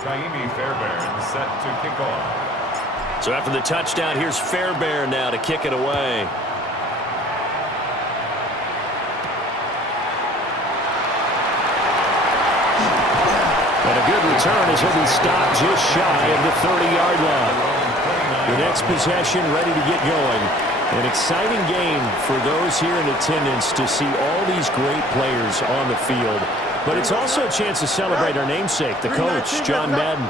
Taimi Fairbairn set to kick off. So after the touchdown, here's Fairbairn now to kick it away. And a good return as he'll be stopped just shy of the 30-yard line. The next possession ready to get going. An exciting game for those here in attendance to see all these great players on the field. But it's also a chance to celebrate our namesake, the coach, John Madden.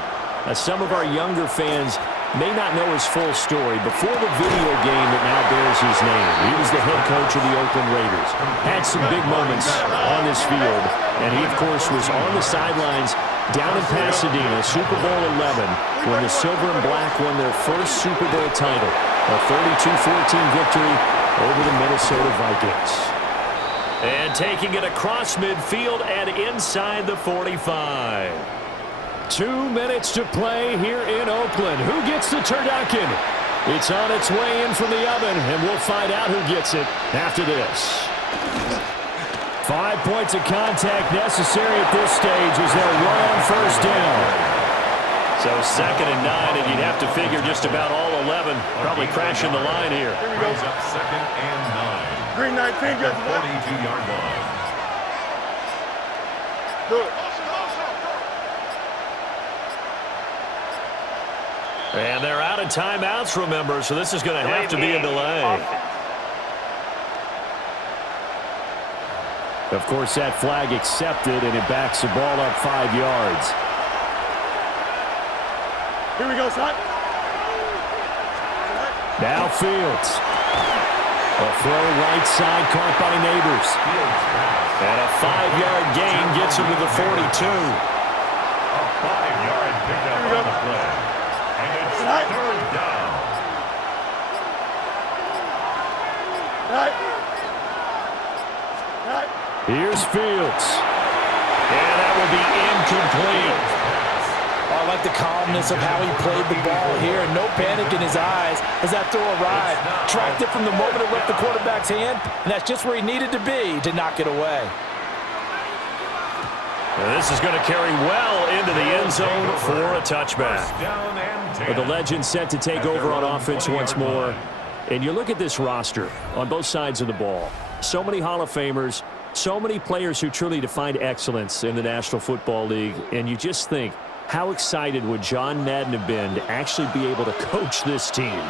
Some of our younger fans may not know his full story. Before the video game that now bears his name, he was the head coach of the Oakland Raiders. Had some big moments on this field. And he, of course, was on the sidelines down in Pasadena, Super Bowl 11, when the Silver and Black won their first Super Bowl title, a 32-14 victory over the Minnesota Vikings. And taking it across midfield and inside the 45. 2 minutes to play here in Oakland. Who gets the turducken? It's on its way in from the oven, and we'll find out who gets it after this. 5 points of contact necessary at this stage as they'll run on first down. So 2nd and 9, and you'd have to figure just about all 11 probably crashing the line here. Brings up 2nd and 9. Green 19, The 42-yard line. Do it. And they're out of timeouts, remember, so this is going to have to be a delay. Of course, that flag accepted, and it backs the ball up 5 yards. Here we go, son. Now Fields. A throw right side caught by Neighbors. And a 5-yard gain gets him to the 42. A 5-yard pickup on the play. And it's 3rd down. Here's Fields. And that will be incomplete. I like the calmness of how he played the ball here, and no panic in his eyes as that throw arrived. Tracked it from the moment it left the quarterback's hand, and that's just where he needed to be to knock it away. And this is going to carry well into the end zone for a touchback. But the legend set to take over on offense once more. And you look at this roster on both sides of the ball. So many Hall of Famers, so many players who truly define excellence in the National Football League. And you just think, how excited would John Madden have been to actually be able to coach this team?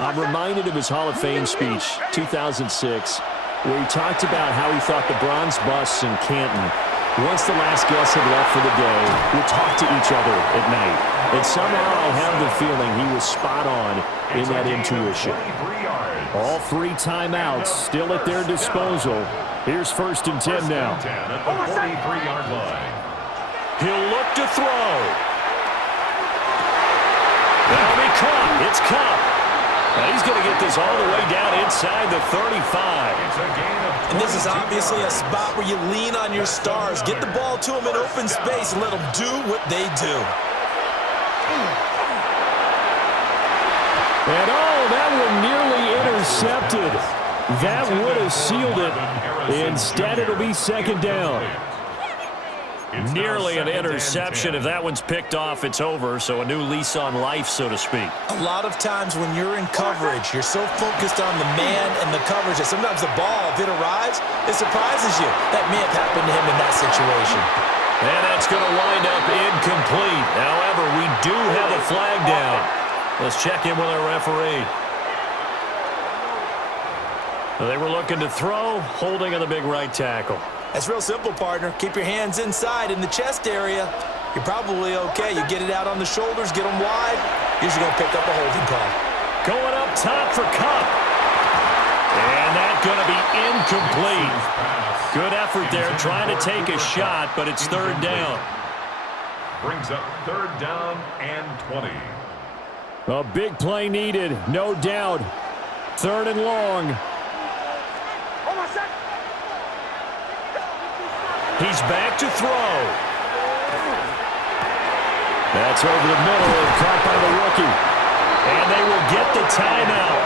I'm reminded of his Hall of Fame speech, 2006, where he talked about how he thought the bronze busts in Canton, once the last guests had left for the day, would talk to each other at night. And somehow I have the feeling he was spot on in that intuition. All 3 timeouts still at their disposal. Here's 1st and 10 now. At the 43-yard line. He'll look to throw. That'll be caught. It's caught. Now he's going to get this all the way down inside the 35. And this is obviously a spot where you lean on your stars. Get the ball to them in open space and let them do what they do. And that one nearly intercepted. That would have sealed it. Instead, it'll be 2nd down. Nearly an interception. If that one's picked off, it's over. So a new lease on life, so to speak. A lot of times when you're in coverage, you're so focused on the man and the coverage that sometimes the ball, if it arrives, it surprises you. That may have happened to him in that situation. And that's going to wind up incomplete. However, we do have a flag down. Let's check in with our referee. They were looking to throw, holding on the big right tackle. That's real simple, partner. Keep your hands inside in the chest area. You're probably okay. You get it out on the shoulders, get them wide. Usually going to pick up a holding call. Going up top for Cup. And that's going to be incomplete. Good effort there, trying to take a shot, but it's 3rd down. Brings up 3rd down and 20. A big play needed, no doubt. 3rd and long. He's back to throw. That's over the middle and caught by the rookie. And they will get the timeout.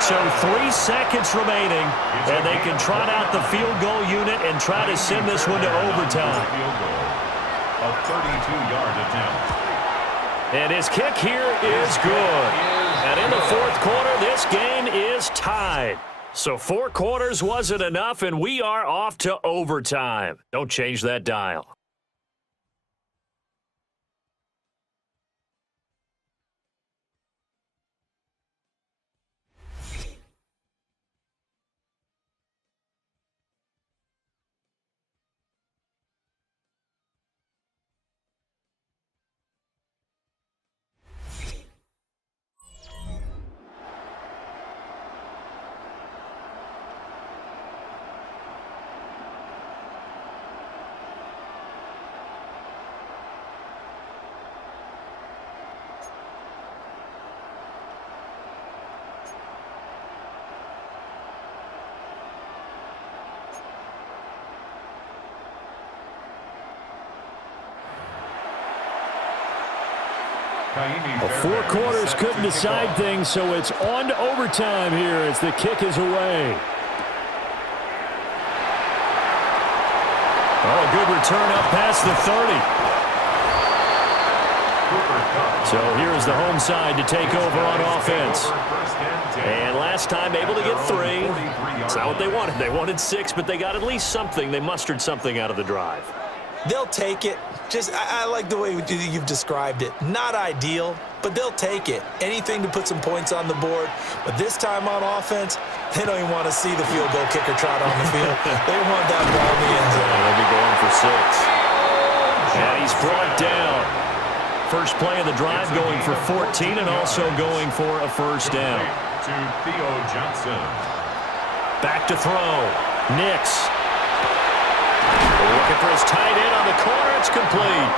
So 3 seconds remaining, and they can trot out the field goal unit and try to send this one to overtime. A 32-yard attempt. And his kick here is good. And in the fourth quarter, this game is tied. So 4 quarters wasn't enough, and we are off to overtime. Don't change that dial. Well, 4 quarters couldn't decide things, so it's on to overtime here as the kick is away. Oh, a good return up past the 30. So here is the home side to take over on offense. And last time able to get 3. It's not what they wanted. They wanted 6, but they got at least something. They mustered something out of the drive. They'll take it. I like the way you've described it. Not ideal, but they'll take it. Anything to put some points on the board. But this time on offense, they don't even want to see the field goal kicker trot on the field. They want that ball in the end zone. They'll be going for 6. And he's brought down. First play of the drive going for 14 and also going for a first down. To Theo Johnson. Back to throw. Nix. Looking for his tight end on the corner. It's complete.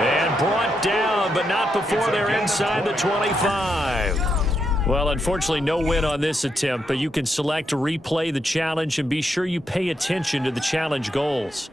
And brought down, but not before they're inside the 25. Well, unfortunately, no win on this attempt, but you can select to replay the challenge and be sure you pay attention to the challenge goals.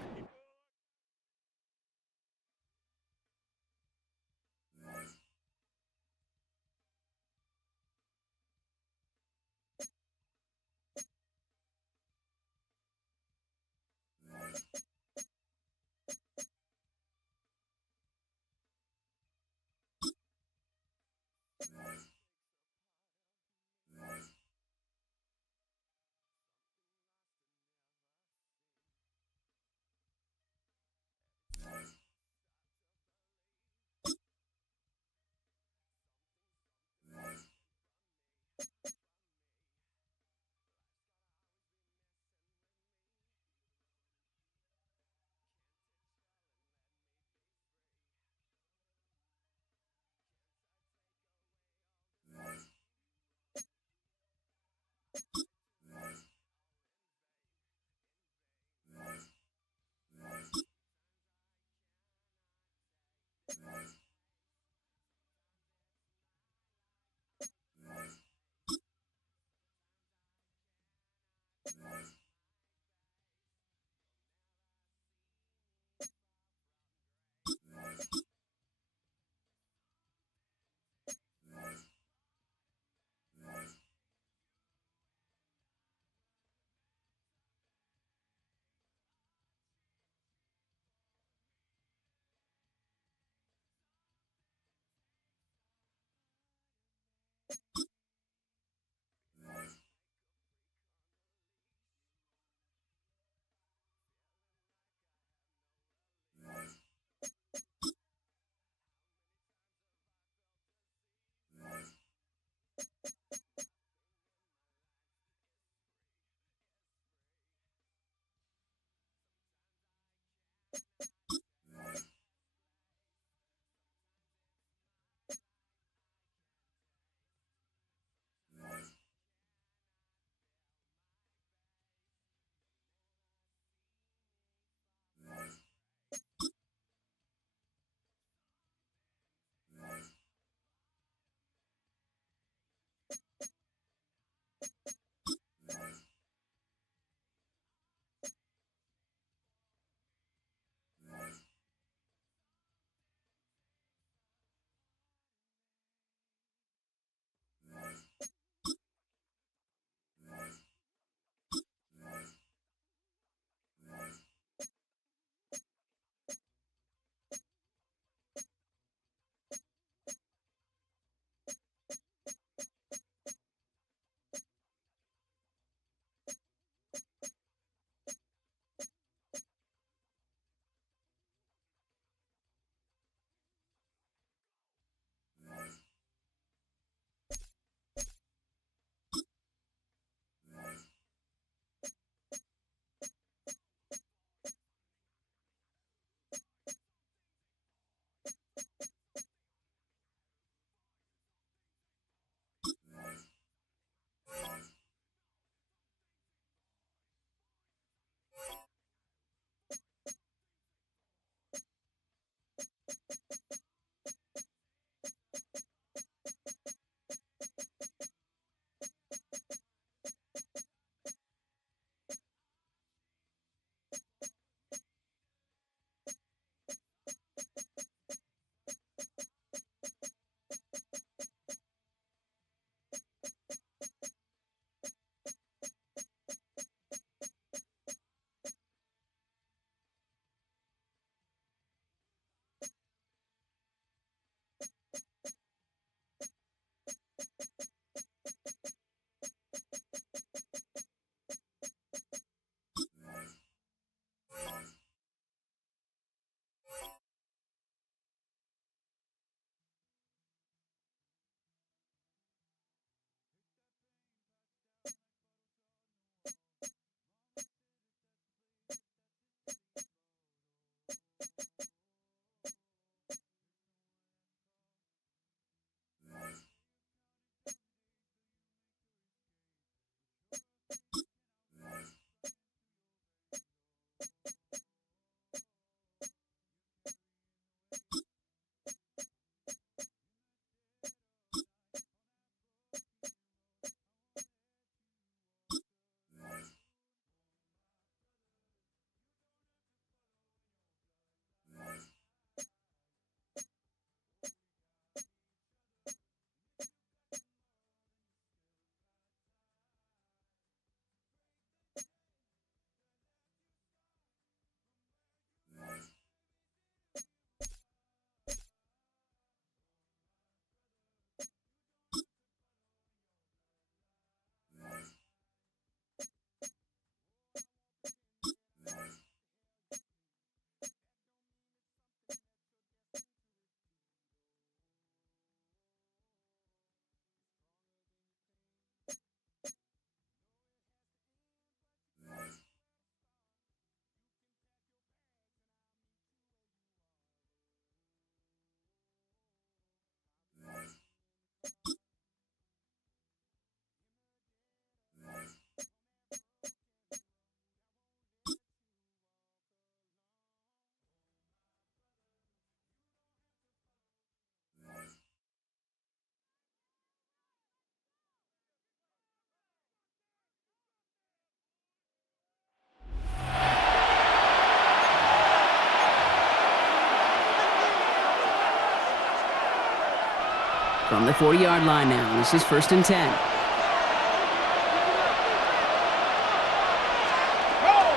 From the 40-yard line now. This is 1st and 10.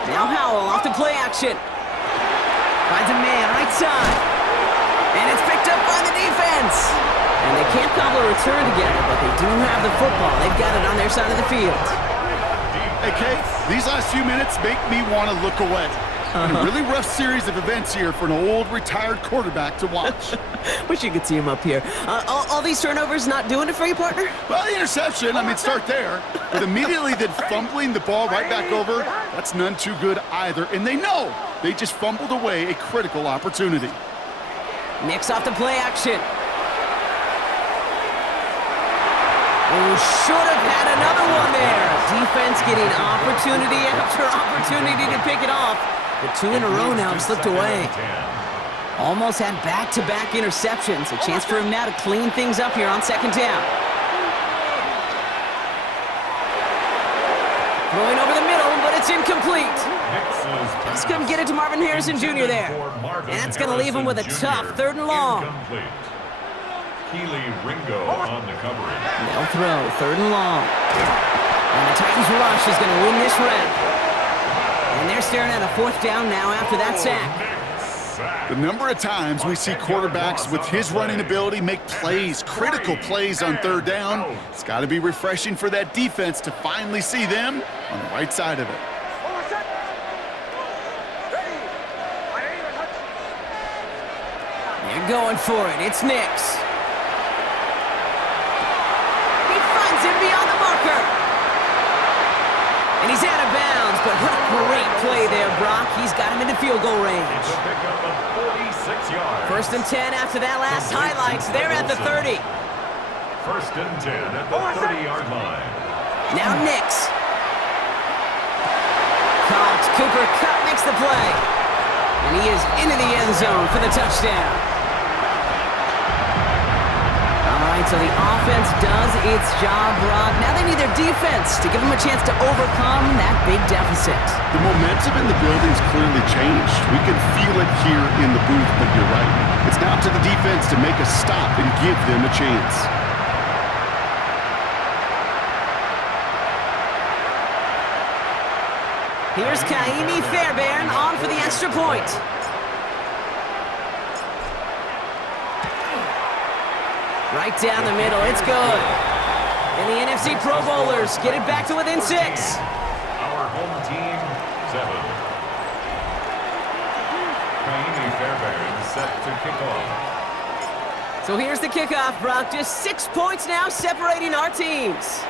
Now Howell off the play action. Finds a man right side. And it's picked up by the defense. And they can't cobble a return together, but they do have the football. They've got it on their side of the field. Hey, Kate, these last few minutes make me want to look away. A really rough series of events here for an old retired quarterback to watch. Wish you could see him up here. All these turnovers not doing it for you, partner? Well, the interception, start there. But immediately then fumbling the ball right back over, that's none too good either. And they know they just fumbled away a critical opportunity. Nix off the play action. Oh, should have had another one there. Defense getting opportunity after opportunity to pick it off. The 2 in a row now have slipped away. Almost had back-to-back interceptions. A chance for him now to clean things up here on 2nd down. Throwing over the middle, but it's incomplete. He's going to get it to Marvin Harrison Jr. there. And that's going to leave him with a tough 3rd and long. Keely Ringo on the coverage. They'll throw 3rd and long. And the Titans rush is going to win this rep. And they're staring at a 4th down now after that sack. The number of times we see quarterbacks with his running ability make plays, critical plays on 3rd down, it's got to be refreshing for that defense to finally see them on the right side of it. They're going for it. It's Nix. He finds him beyond the marker. And he's out of bounds, but what a great play there, Brock. He's got him into field goal range. 1st and 10 after that last highlights. They're at the 30. 1st and 10 at the 30-yard line. Now Nix. Caught. Cooper Kupp makes the play. And he is into the end zone for the touchdown. All right, so the offense does its job, Brock. Now they need their defense to give them a chance to overcome that big deficit. The momentum in the building's clearly changed. We can feel it here in the booth, but you're right. It's now to the defense to make a stop and give them a chance. Here's Kaimi Fairbairn on for the extra point. Right down the middle, it's good. And the NFC Pro Bowlers get it back to within 6. Our home team, 7. Kaimi Fairbairn set to kick off. So here's the kickoff, Brock. Just 6 points now separating our teams.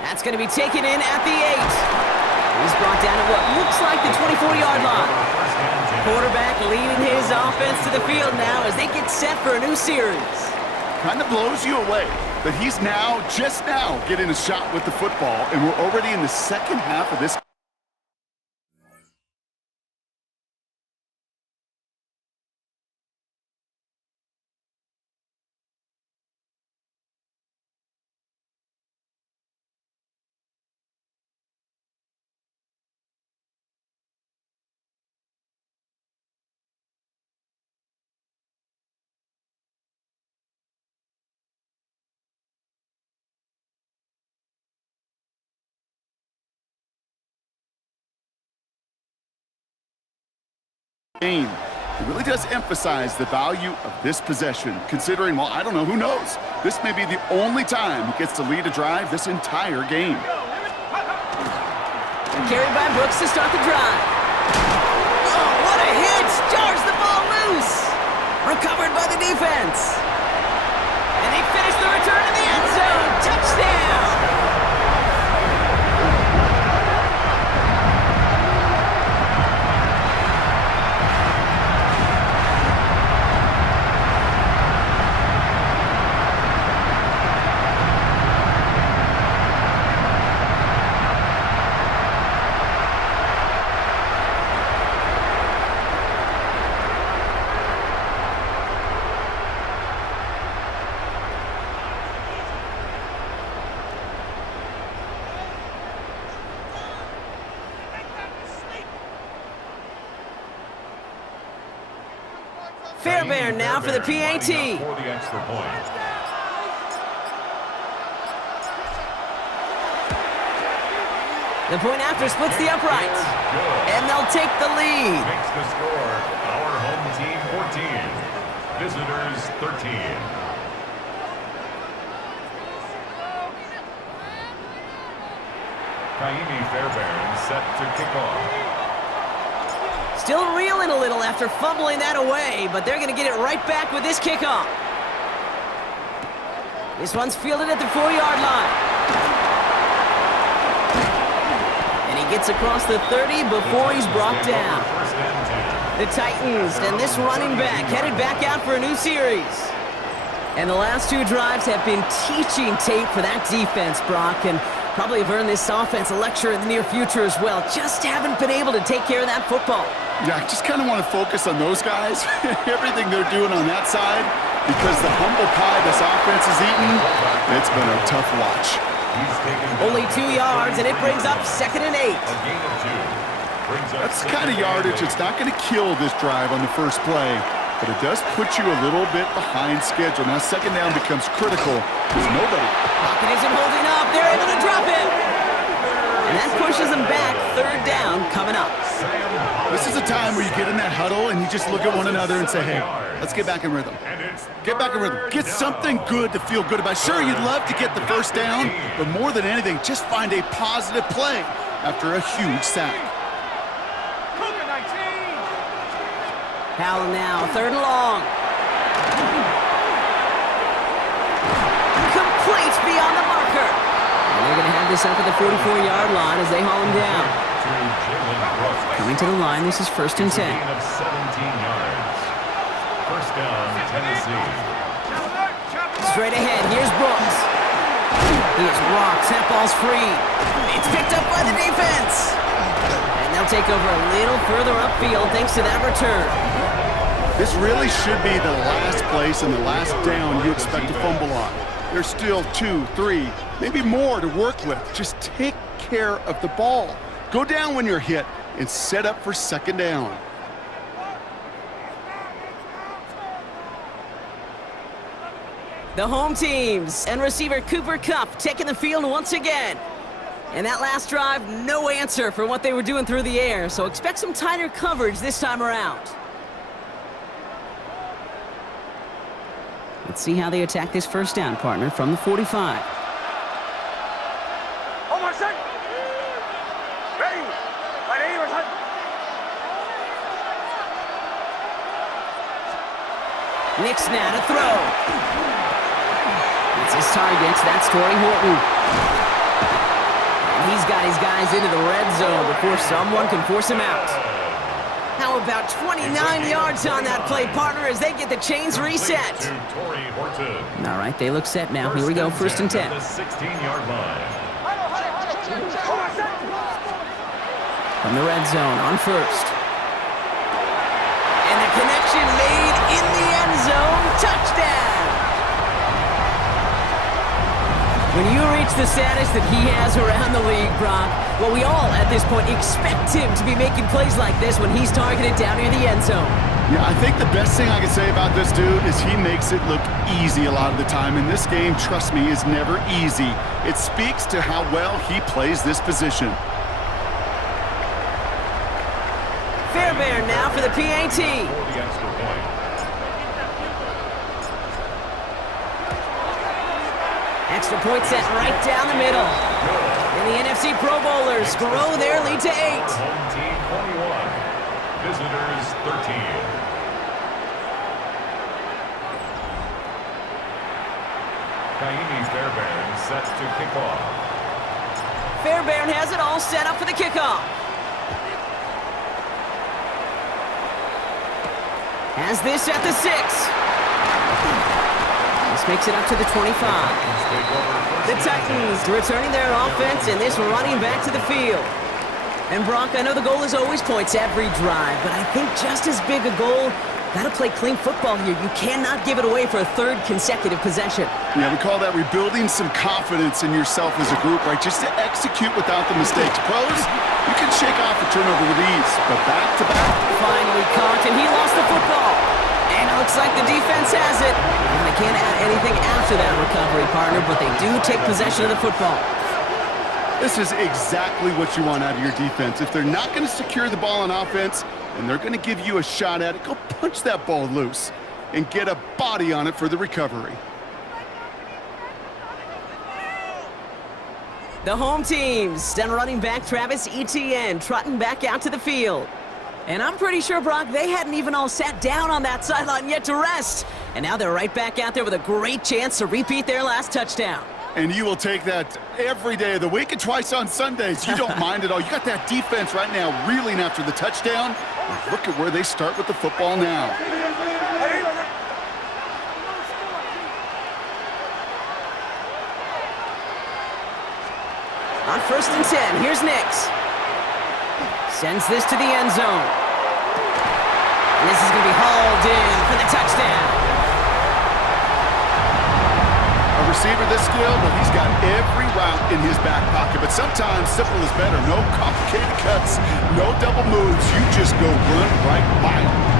That's going to be taken in at the 8. He's brought down at what looks like the 24-yard line. Quarterback leading his offense to the field now as they get set for a new series. Kind of blows you away that he's just now getting a shot with the football, and we're already in the 2nd half of this. Game. It really does emphasize the value of this possession, considering, well, I don't know, who knows? This may be the only time he gets to lead a drive this entire game. Carried by Brooks to start the drive. Oh, what a hit! Jars the ball loose! Recovered by the defense. And they finish the return in the end zone. Touchdown! Fairbairn now for the PAT. For the extra point. The point after splits the uprights. And they'll take the lead. Makes the score our home team 14, visitors 13. Kaimi Fairbairn set to kick off. Still reeling a little after fumbling that away, but they're going to get it right back with this kickoff. This one's fielded at the 4-yard line. And he gets across the 30 before he's brought down. The Titans and this running back headed back out for a new series. And the last 2 drives have been teaching tape for that defense, Brock, and probably have earned this offense a lecture in the near future as well. Just haven't been able to take care of that football. Yeah, I just kind of want to focus on those guys, everything they're doing on that side, because the humble pie this offense is eating, it's been a tough watch. Only 2 yards, and it brings up 2nd and 8. That's the kind of yardage it's not going to kill this drive on the first play, but it does put you a little bit behind schedule. Now 2nd down becomes critical because nobody. Pocket isn't holding up. They're able to drop it. And that pushes them back. 3rd down coming up. This is a time where you get in that huddle and you just look at one another and say, hey, let's get back in rhythm. Get back in rhythm. Get something good to feel good about. Sure, you'd love to get the first down, but more than anything, just find a positive play after a huge sack. Powell now, 3rd and long. Complete beyond the marker. And they're going to have this up at the 44-yard line as they haul him down. Coming to the line, this is 1st and 10. Of 17 yards. First down, Tennessee. Straight ahead, here's Brooks. Here's Rocks, that ball's free. It's picked up by the defense. And they'll take over a little further upfield thanks to that return. This really should be the last place and the last down you expect to fumble on. There's still 2, 3, maybe more to work with. Just take care of the ball. Go down when you're hit and set up for 2nd down. The home teams and receiver Cooper Kupp taking the field once again. And that last drive, no answer for what they were doing through the air, so expect some tighter coverage this time around. Let's see how they attack this 1st down, partner, from the 45. Nix now to throw. It's his target. That's Torrey Horton. And he's got his guys into the red zone before someone can force him out. How about 29 yards on that play, partner, as they get the chains reset? All right, they look set now. Here we go, 1st and 10. The 16-yard line. From the red zone on 1st. And the connection made in the end zone. Touchdown! When you reach the status that he has around the league, Brock, well, we all at this point expect him to be making plays like this when he's targeted down near the end zone. Yeah, I think the best thing I can say about this dude is he makes it look easy a lot of the time. And this game, trust me, is never easy. It speaks to how well he plays this position. Fairbairn now for the PAT. For the extra point. Extra point set right down the middle. And the NFC Pro Bowlers grow their lead to 8. Home team 21, visitors 13. Kaimi Fairbairn set to kick off. Fairbairn has it all set up for the kickoff. Has this at the 6. This makes it up to the 25. The Titans returning their offense and this running back to the field. And Brock, I know the goal is always points every drive, but I think just as big a goal, gotta play clean football here. You cannot give it away for a 3rd consecutive possession. Yeah, we call that rebuilding some confidence in yourself as a group, right? Just to execute without the mistakes. Pros, you can shake off a turnover with ease, but back-to-back. Finally caught, and he lost the football. And looks like the defense has it. And they can't add anything after that recovery, partner, but they do take possession of the football. This is exactly what you want out of your defense. If they're not going to secure the ball on offense and they're going to give you a shot at it, go punch that ball loose and get a body on it for the recovery. The home team send running back Travis Etienne trotting back out to the field. And I'm pretty sure, Brock, they hadn't even all sat down on that sideline yet to rest. And now they're right back out there with a great chance to repeat their last touchdown. And you will take that every day of the week and twice on Sundays. You don't mind at all. You got that defense right now reeling after the touchdown. Look at where they start with the football now. On 1st and 10, here's Nix. Sends this to the end zone. And this is going to be hauled in for the touchdown. A receiver this skilled, well, he's got every route in his back pocket. But sometimes simple is better. No complicated cuts, no double moves. You just go run right by him.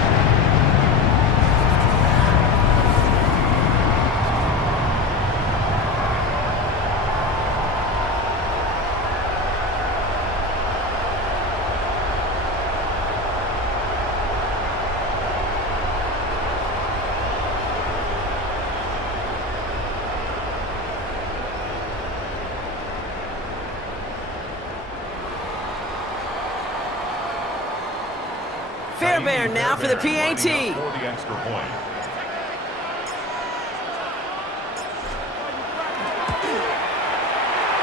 Fairbairn now for the PAT. For the extra point.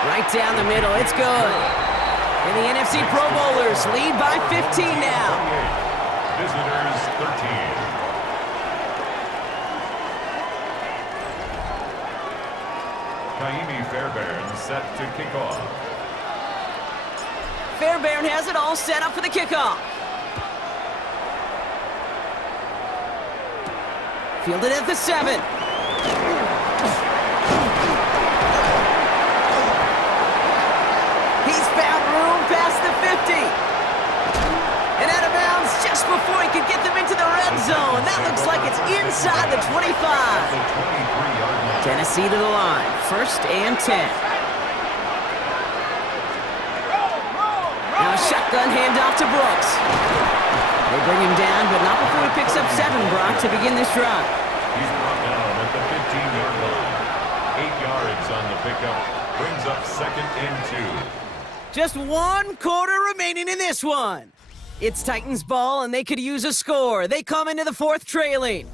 Right down the middle, it's good. And the NFC Pro Bowlers lead by 15 now. Visitors 13. Kaimi Fairbairn set to kick off. Fairbairn has it all set up for the kickoff. Fielded at the 7. He's found room past the 50. And out of bounds just before he could get them into the red zone. That looks like it's inside the 25. Tennessee to the line. 1st and 10. Now a shotgun handoff to Brooks. They bring him down, but not before he picks up 7, Brock, to begin this drive. He's brought down at the 15-yard line. 8 yards on the pickup. Brings up 2nd and 2. Just 1 quarter remaining in this one. It's Titans ball, and they could use a score. They come into the 4th trailing.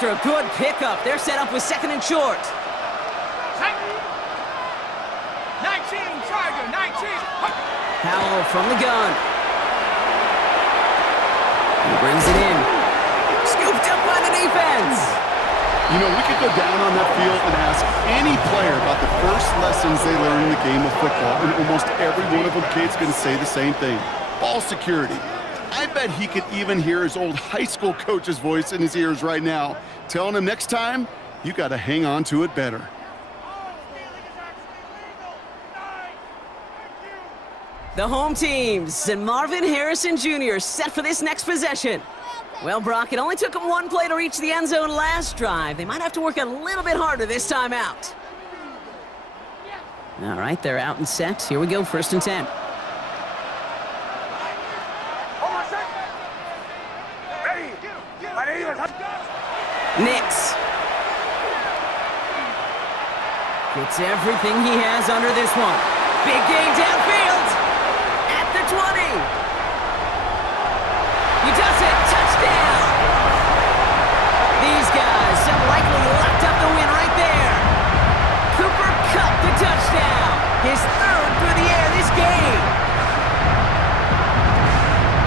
After a good pickup, they're set up with 2nd and short. 19, Tiger, 19. Howell from the gun. He brings it in. Scooped up by the defense. You know, we could go down on that field and ask any player about the first lessons they learned in the game of football, and almost every one of them kids going to say the same thing. Ball security. I bet he could even hear his old high school coach's voice in his ears right now, telling him next time, you got to hang on to it better. The home teams and Marvin Harrison Jr. set for this next possession. Well, Brock, it only took them 1 play to reach the end zone last drive. They might have to work a little bit harder this time out. All right, they're out and set. Here we go, 1st and 10. Nix gets everything he has under this one. Big gain downfield at the 20. He does it. Touchdown. These guys have likely locked up the win right there. Cooper Kupp the touchdown. His 3rd through the air this game.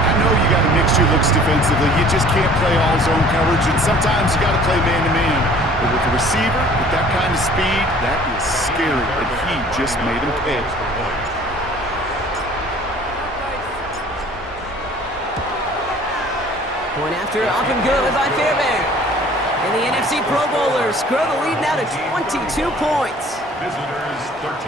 I know you got to mix your looks defensively. You just can't play all zone coverage, and sometimes you got to play man-to-man. But with the receiver, with that kind of speed, that is scary, and he just made him pay. Point after, up and good by Fairbairn. And the NFC Pro Bowlers grow the lead now to 22 points. Visitors 13.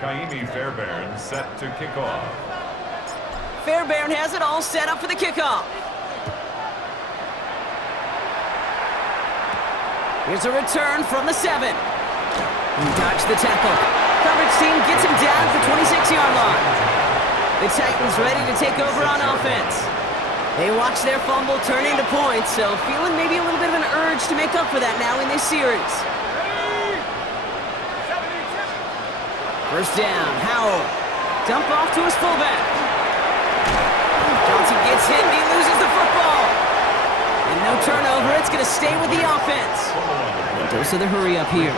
Kaimi Fairbairn set to kick off. Fairbairn has it all set up for the kickoff. Here's a return from the 7. He dodged the tackle. Coverage team gets him down at the 26-yard line. The Titans ready to take over on offense. They watch their fumble turn into points, so feeling maybe a little bit of an urge to make up for that now in this series. First down, Howell. Dump off to his fullback. Johnson gets hit and he loses the football. And no turnover, it's going to stay with the offense. And dose of the hurry up here.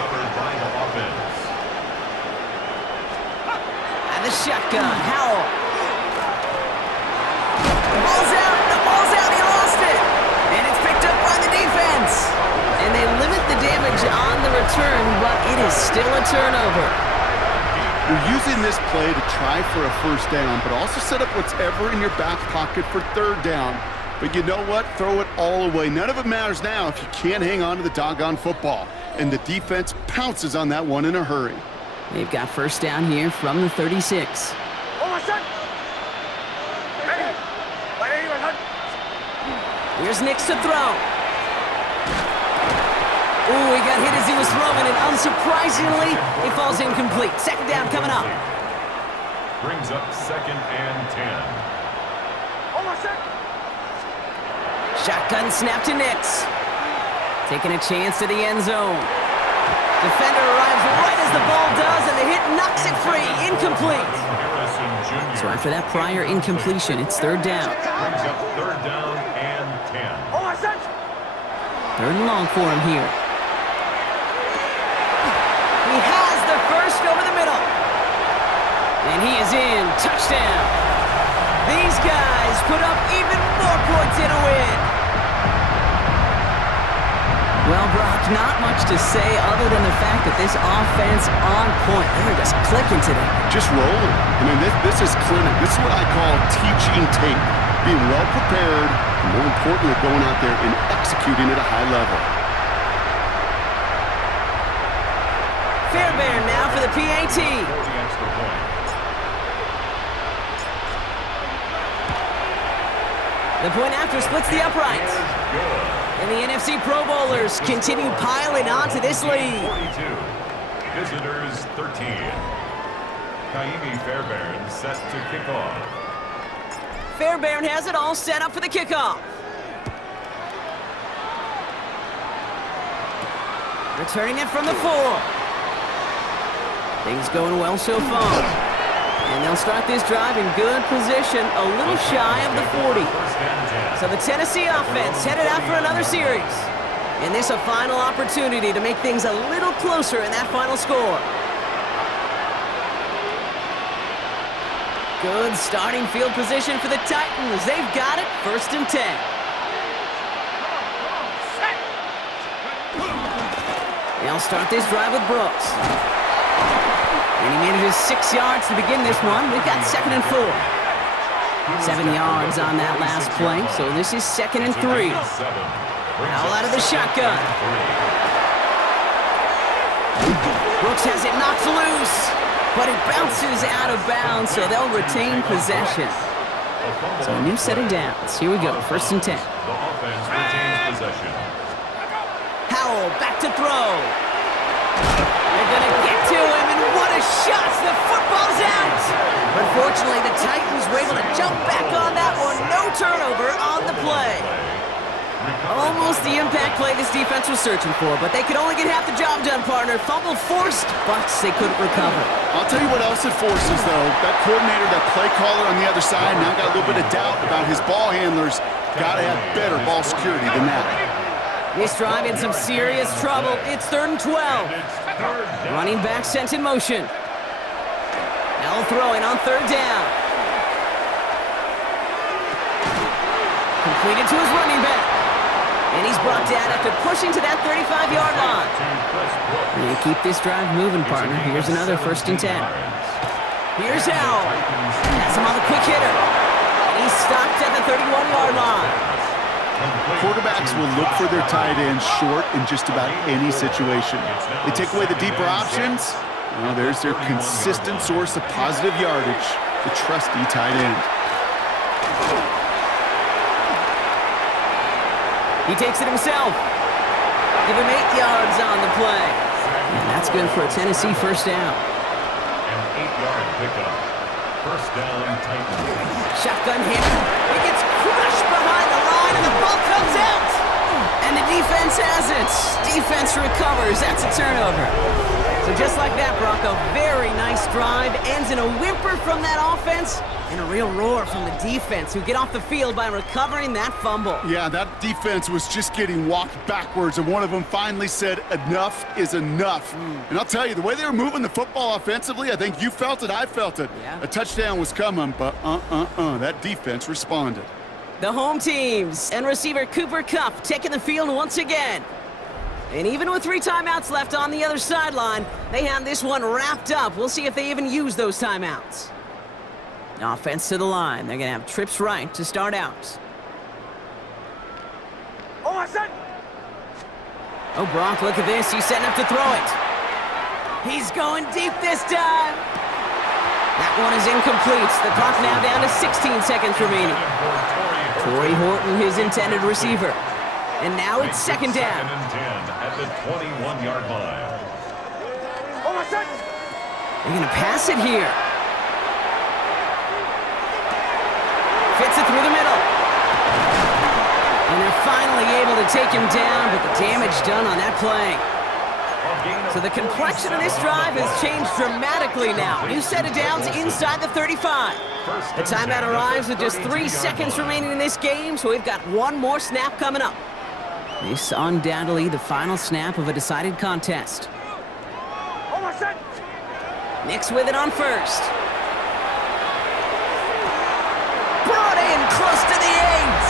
And the shotgun, Howell. The ball's out, he lost it. And it's picked up by the defense. And they limit the damage on the return, but it is still a turnover. You're using this play to try for a first down, but also set up whatever in your back pocket for third down. But you know what? Throw it all away. None of it matters now if you can't hang on to the doggone football. And the defense pounces on that one in a hurry. They've got first down here from the 36. Here's Nix to throw. Ooh, he got hit as he was throwing, and unsurprisingly, it falls incomplete. Second down coming up. Brings up 2nd and 10. Shotgun snap to Nix. Taking a chance to the end zone. Defender arrives right as the ball does, and the hit knocks it free. Incomplete. So after that prior incompletion, it's third down. Brings up 3rd down and 10. Third and long for him here. He has the first over the middle. And he is in. Touchdown. These guys put up even more points in a win. Well, Brock, not much to say other than the fact that this offense on point. They're just clicking today. Just rolling. I mean, this is clinic. This is what I call teaching tape. Being well prepared, and more importantly, going out there and executing at a high level. Fairbairn now for the PAT. The point after splits the uprights. And the NFC Pro Bowlers continue piling onto this lead. 42. Visitors 13. Kaimi Fairbairn set to kick off. Fairbairn has it all set up for the kickoff. Returning it from the 4. Things going well so far. And they'll start this drive in good position, a little shy of the 40. So the Tennessee offense headed out for another series. And this a final opportunity to make things a little closer in that final score. Good starting field position for the Titans. They've got it, 1st and 10. They'll start this drive with Brooks. And he manages 6 yards to begin this one. We've got 2nd and 4. 7 yards on that last play, so this is 2nd and 3. Howell out of the shotgun. Brooks has it knocked loose, but it bounces out of bounds, so they'll retain possession. So a new set of downs. Here we go, 1st and 10. The offense retains possession. Howell back to throw. They're going to get to him, and what a shot! The football's out! Unfortunately, the Titans were able to jump back on that one. No turnover on the play. Almost the impact play this defense was searching for, but they could only get half the job done, partner. Fumble forced, but they couldn't recover. I'll tell you what else it forces, though. That coordinator, that play caller on the other side, now got a little bit of doubt about his ball handlers. Got to have better ball security than that. This drive in some serious trouble. It's 3rd and 12. Running back sent in motion. Now throwing on 3rd down. Completed to his running back. And he's brought down after pushing to that 35-yard line. And keep this drive moving, partner. Here's another 1st and 10. Here's Howell. Has him on the quick hitter. And he's stopped at the 31-yard line. Quarterbacks will look for their tight ends short in just about any situation. They take away the deeper options. Well, there's their consistent source of positive yardage, the trusty tight end. He takes it himself. Give him 8 yards on the play. And that's good for a Tennessee 1st down. An 8-yard pickup. 1st down, Titans. Shotgun hit. He gets crushed behind the line, and the ball comes out. And the defense has it. Defense recovers. That's a turnover. So just like that, Brock, a very nice drive. Ends in a whimper from that offense and a real roar from the defense, who get off the field by recovering that fumble. Yeah, that defense was just getting walked backwards, and one of them finally said, enough is enough. And I'll tell you, the way they were moving the football offensively, I think you felt it, I felt it. Yeah. A touchdown was coming, but that defense responded. The home teams and receiver Cooper Kupp taking the field once again. And even with 3 timeouts left on the other sideline, they have this one wrapped up. We'll see if they even use those timeouts. Offense to the line. They're going to have trips right to start out. Oh, Brock, look at this. He's setting up to throw it. He's going deep this time. That one is incomplete. The clock now down to 16 seconds remaining. Torrey Horton, his intended receiver. And now it's 2nd down. 2nd and 10 at the 21-yard line. They're going to pass it here. Fits it through the middle. And they're finally able to take him down, but the damage done on that play. So the complexion of this drive has changed dramatically now. New set of downs inside the 35. The timeout arrives with just 3 seconds remaining in this game, so we've got one more snap coming up. This undoubtedly the final snap of a decided contest. Nix with it on 1st. Brought in close to the 8.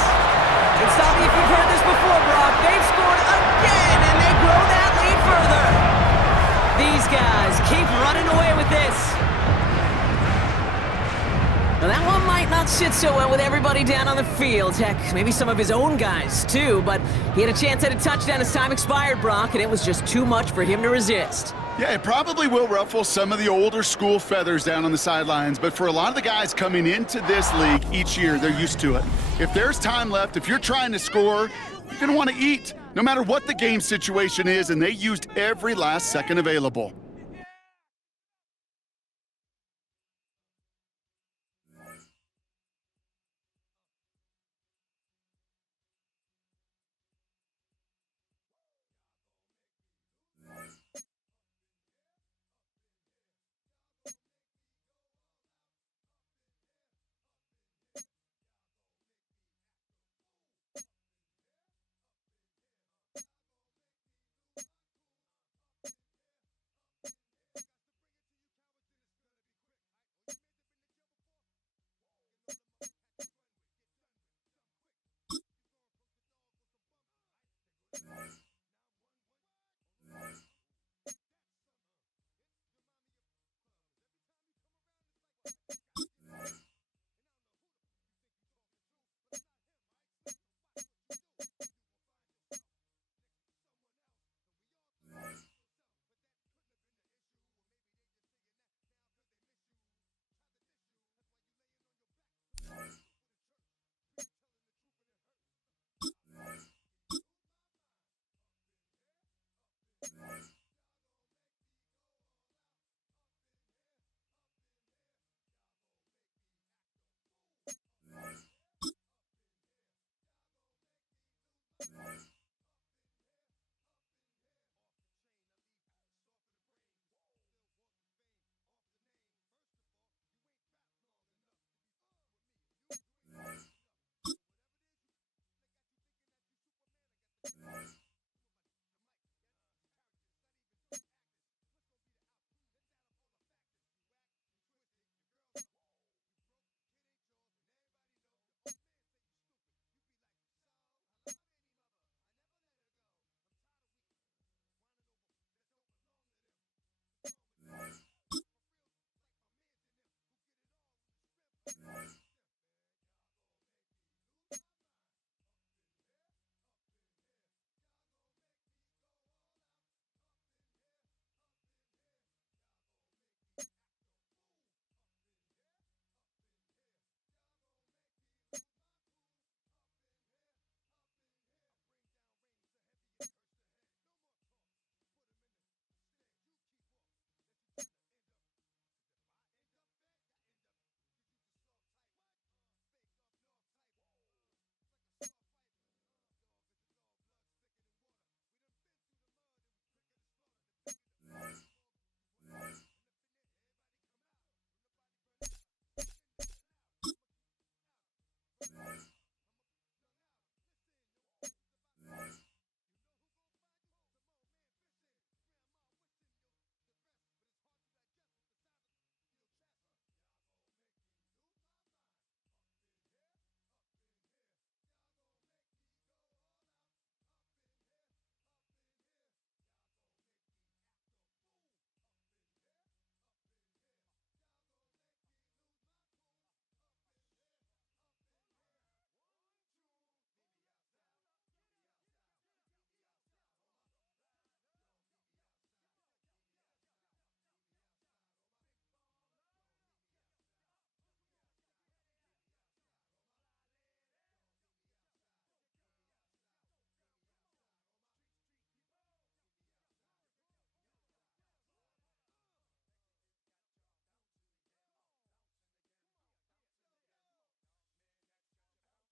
And stop me if you've heard this before, Brock. They've scored again, and they grow that lead further. These guys keep running away with this. Now that one might not sit so well with everybody down on the field. Heck, maybe some of his own guys too, but he had a chance at a touchdown as time expired, Brock, and it was just too much for him to resist. Yeah, it probably will ruffle some of the older school feathers down on the sidelines, but for a lot of the guys coming into this league each year, they're used to it. If there's time left, if you're trying to score, you're going to want to eat, no matter what the game situation is, and they used every last second available.